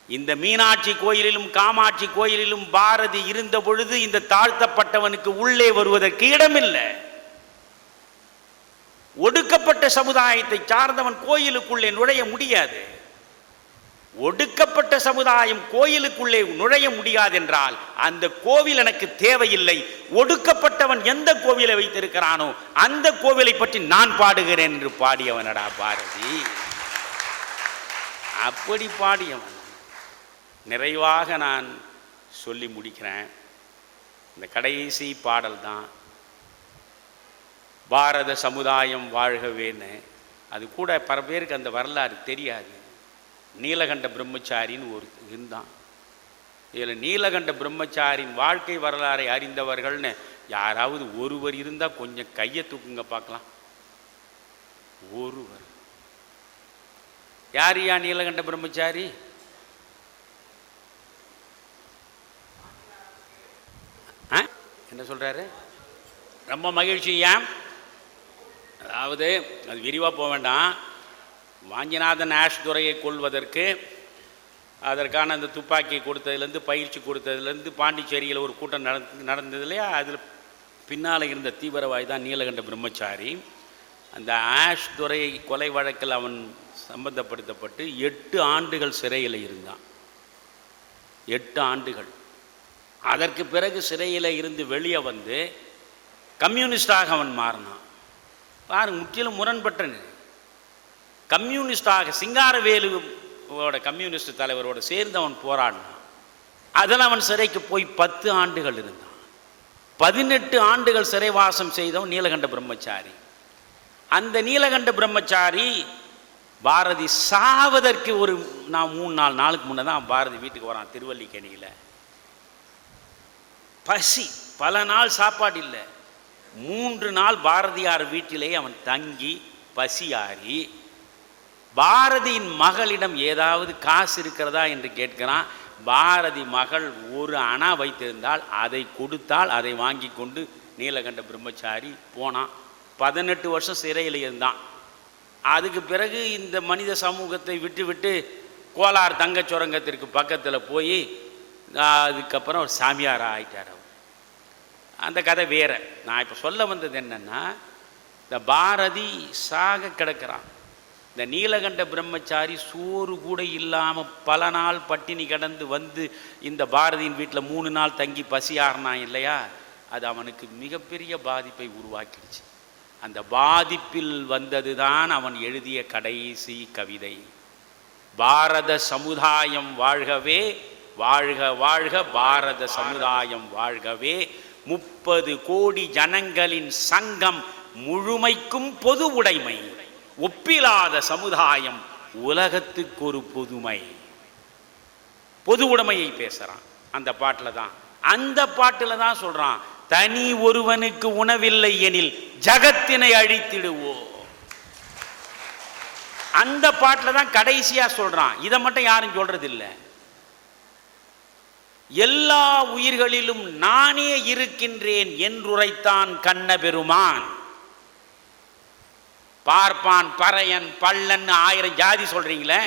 இந்த மீனாட்சி கோயிலிலும் காமாட்சி கோயிலிலும் பாரதி இருந்த பொழுது இந்த தாழ்த்தப்பட்டவனுக்கு உள்ளே வருவதற்கு இடமில்லை. ஒடுக்கப்பட்ட சமுதாயத்தை சார்ந்தவன் கோயிலுக்குள்ளே நுழைய முடியாது. ஒடுக்கப்பட்ட சமுதாயம் கோயிலுக்குள்ளே நுழைய முடியாது என்றால் அந்த கோவில் எனக்கு தேவையில்லை. ஒடுக்கப்பட்டவன் எந்த கோவிலை வைத்திருக்கிறானோ அந்த கோவிலை பற்றி நான் பாடுகிறேன் என்று பாடியவனடா பாரதி. அப்படி பாடியவன். நிறைவாக நான் சொல்லி முடிக்கிறேன். இந்த கடைசி பாடல் தான் பாரத சமுதாயம் வாழ்கவேன்னு. அது கூட பல பேருக்கு அந்த வரலாறு தெரியாது. நீலகண்ட பிரம்மச்சாரின்னு ஒரு இருந்தான். இதில் நீலகண்ட பிரம்மச்சாரின் வாழ்க்கை வரலாறை அறிந்தவர்கள்னு யாராவது ஒருவர் இருந்தால் கொஞ்சம் கையை தூக்குங்க பார்க்கலாம். ஒருவர். யார் நீலகண்ட பிரம்மச்சாரி? என்ன சொல்றாரு? ரொம்ப மகிழ்ச்சி. அதாவது அது விரிவாக போக வேண்டாம். வாஞ்சிநாதன் ஆஷ் துரையை கொள்வதற்கு அதற்கான அந்த துப்பாக்கி கொடுத்ததுலேருந்து பயிற்சி கொடுத்ததுலேருந்து பாண்டிச்சேரியில் ஒரு கூட்டம் நடந்தது இல்லையா, அதில் பின்னால் இருந்த தீவிரவாதி தான் நீலகண்ட பிரம்மச்சாரி. அந்த ஆஷ் துரை கொலை வழக்கில் அவன் சம்பந்தப்படுத்தப்பட்டு 8 ஆண்டுகள் சிறையில் இருந்தான். 8 ஆண்டுகள். அதற்கு பிறகு சிறையில் இருந்து வெளியே வந்து கம்யூனிஸ்டாக அவன் மாறினான். பாருங்க, முற்றிலும் முரண்பட்ட கம்யூனிஸ்டாக சிங்காரவேலுவோட கம்யூனிஸ்ட் தலைவரோடு சேர்ந்து அவன் போராடினான். அதில் அவன் சிறைக்கு போய் 10 ஆண்டுகள் இருந்தான். 18 ஆண்டுகள் சிறைவாசம் செய்தவன் நீலகண்ட பிரம்மச்சாரி. அந்த நீலகண்ட பிரம்மச்சாரி பாரதி சாவதற்கு ஒரு 3-4 நாளுக்கு முன்னே தான் பாரதி வீட்டுக்கு வரான். திருவல்லிக்கேணியில் பசி, பல நாள் சாப்பாடு இல்லை. 3 நாள் பாரதியார் வீட்டிலே அவன் தங்கி பசியாறி பாரதியின் மகளிடம் ஏதாவது காசு இருக்கிறதா என்று கேட்கிறான். பாரதி மகள் 1 அணா வைத்திருந்தால் அதை கொடுத்தால் அதை வாங்கி கொண்டு நீலகண்ட பிரம்மச்சாரி போனான். 18 வருஷம் சிறையில் இருந்தான். அதுக்கு பிறகு இந்த மனித சமூகத்தை விட்டு கோலார் தங்க சுரங்கத்திற்கு பக்கத்தில் போய் அதுக்கப்புறம் ஒரு சாமியாராக ஆயிட்டார். அந்த கதை வேற. நான் இப்போ சொல்ல வந்தது என்னன்னா, இந்த பாரதி சாக கிடக்கிறான். இந்த நீலகண்ட பிரம்மச்சாரி சோறு கூட இல்லாமல் பல நாள் பட்டினி கிடந்து வந்து இந்த பாரதியின் வீட்டில் 3 நாள் தங்கி பசியாறினான் இல்லையா, அது அவனுக்கு மிகப்பெரிய பாதிப்பை உருவாக்கிடுச்சு. அந்த பாதிப்பில் வந்தது தான் அவன் எழுதிய கடைசி கவிதை. பாரத சமுதாயம் வாழ்கவே, வாழ்க வாழ்க பாரத சமுதாயம் வாழ்கவே, 30 கோடி ஜனங்களின் சங்கம் முழுமைக்கும் பொது உடைமை, ஒப்பிலாத சமுதாயம் உலகத்துக்கு ஒரு பொதுமை. பொது உடைமையை பேசுறான் அந்த பாட்டில் தான். அந்த பாட்டில் தான் சொல்றான், தனி ஒருவனுக்கு உணவில்லை எனில் ஜகத்தினை அழித்திடுவோ. அந்த பாட்டில் தான் கடைசியா சொல்றான். இதை மட்டும் யாரும் சொல்றது இல்லை. எல்லா உயிர்களிலும் நானே இருக்கின்றேன் என்றுரைத்தான் கண்ணபெருமான். பார்ப்பான், பறையன், பள்ளன் 1000 ஜாதி சொல்றீங்களே,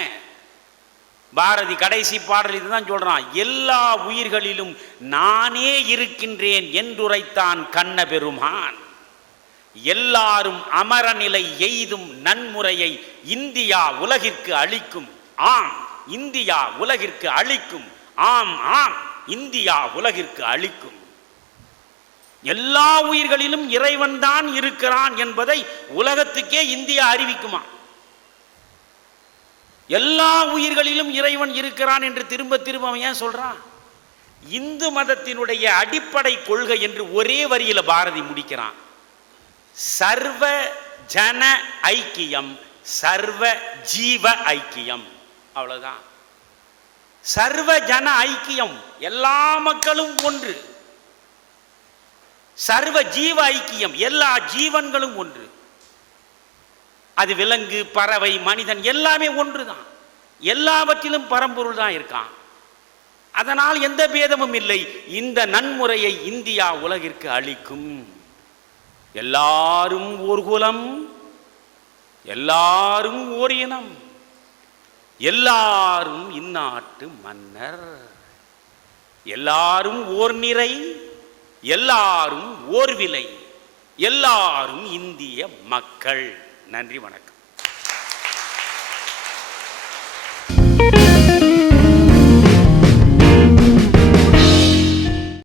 பாரதி கடைசி பாடல் இதுதான் சொல்றான். எல்லா உயிர்களிலும் நானே இருக்கின்றேன் என்றுரைத்தான் கண்ணபெருமான். எல்லாரும் அமரநிலை எய்தும் நன்முறையை இந்தியா உலகிற்கு அளிக்கும். ஆம், இந்தியா உலகிற்கு அளிக்கும். ஆம் ஆம், இந்தியா உலகிற்கு அளிக்கும். எல்லா உயிர்களிலும் இறைவன் தான் இருக்கிறான் என்பதை உலகத்துக்கே இந்தியா அறிவிக்குமா? எல்லா உயிர்களிலும் இறைவன் இருக்கிறான் என்று திரும்ப திரும்ப ஏன் சொல்றான்? இந்து மதத்தினுடைய அடிப்படை கொள்கை என்று ஒரே வரியில பாரதி முடிக்கிறான். சர்வ ஜன ஐக்கியம், சர்வ ஜீவ ஐக்கியம். அவ்வளவுதான். சர்வ ஜன ஐக்கியம், எல்லா மக்களும் ஒன்று. சர்வ ஜீவ ஐக்கியம், எல்லா ஜீவன்களும் ஒன்று. அது விலங்கு, பறவை, மனிதன் எல்லாமே ஒன்றுதான். எல்லாவற்றிலும் பரம்பொருள் தான் இருக்கான். அதனால் எந்த பேதமும் இல்லை. இந்த நன்முறையை இந்தியா உலகிற்கு அளிக்கும். எல்லாரும் ஓர் குலம், எல்லாரும் ஓர் இனம், எல்லாரும் இந்நாட்டு மன்னர், எல்லாரும் ஓர் நிறை, எல்லாரும் ஓர் விலை, எல்லாரும் இந்திய மக்கள். நன்றி, வணக்கம்.